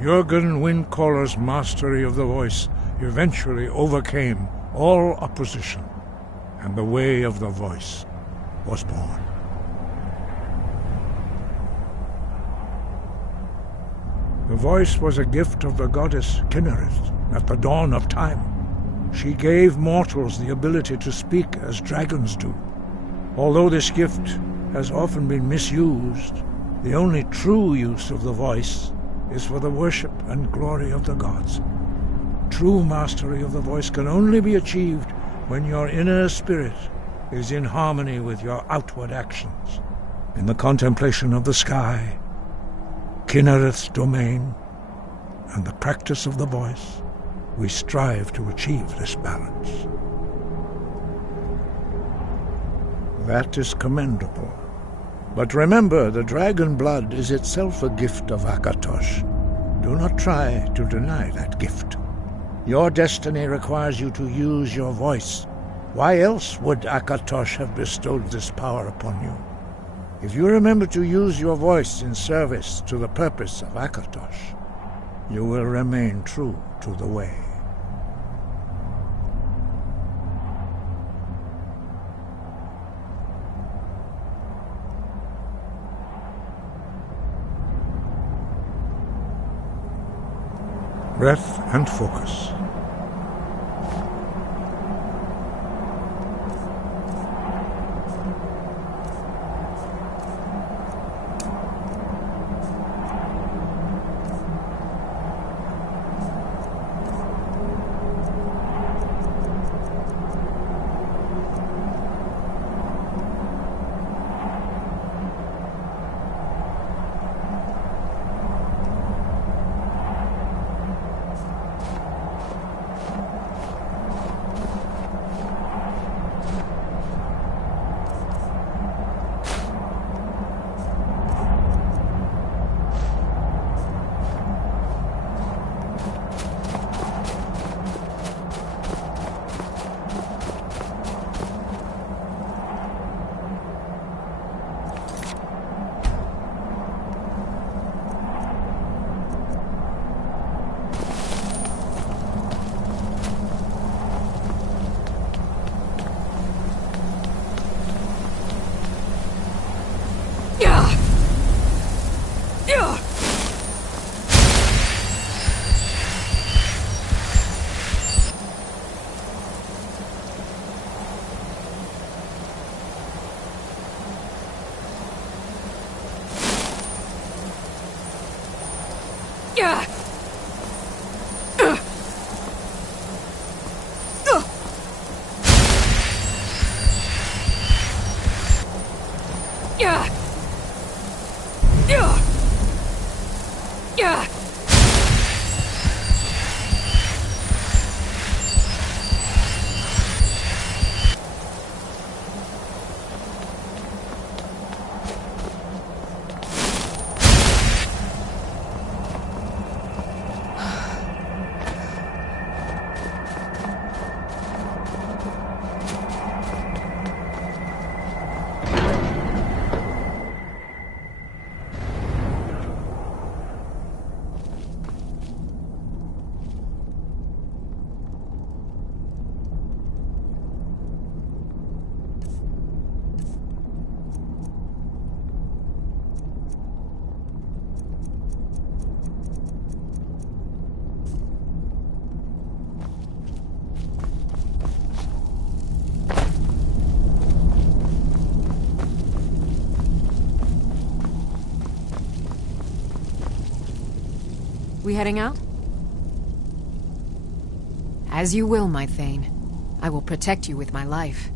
Jürgen Windcaller's mastery of the voice eventually overcame all opposition, and the way of the voice was born. The voice was a gift of the goddess Kinnereth at the dawn of time. She gave mortals the ability to speak as dragons do. Although this gift has often been misused, the only true use of the voice is for the worship and glory of the gods. True mastery of the voice can only be achieved when your inner spirit is in harmony with your outward actions. In the contemplation of the sky, Kinnereth's domain, and the practice of the voice, we strive to achieve this balance. That is commendable. But remember, the dragon blood is itself a gift of Akatosh. Do not try to deny that gift. Your destiny requires you to use your voice. Why else would Akatosh have bestowed this power upon you? If you remember to use your voice in service to the purpose of Akatosh, you will remain true to the way. Breath and focus. We heading out? As you will, my Thane. I will protect you with my life.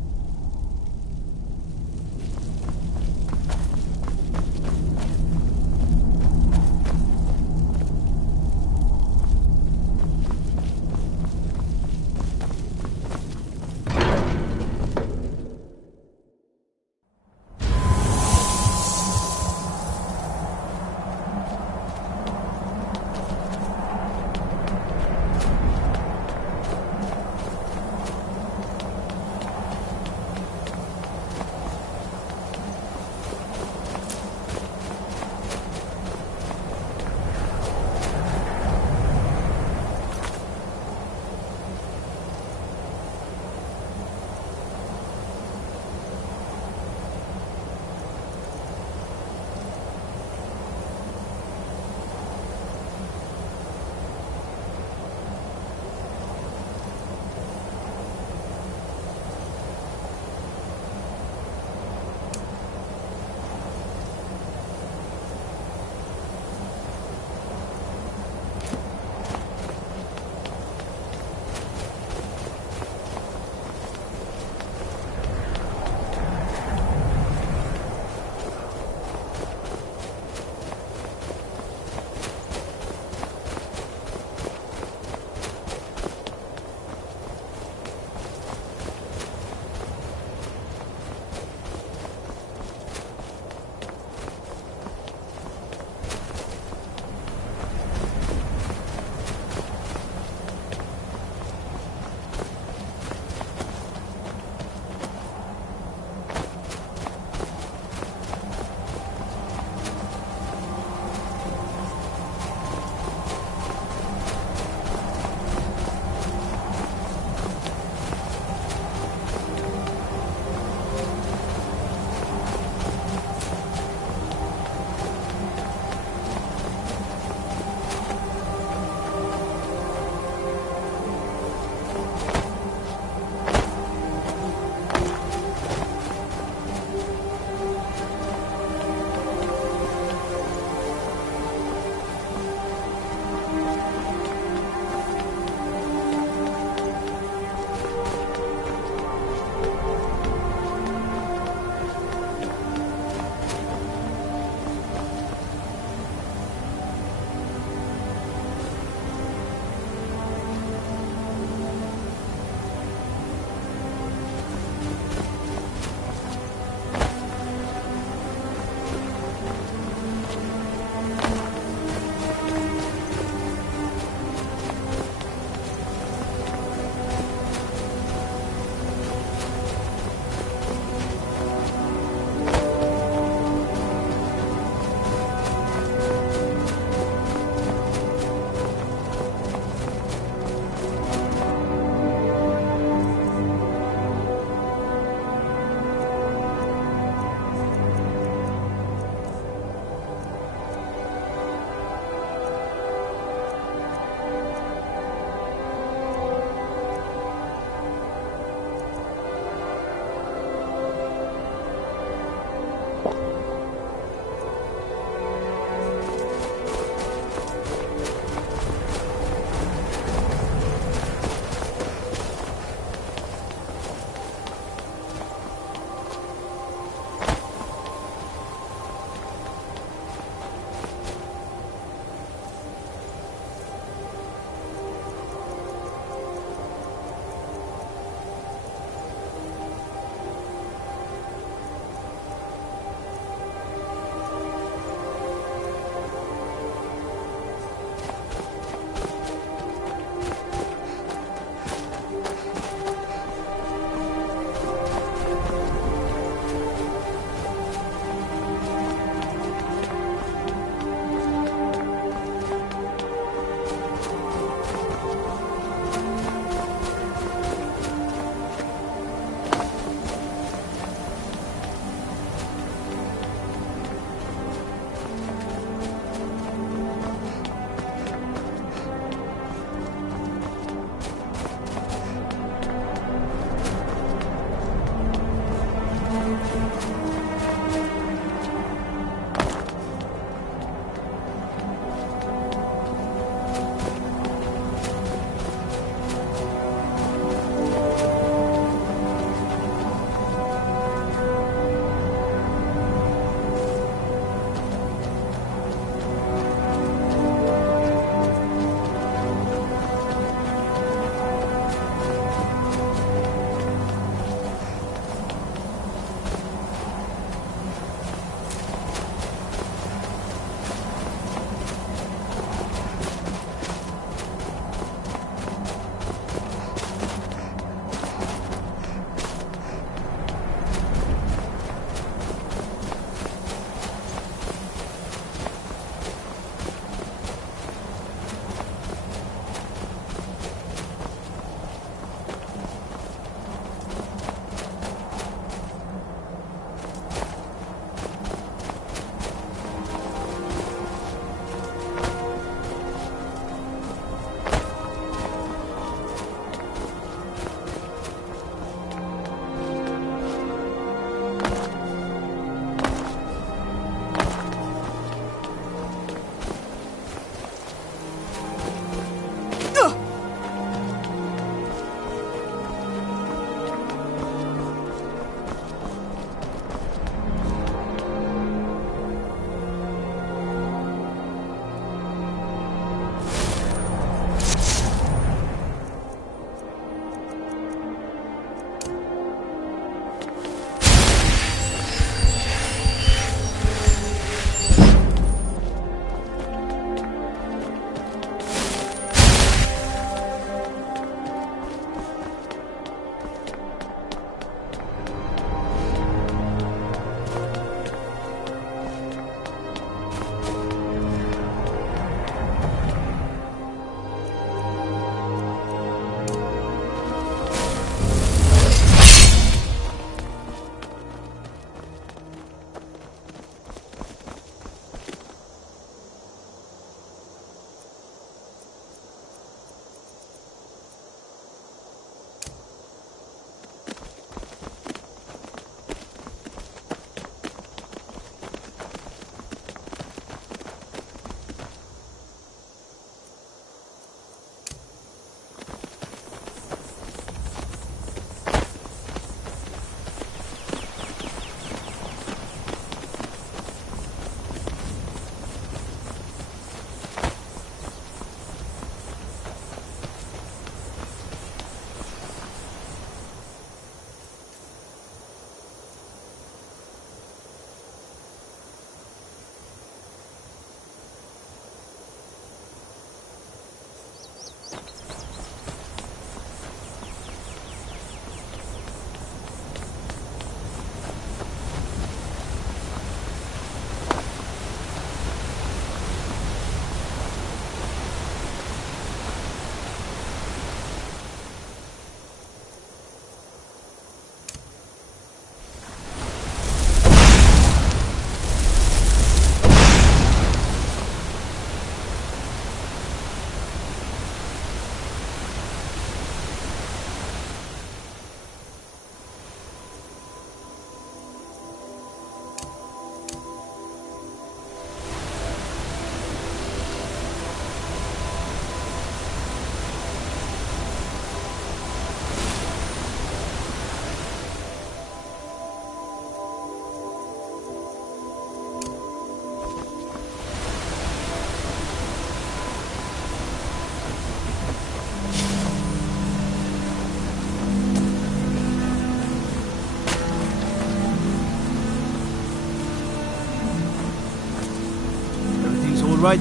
all right?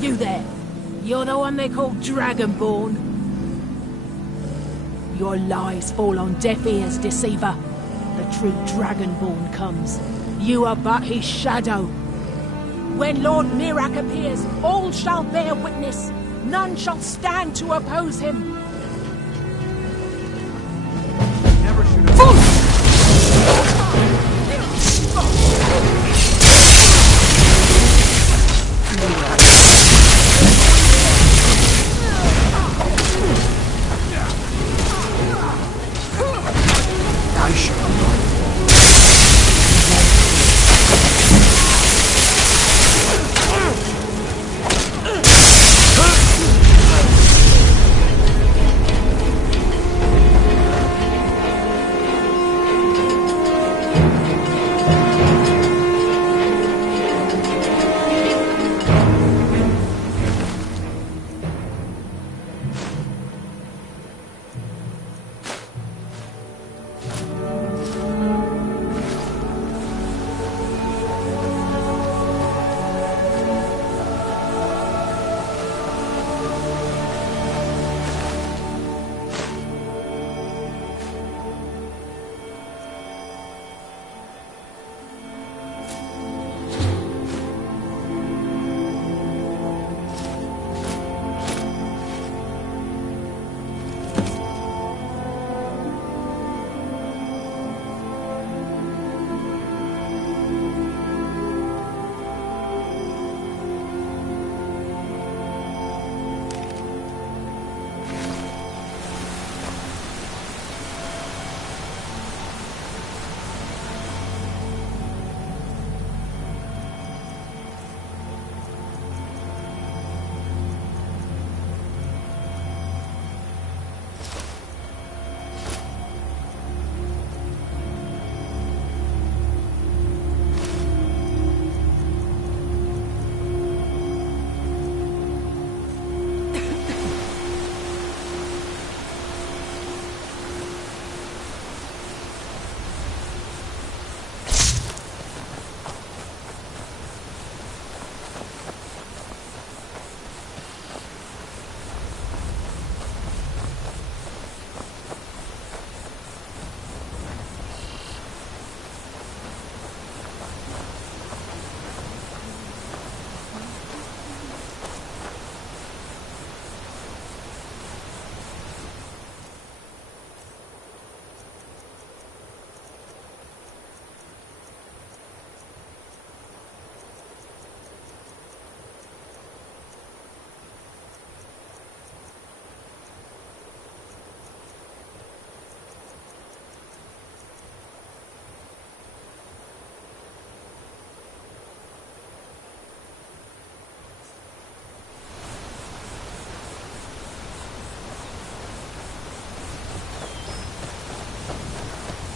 You there. You're the one they call Dragonborn. Your lies fall on deaf ears, deceiver. The true Dragonborn comes. You are but his shadow. When Lord Mirak appears, all shall bear witness. None shall stand to oppose him. Never should have...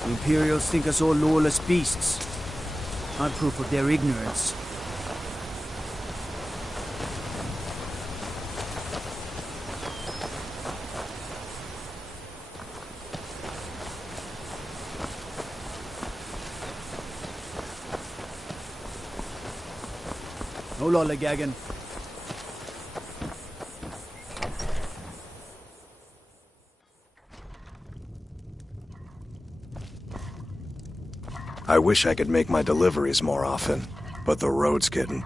The Imperials think us all lawless beasts. Not proof of their ignorance. No lollygagging. I wish I could make my deliveries more often, but the road's getting...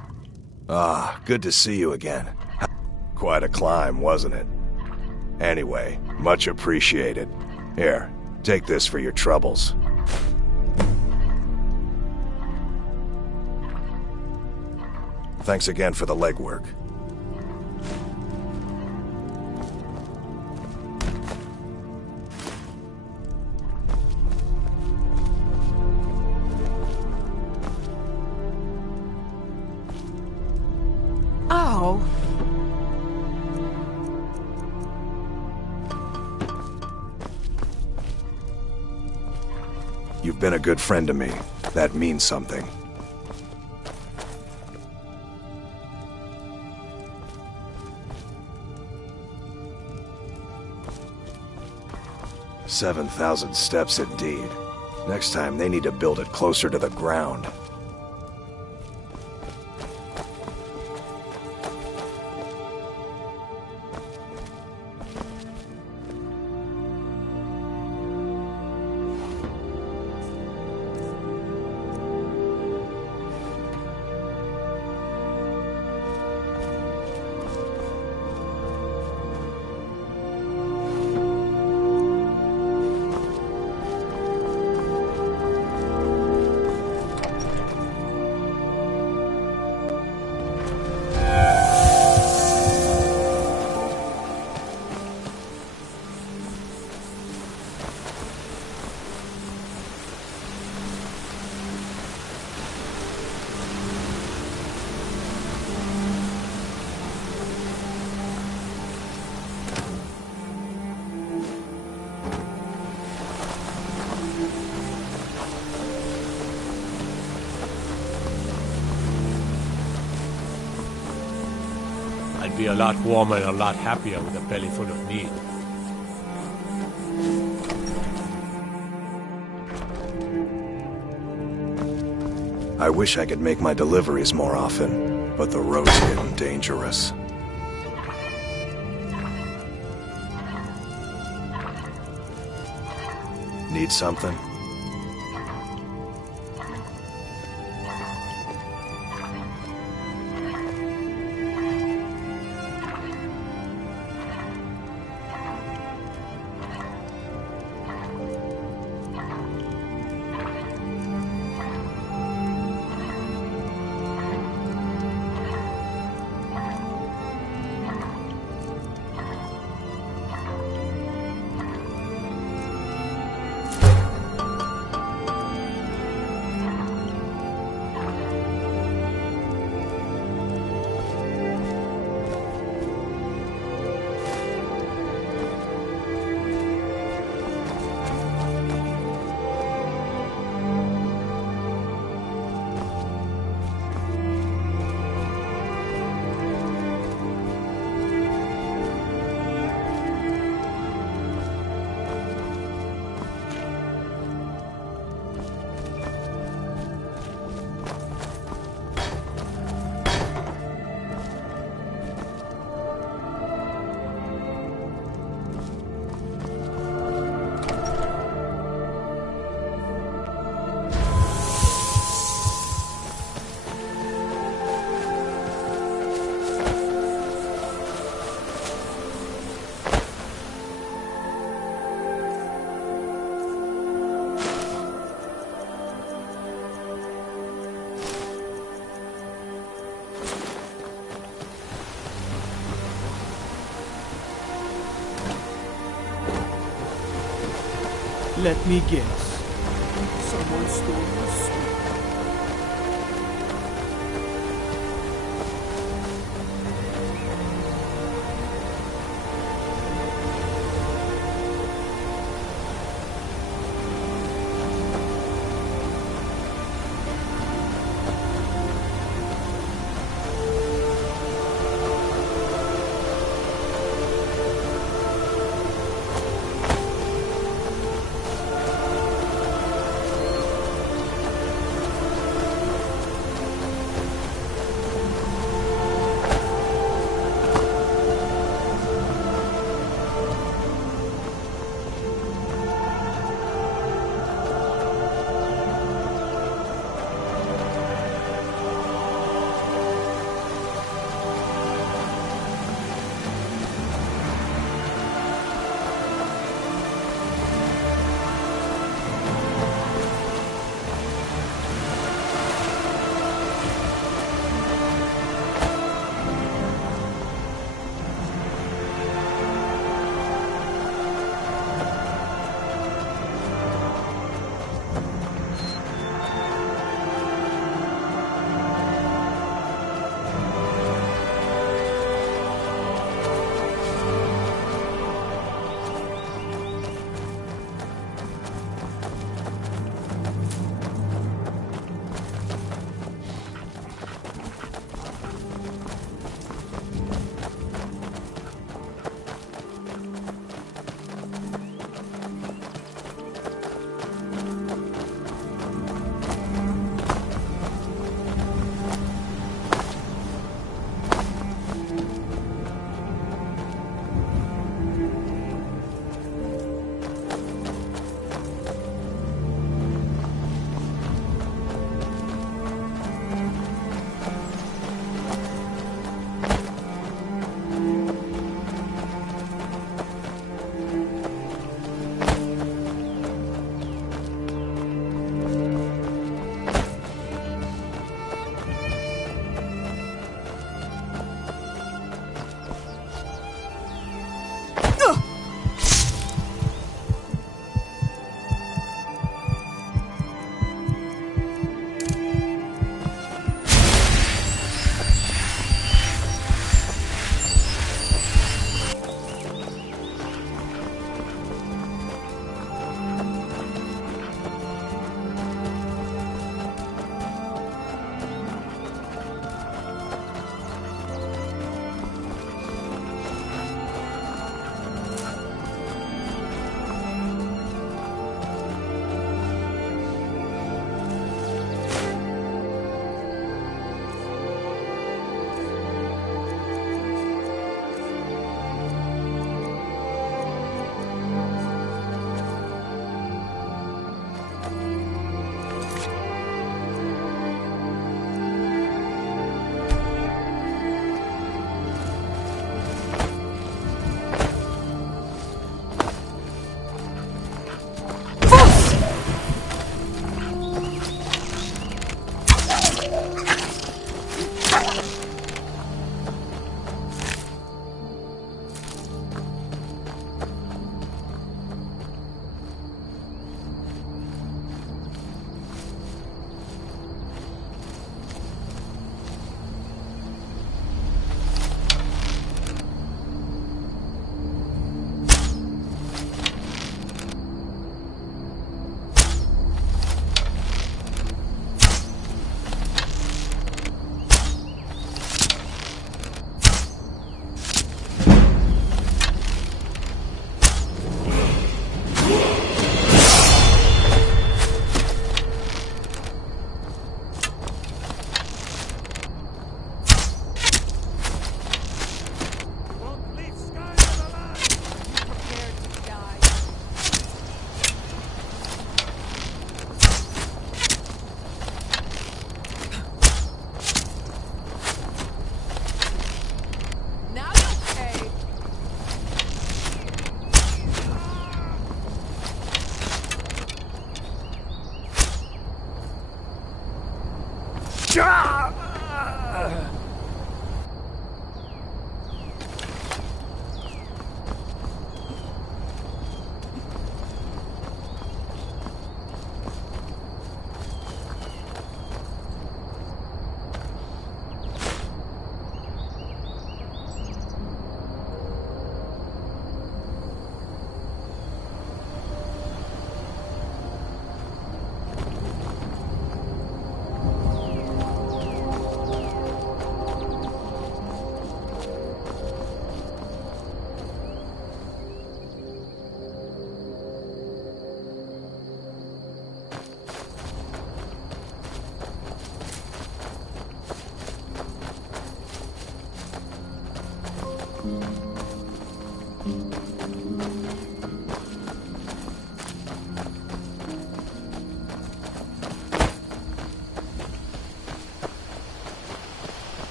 Ah, good to see you again. Quite a climb, wasn't it? Anyway, much appreciated. Here, take this for your troubles. Thanks again for the legwork. Oh. You've been a good friend to me. That means something. 7,000 steps indeed. Next time, they need to build it closer to the ground. I'd be a lot warmer and a lot happier with a belly full of meat. I wish I could make my deliveries more often, but the road's getting dangerous. Need something? Let me guess. Someone stole my sweet.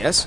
Yes?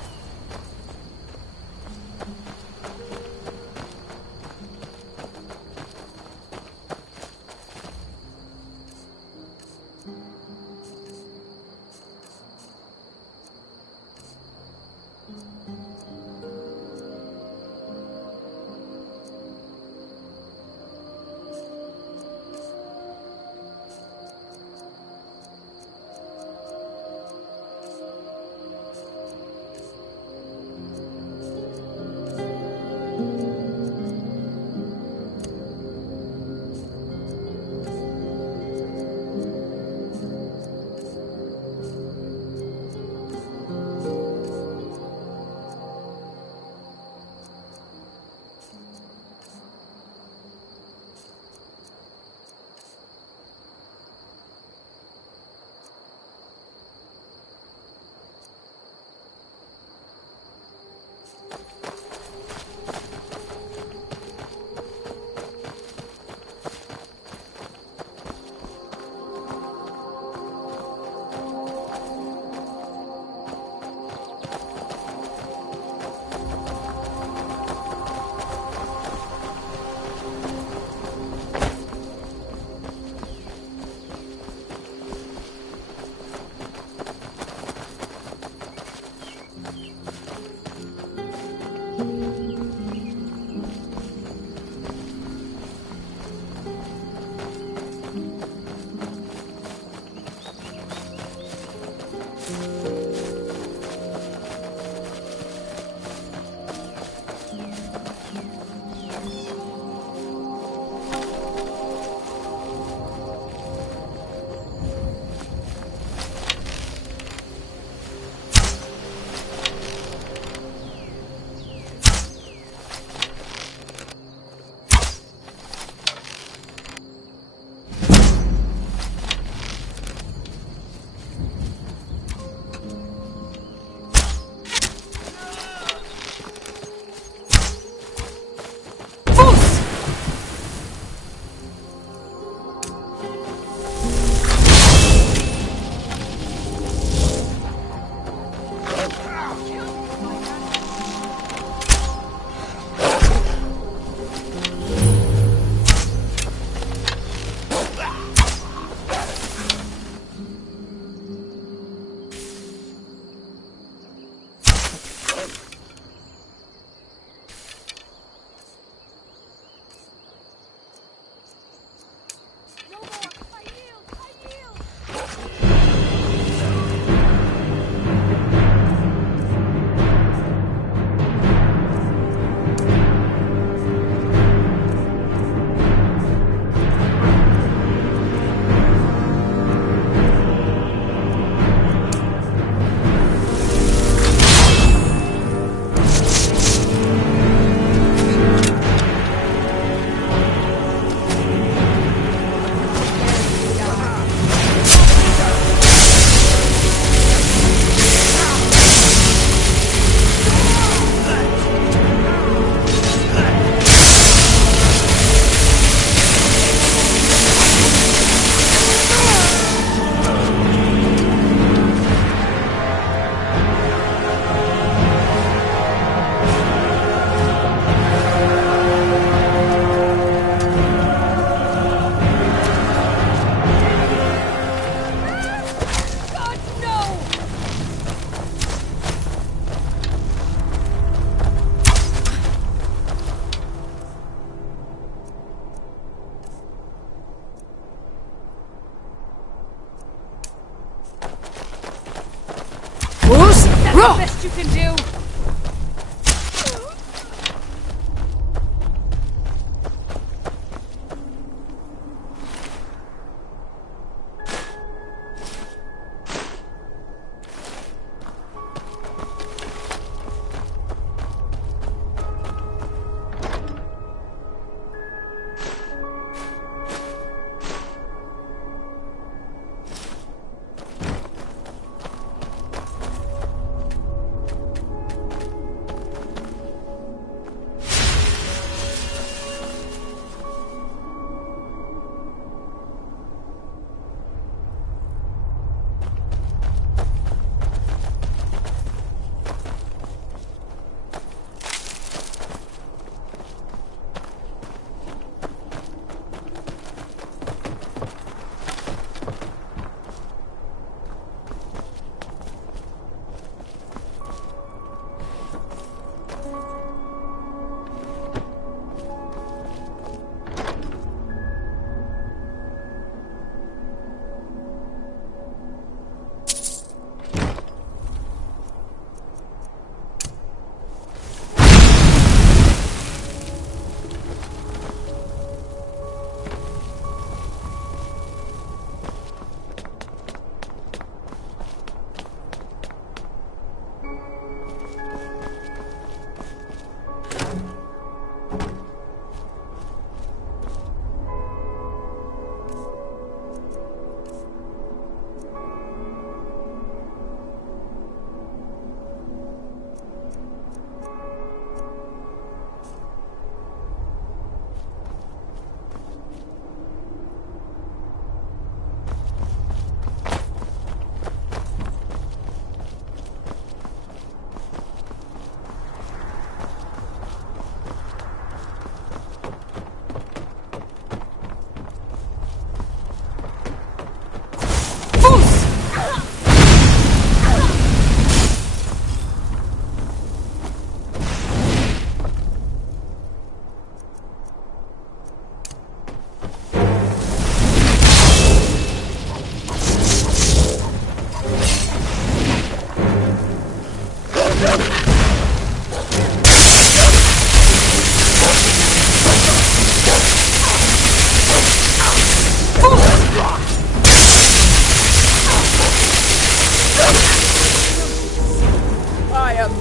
the best you can do.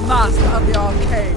Master of the arcade.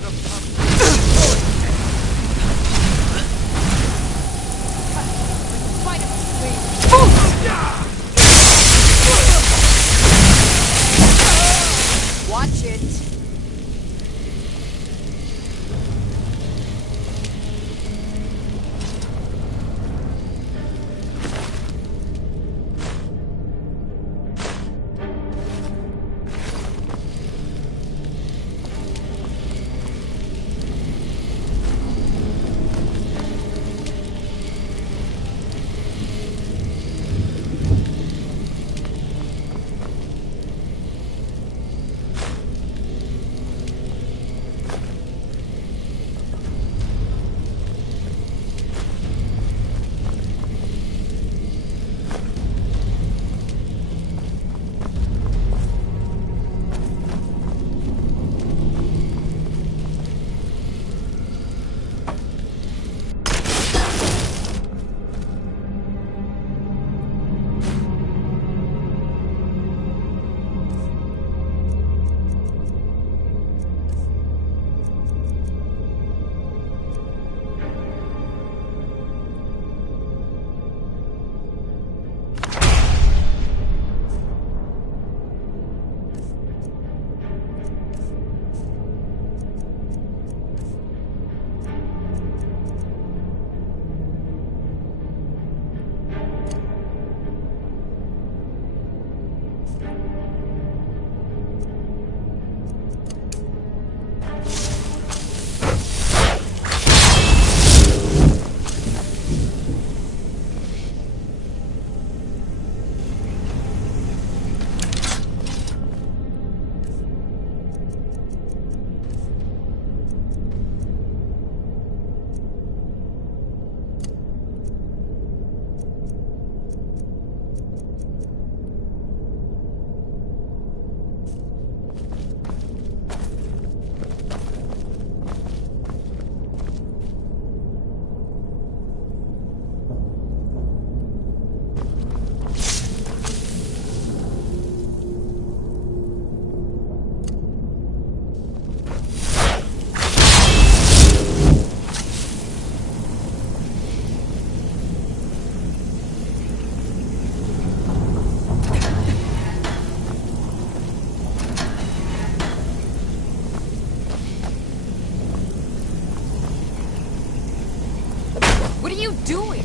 should have come. Watch it. What are you doing?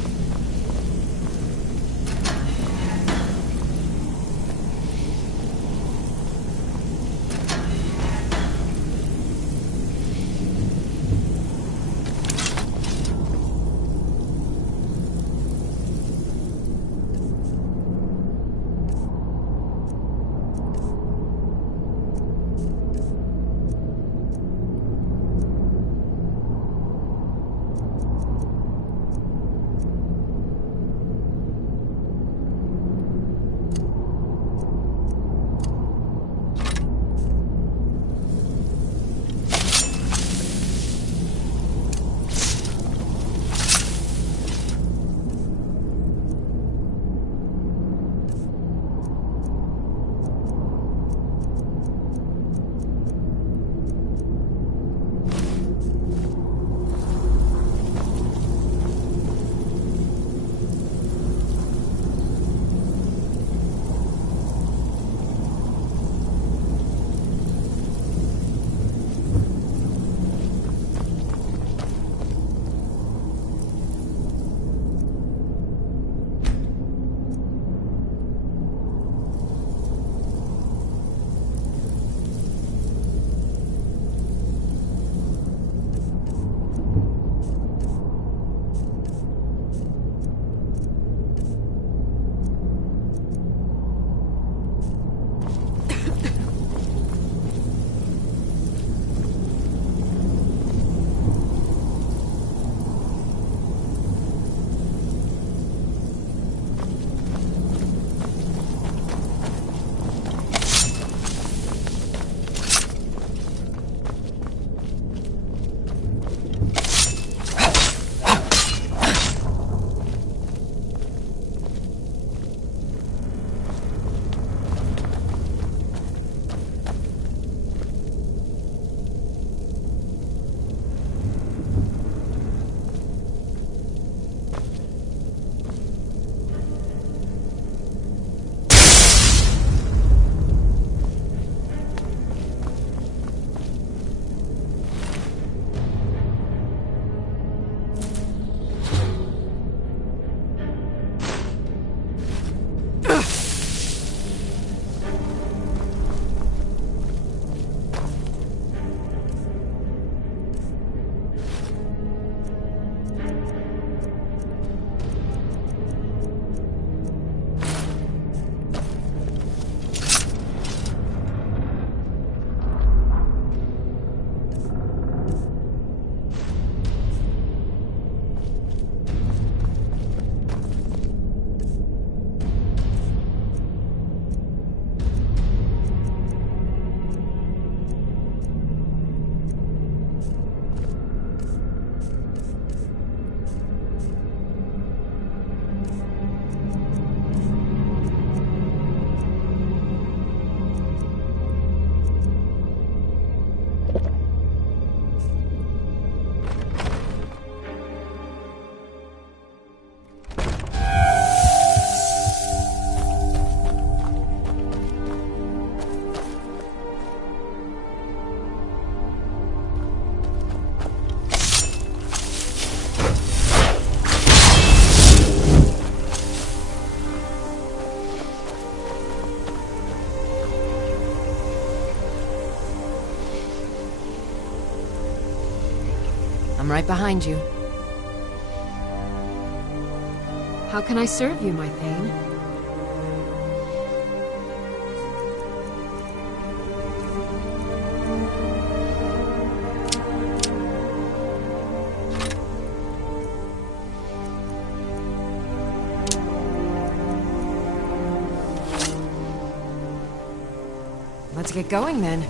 right behind you. How can I serve you, my Thane? Let's get going then.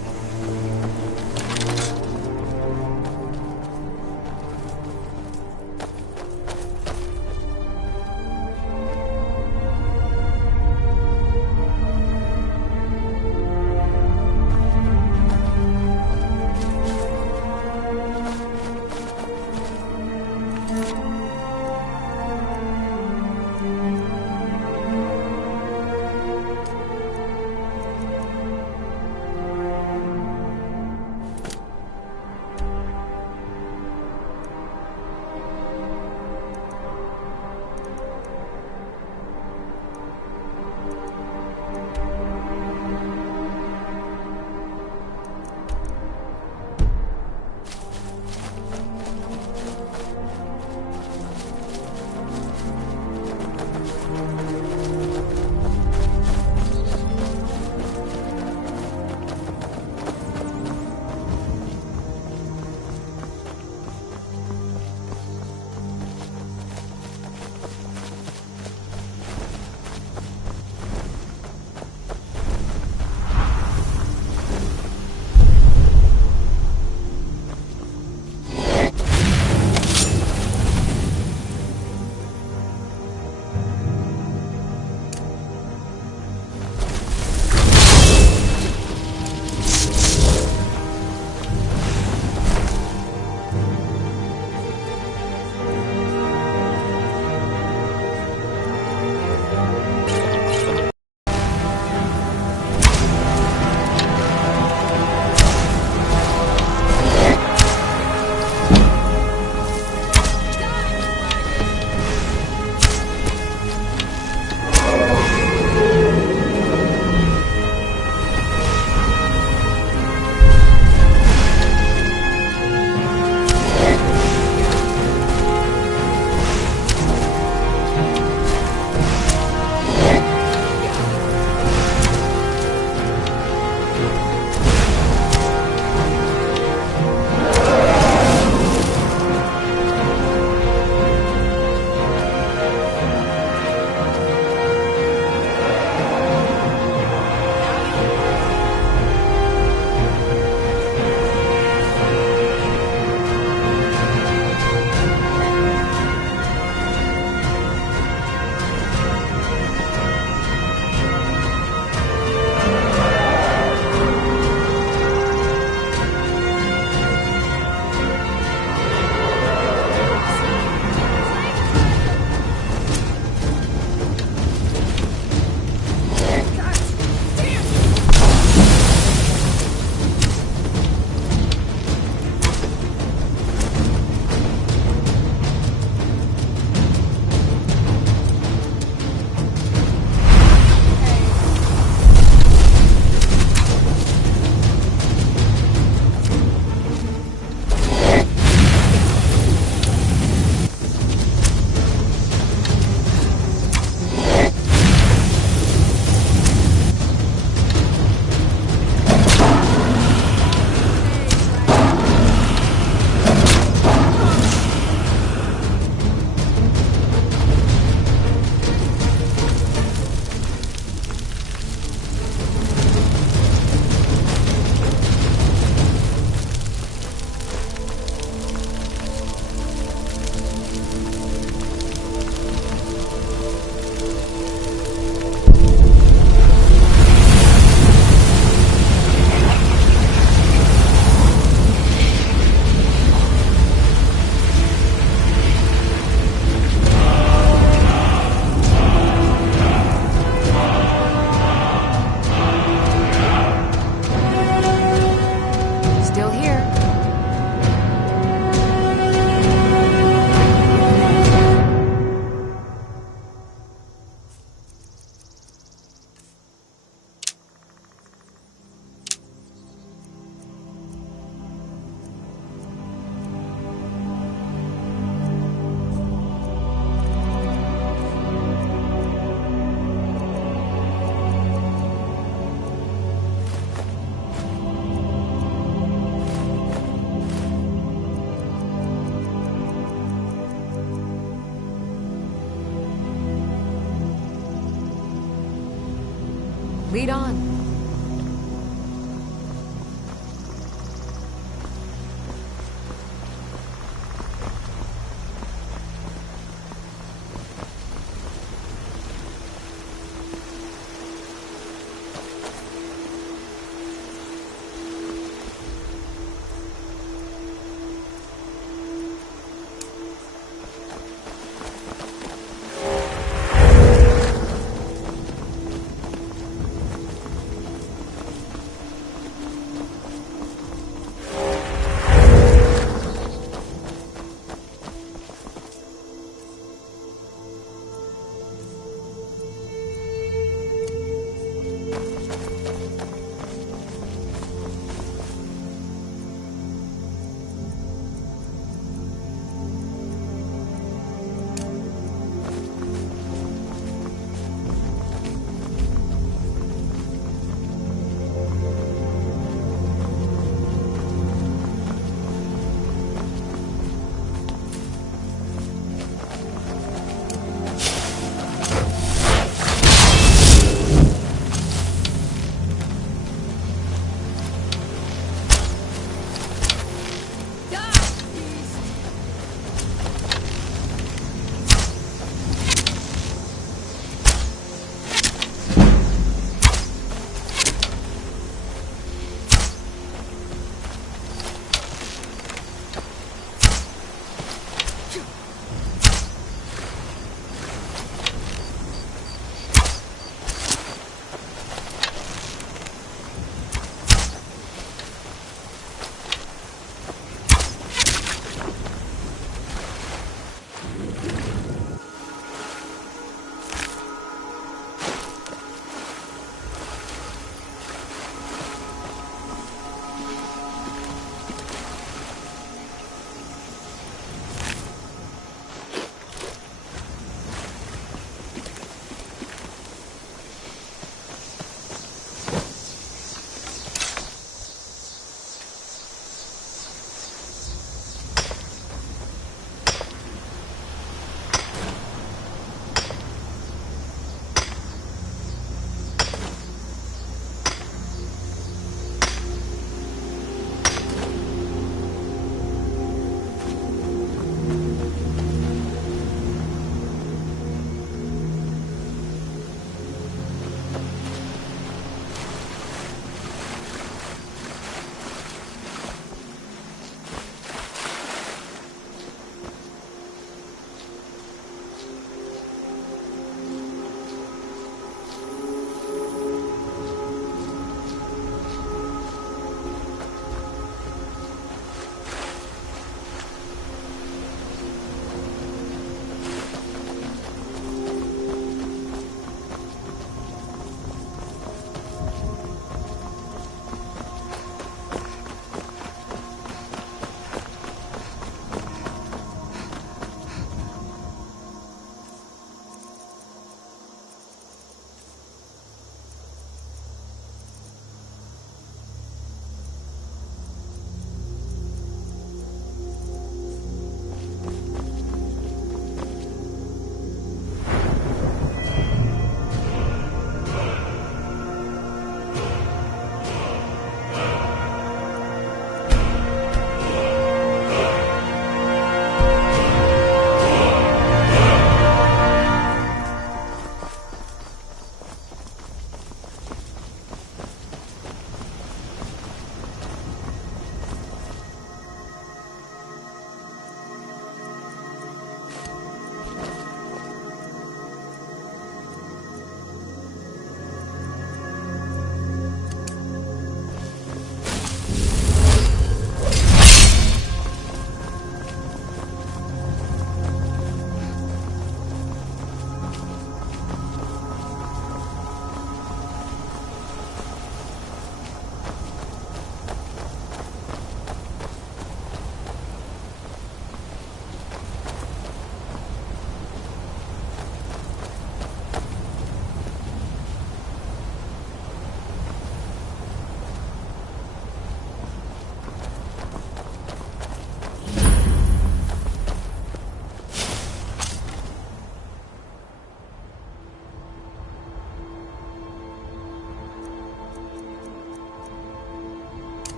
Lead on.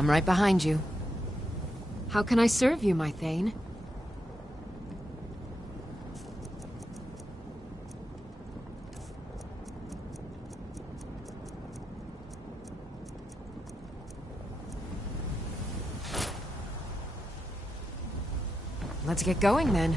I'm right behind you. How can I serve you, my Thane? Let's get going then.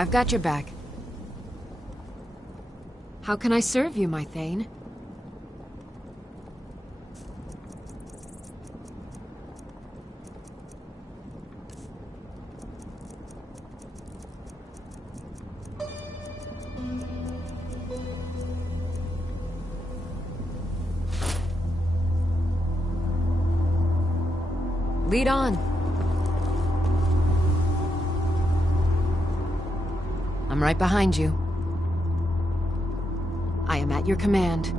I've got your back. How can I serve you, my Thane? Lead on. I'm right behind you. I am at your command.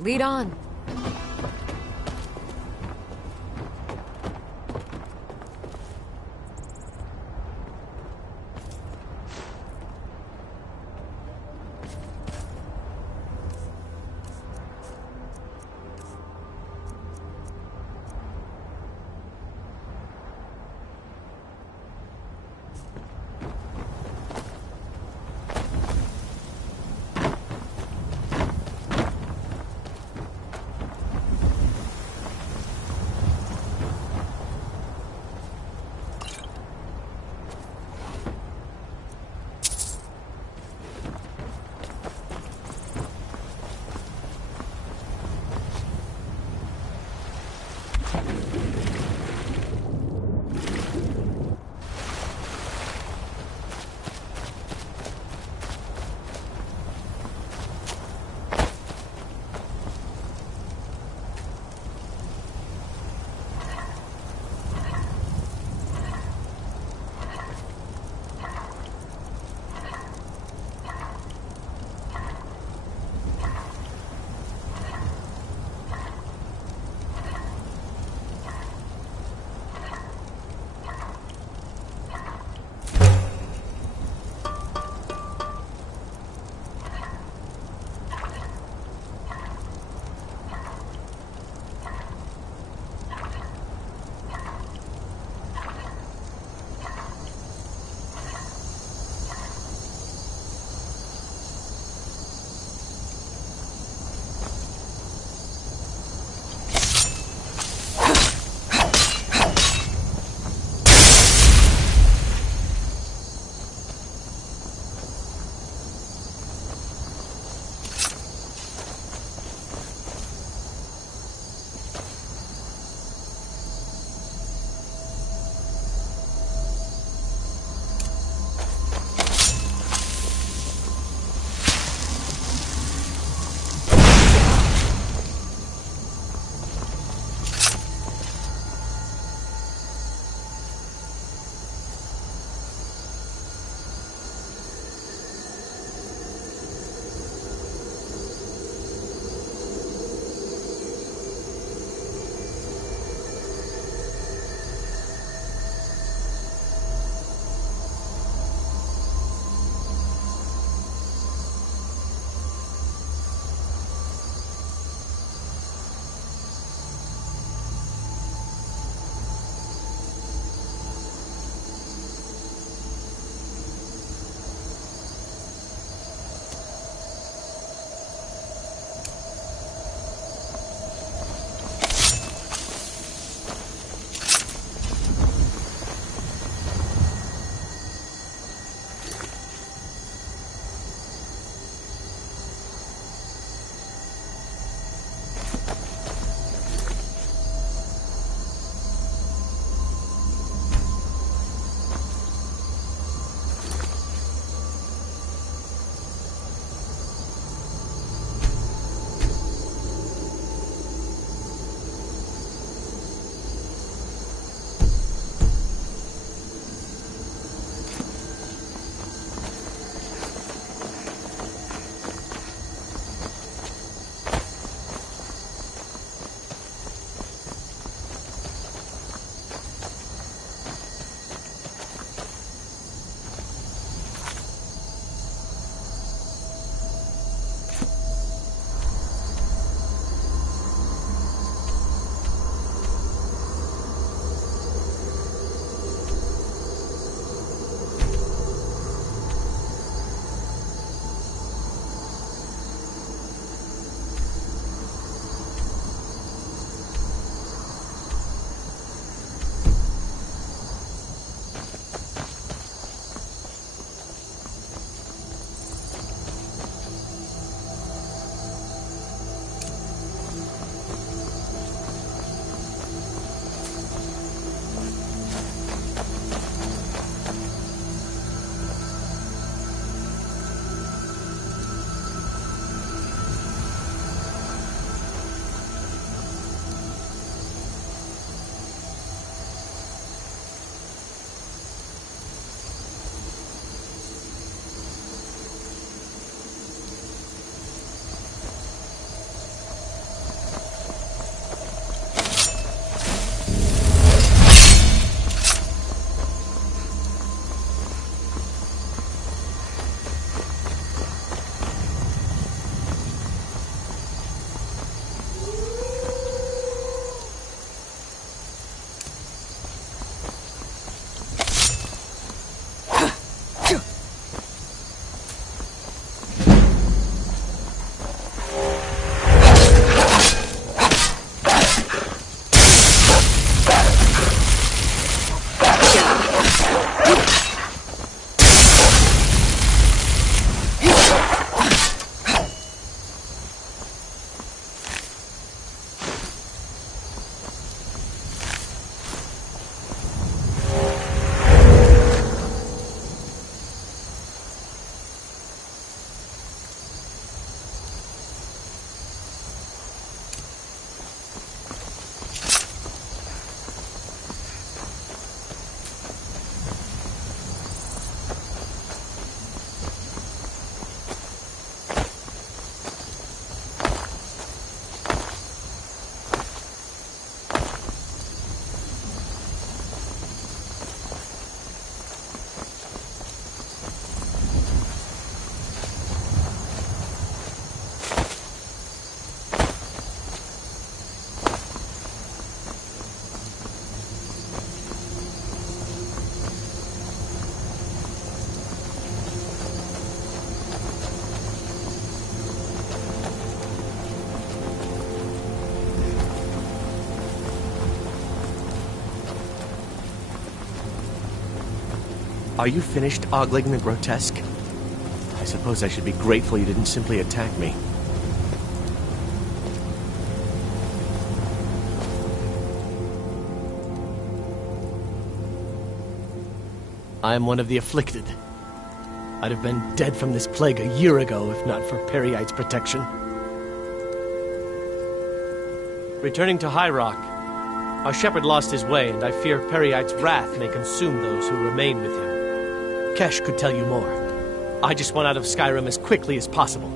Lead on. Are you finished ogling the grotesque? I suppose I should be grateful you didn't simply attack me. I am one of the afflicted. I'd have been dead from this plague a year ago if not for Periite's protection. Returning to High Rock, our shepherd lost his way, and I fear Periite's wrath may consume those who remain with him. Kesh could tell you more. I just want out of Skyrim as quickly as possible.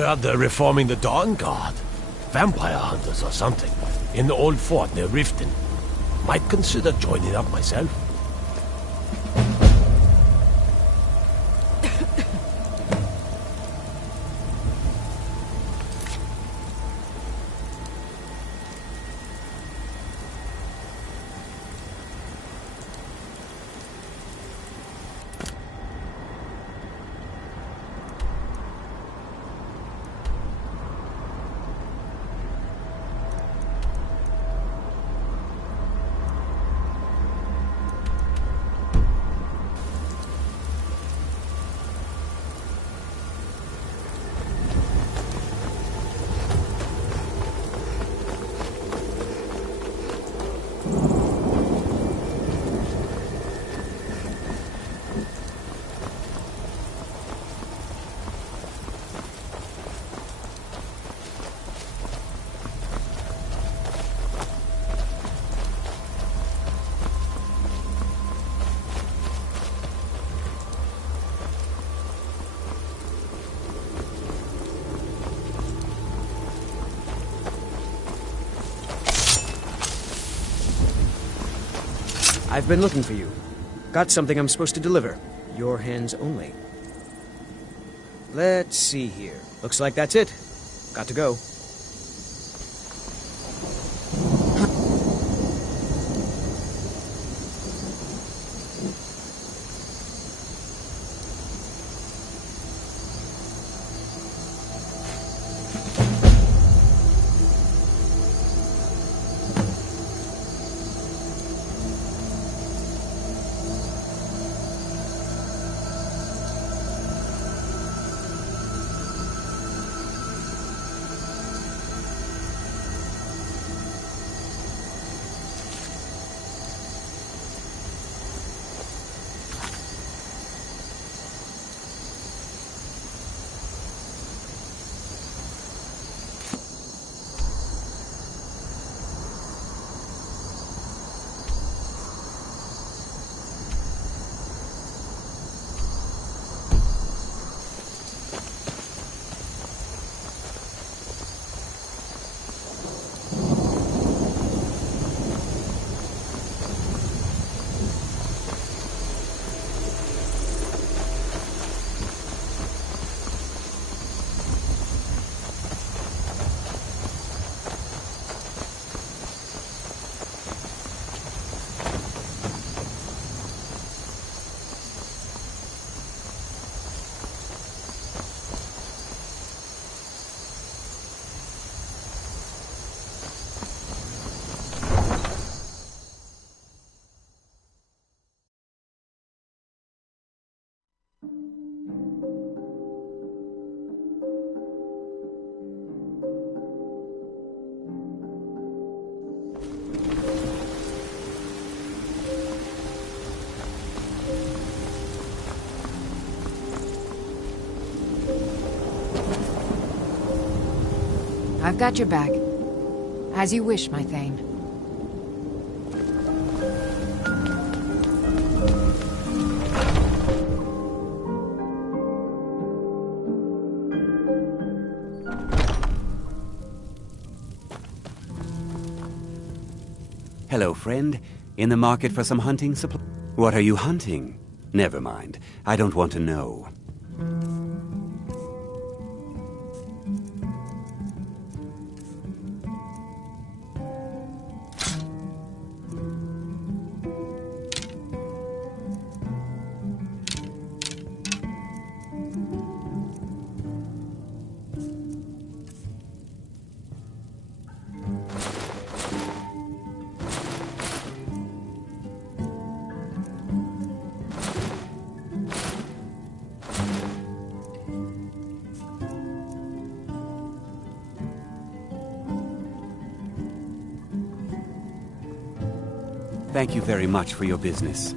Heard they're reforming the Dawn Guard. Vampire hunters or something. In the old fort near Riften. Might consider joining up myself. I've been looking for you. Got something I'm supposed to deliver. Your hands only. Let's see here. Looks like that's it. Got to go. I've got your back. As you wish, my Thane. Hello, friend. In the market for some hunting supplies? What are you hunting? Never mind. I don't want to know. Thank you very much for your business.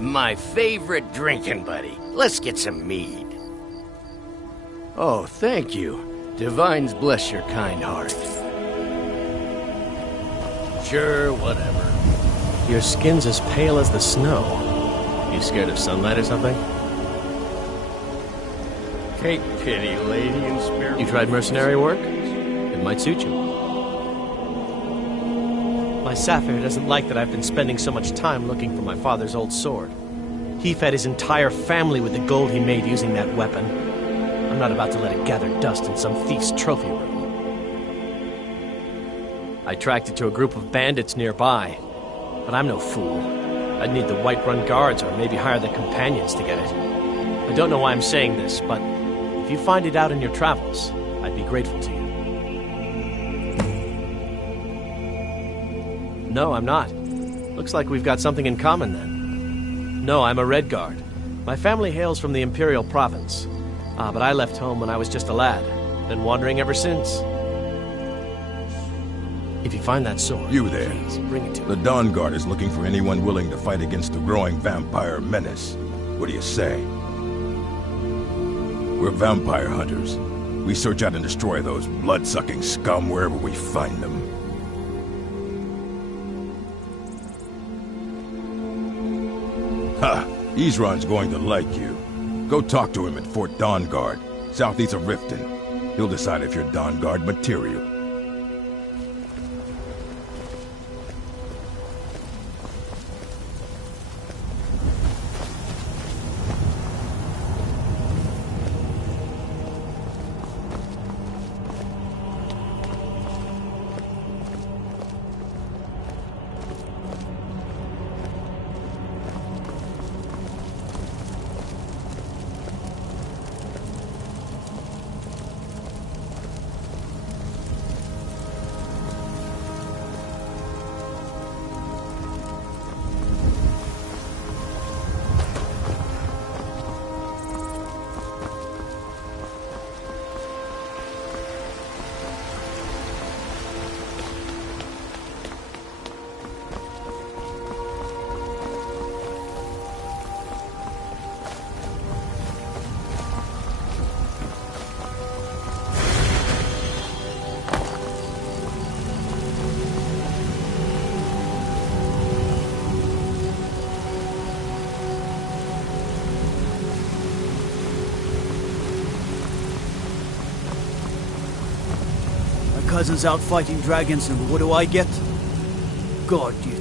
My favorite drinking buddy. Let's get some mead. Oh, thank you. Divines bless your kind heart. Sure, whatever. Your skin's as pale as the snow. You scared of sunlight or something? Take pity, lady, and spare me. You tried mercenary work? It might suit you. My Sapphire doesn't like that I've been spending so much time looking for my father's old sword. He fed his entire family with the gold he made using that weapon. I'm not about to let it gather dust in some thief's trophy room. I tracked it to a group of bandits nearby, but I'm no fool. I'd need the Whiterun guards or maybe hire the companions to get it. I don't know why I'm saying this, but if you find it out in your travels, I'd be grateful to you. No, I'm not. Looks like we've got something in common then. No, I'm a Red Guard. My family hails from the Imperial Province. But I left home when I was just a lad. Been wandering ever since. If you find that sword, you there, please bring it to me. The Dawn Guard is looking for anyone willing to fight against the growing vampire menace. What do you say? We're vampire hunters. We search out and destroy those blood-sucking scum wherever we find them. Ha! Isran's going to like you. Go talk to him at Fort Dawnguard, southeast of Riften. He'll decide if you're Dawnguard material. Cousin's out fighting dragons, and what do I get? Guard duty.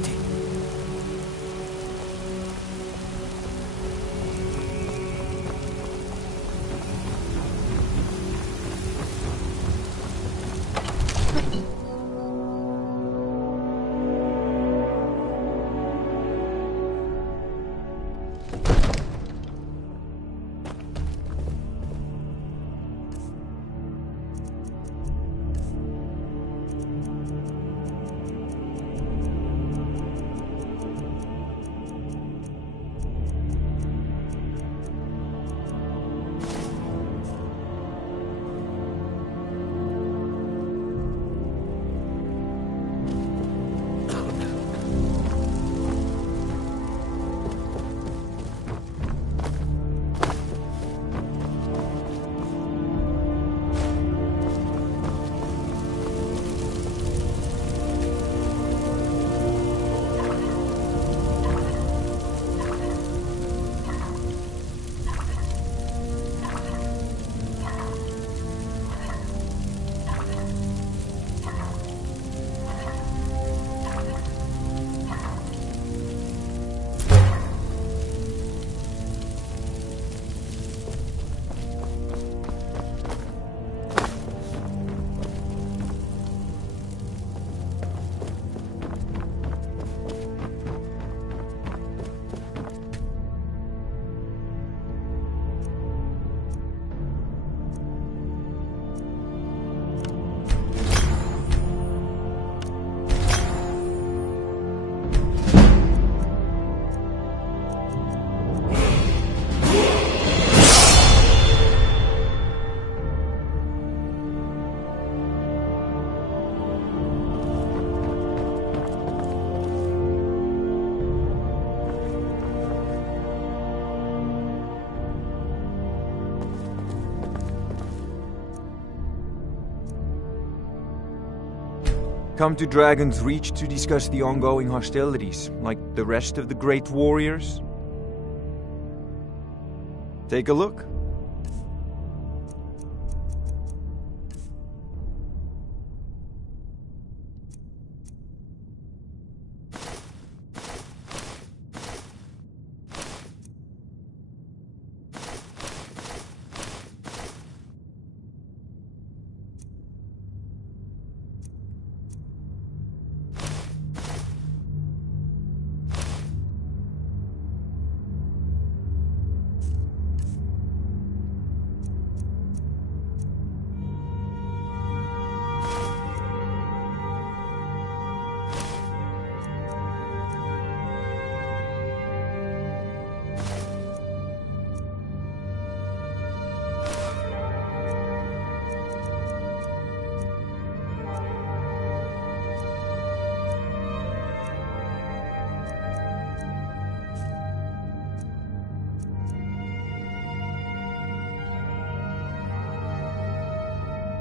Come to Dragon's Reach to discuss the ongoing hostilities, like the rest of the great warriors? Take a look.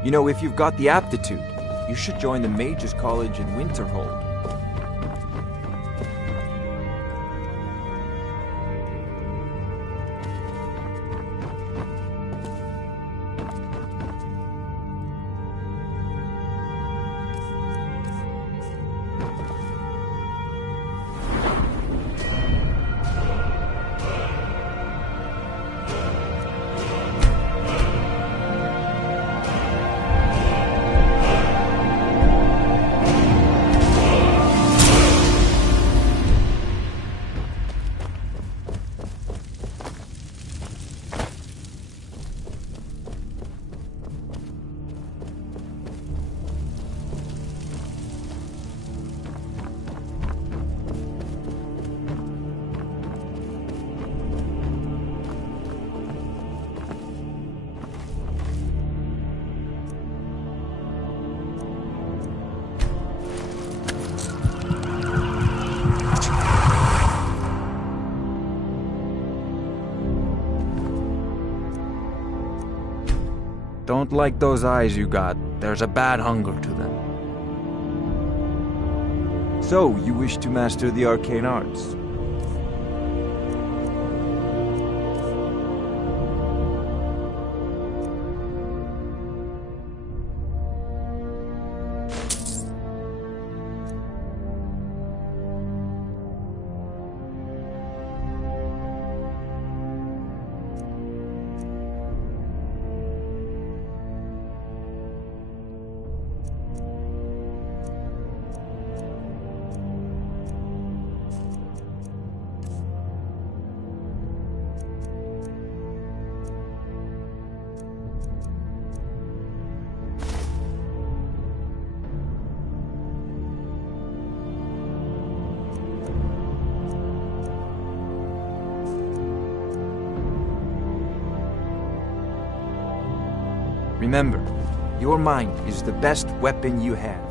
You know, if you've got the aptitude, you should join the Mages College in Winterhold. Don't like those eyes you got. There's a bad hunger to them. So, you wish to master the arcane arts? Remember, your mind is the best weapon you have.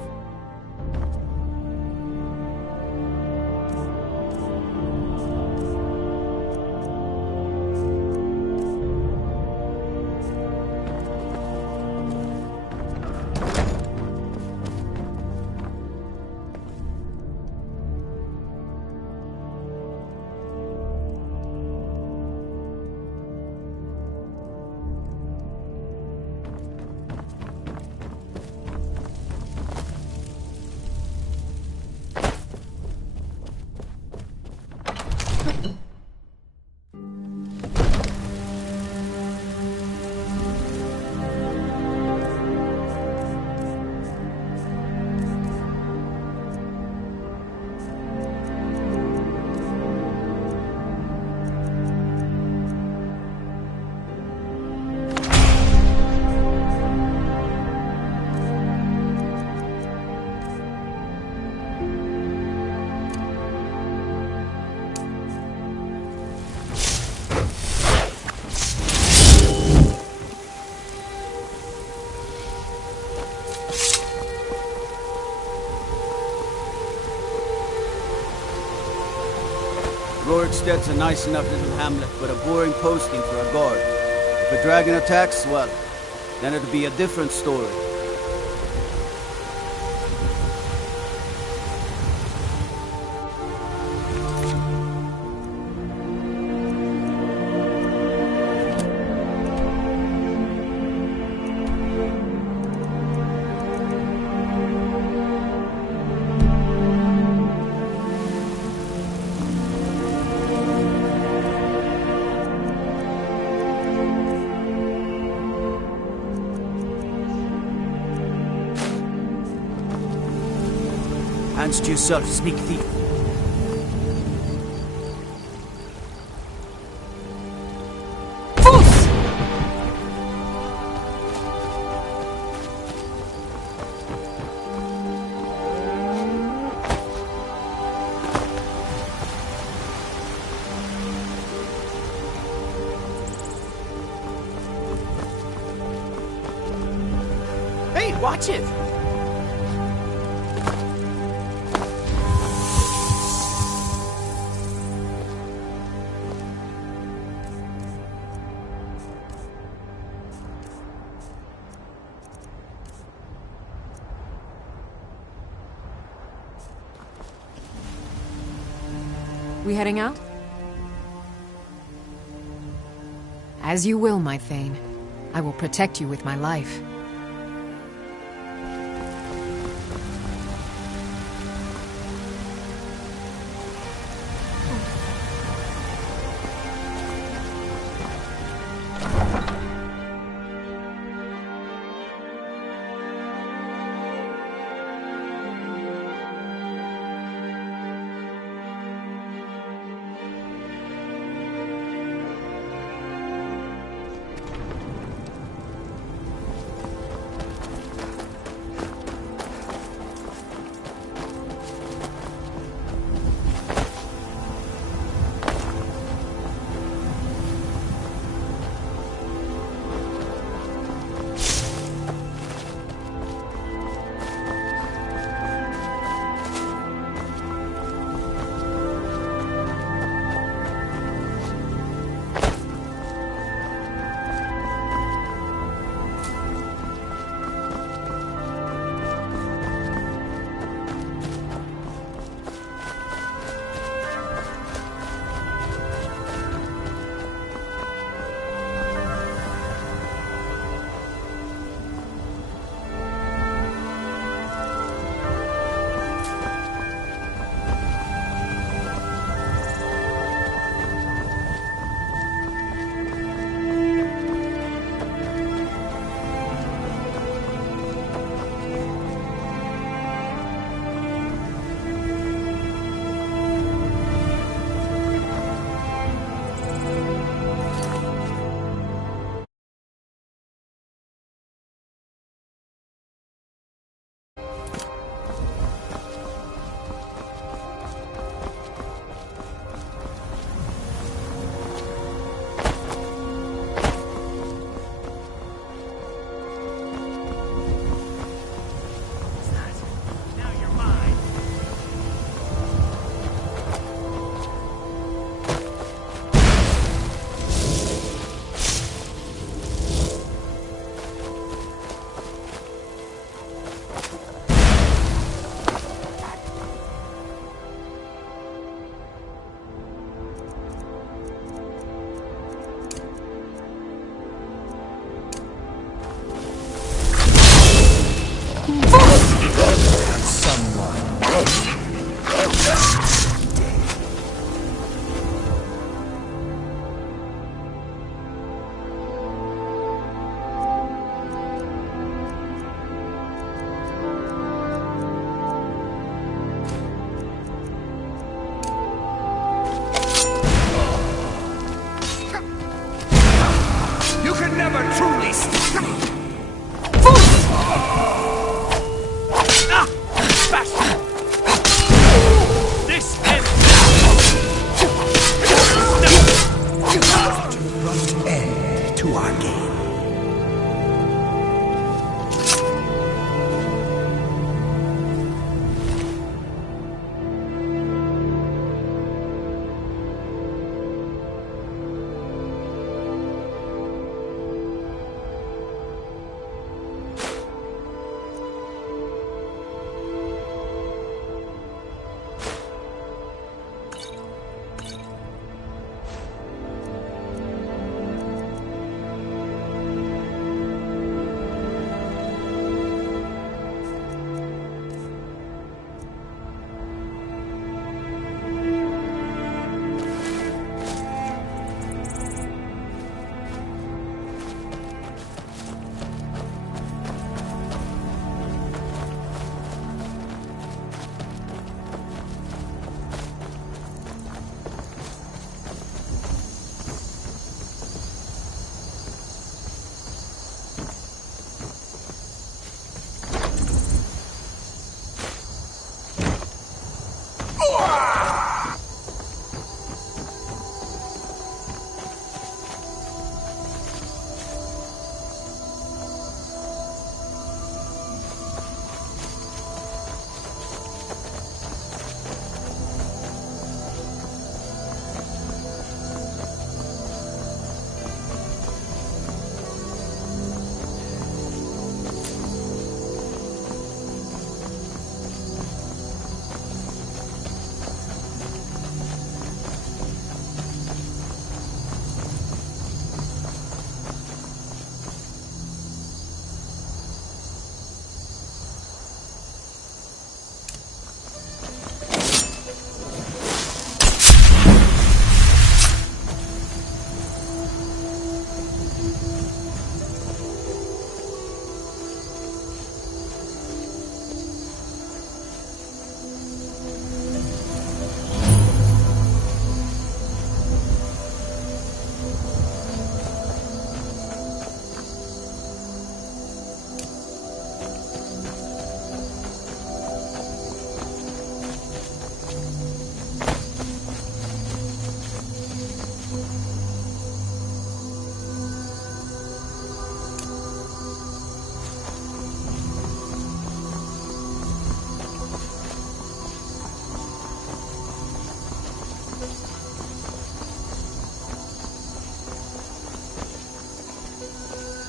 Rorikstead's a nice enough little hamlet, but a boring posting for a guard. If a dragon attacks, well, then it'll be a different story. Hands to yourself, sneak thief. Hey, watch it! We heading out? As you will, my Thane. I will protect you with my life.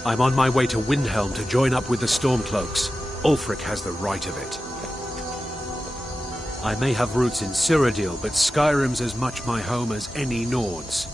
I'm on my way to Windhelm to join up with the Stormcloaks. Ulfric has the right of it. I may have roots in Cyrodiil, but Skyrim's as much my home as any Nords.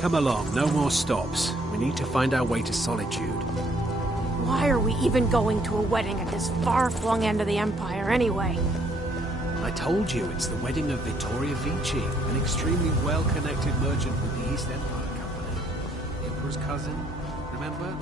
Come along, no more stops. We need to find our way to Solitude. Why are we even going to a wedding at this far-flung end of the Empire, anyway? I told you, it's the wedding of Vittoria Vici, an extremely well-connected merchant with the East Empire Company. Emperor's cousin, remember?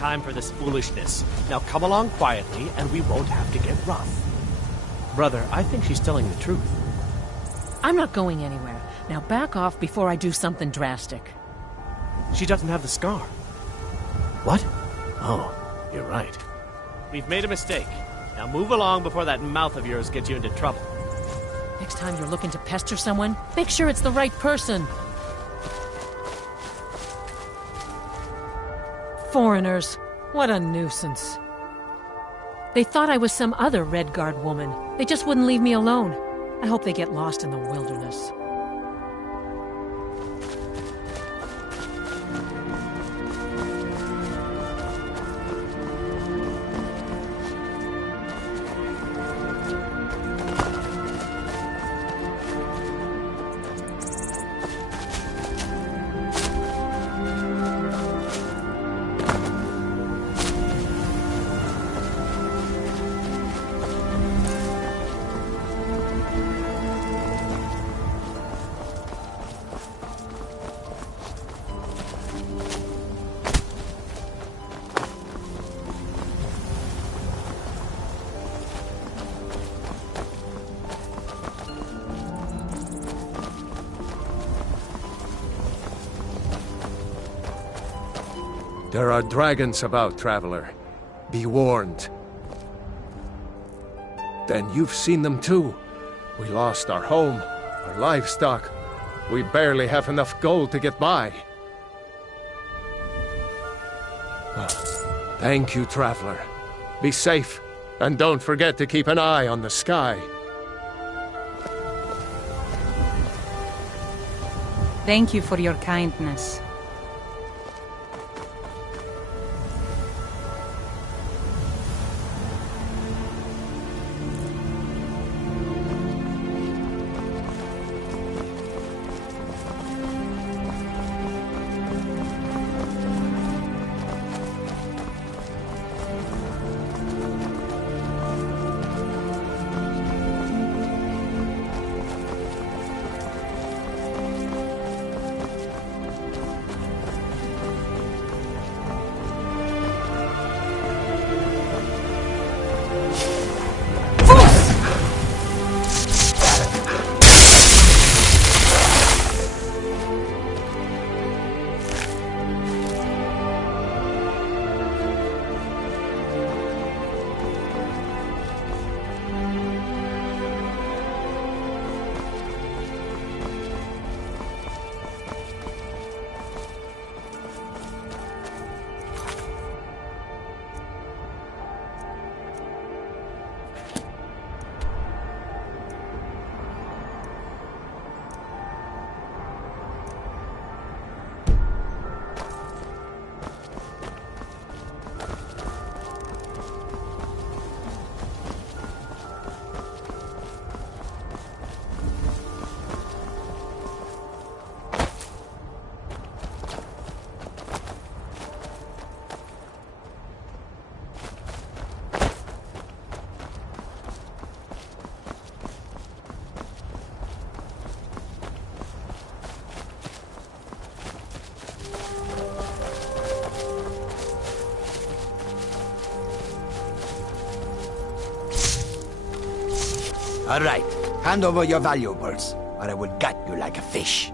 time for this foolishness. Now come along quietly, and we won't have to get rough. Brother, I think she's telling the truth. I'm not going anywhere. Now back off before I do something drastic. She doesn't have the scar. What? Oh, you're right. We've made a mistake. Now move along before that mouth of yours gets you into trouble. Next time you're looking to pester someone, make sure it's the right person. Foreigners. What a nuisance. They thought I was some other Red Guard woman. They just wouldn't leave me alone. I hope they get lost in the wilderness. There are dragons about, traveler. Be warned. Then you've seen them too. We lost our home, our livestock. We barely have enough gold to get by. Thank you, traveler. Be safe, and don't forget to keep an eye on the sky. Thank you for your kindness. All right, hand over your valuables, or I will gut you like a fish.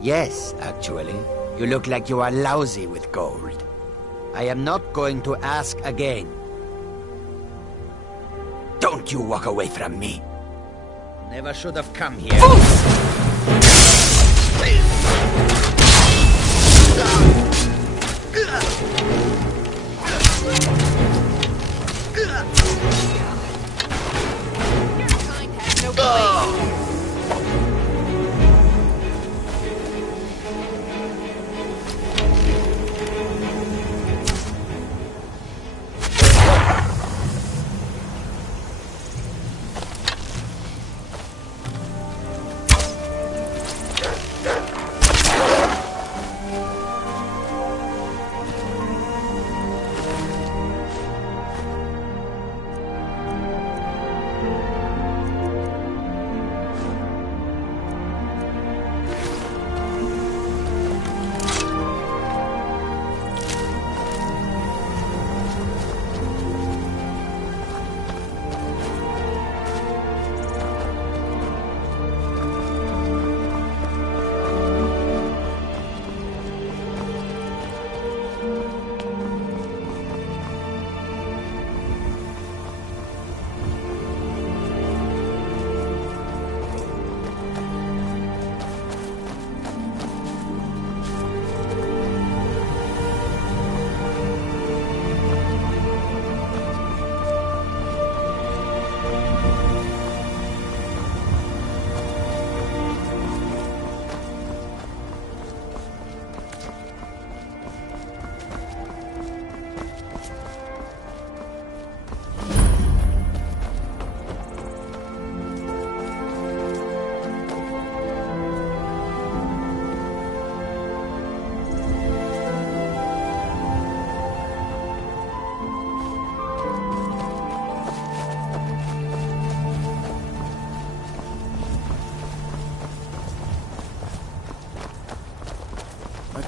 Yes, actually. You look like you are lousy with gold. I am not going to ask again. Don't you walk away from me. Never should have come here.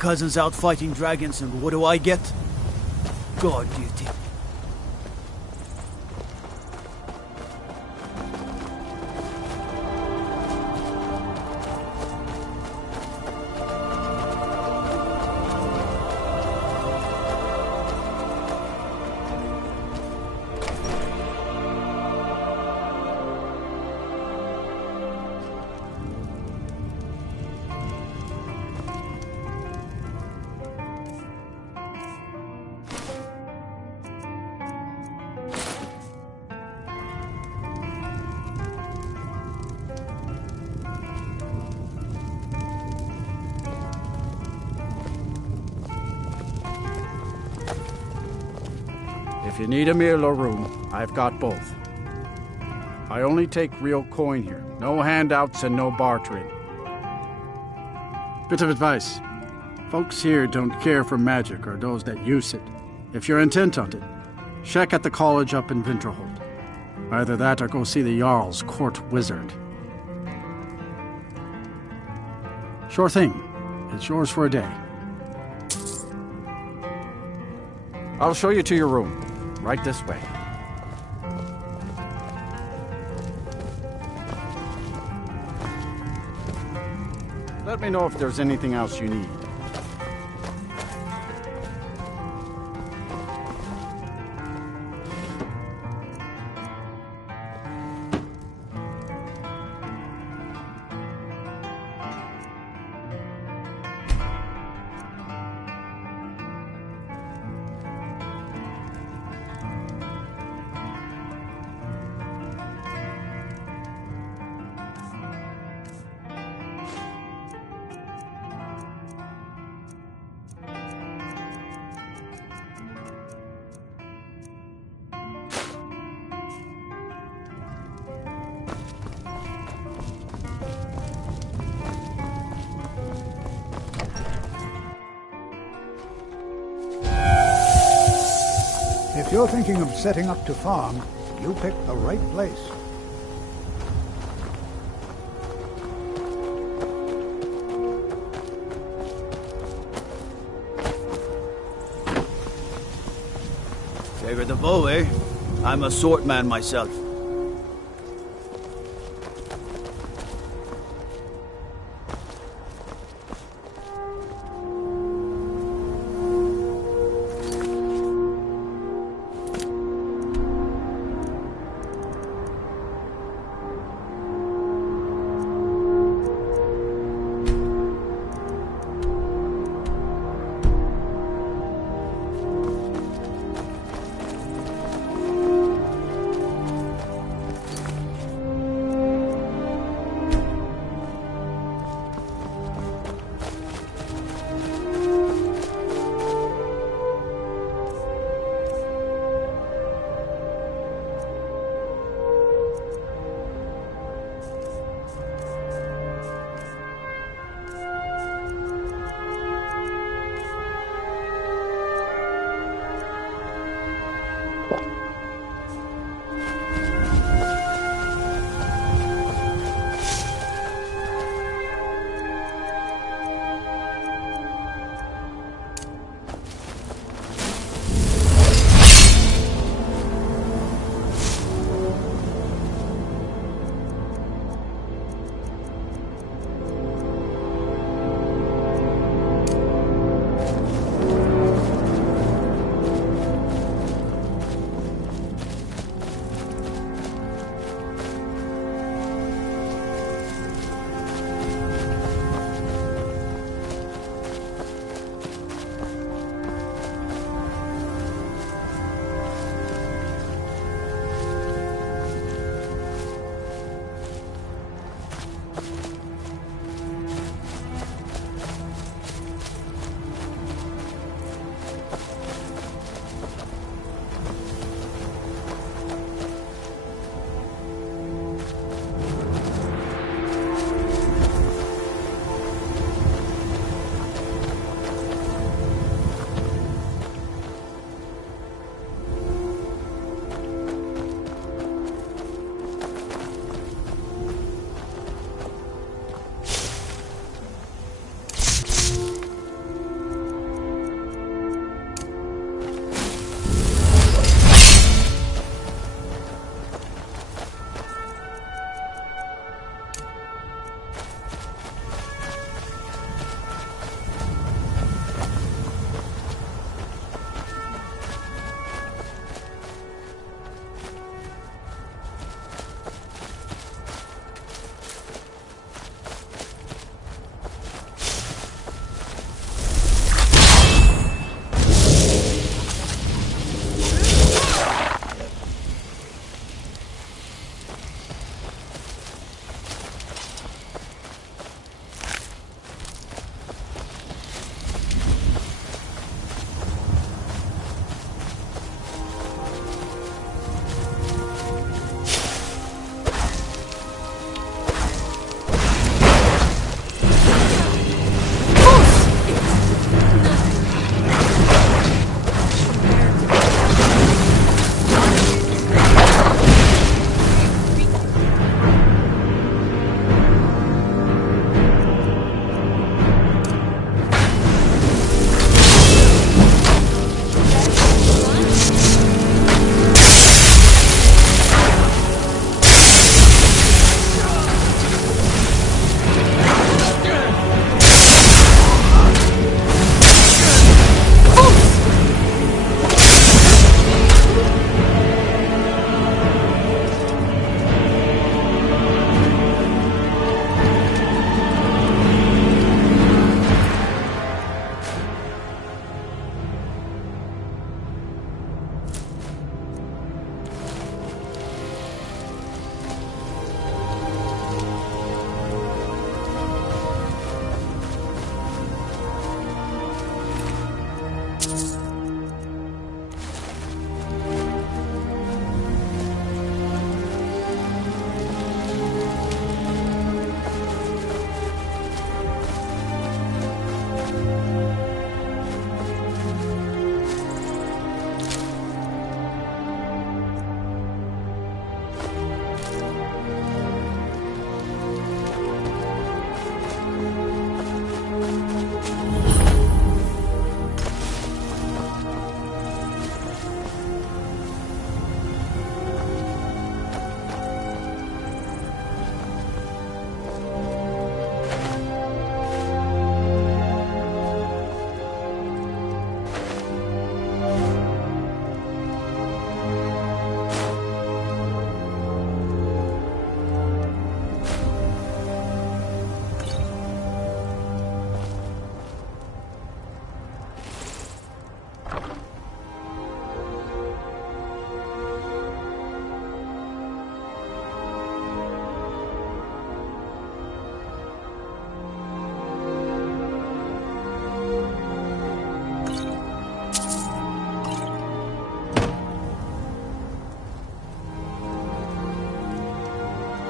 cousin's out fighting dragons, and what do I get? Guard duty. If you need a meal or room, I've got both. I only take real coin here. No handouts and no bartering. Bit of advice. Folks here don't care for magic or those that use it. If you're intent on it, check at the college up in Winterhold. Either that or go see the Jarl's court wizard. Sure thing. It's yours for a day. I'll show you to your room. Right this way. Let me know if there's anything else you need. If you're thinking of setting up to farm, you picked the right place. Favor the bow, eh? I'm a swordman myself.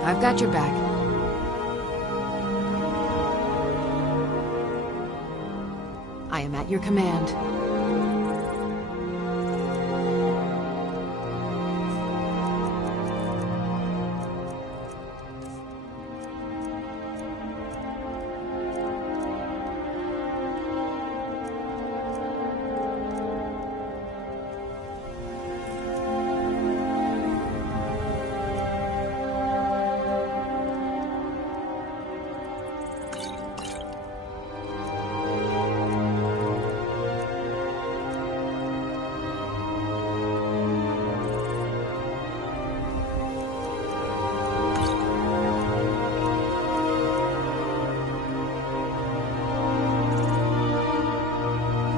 I've got your back. I am at your command.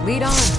Lead on.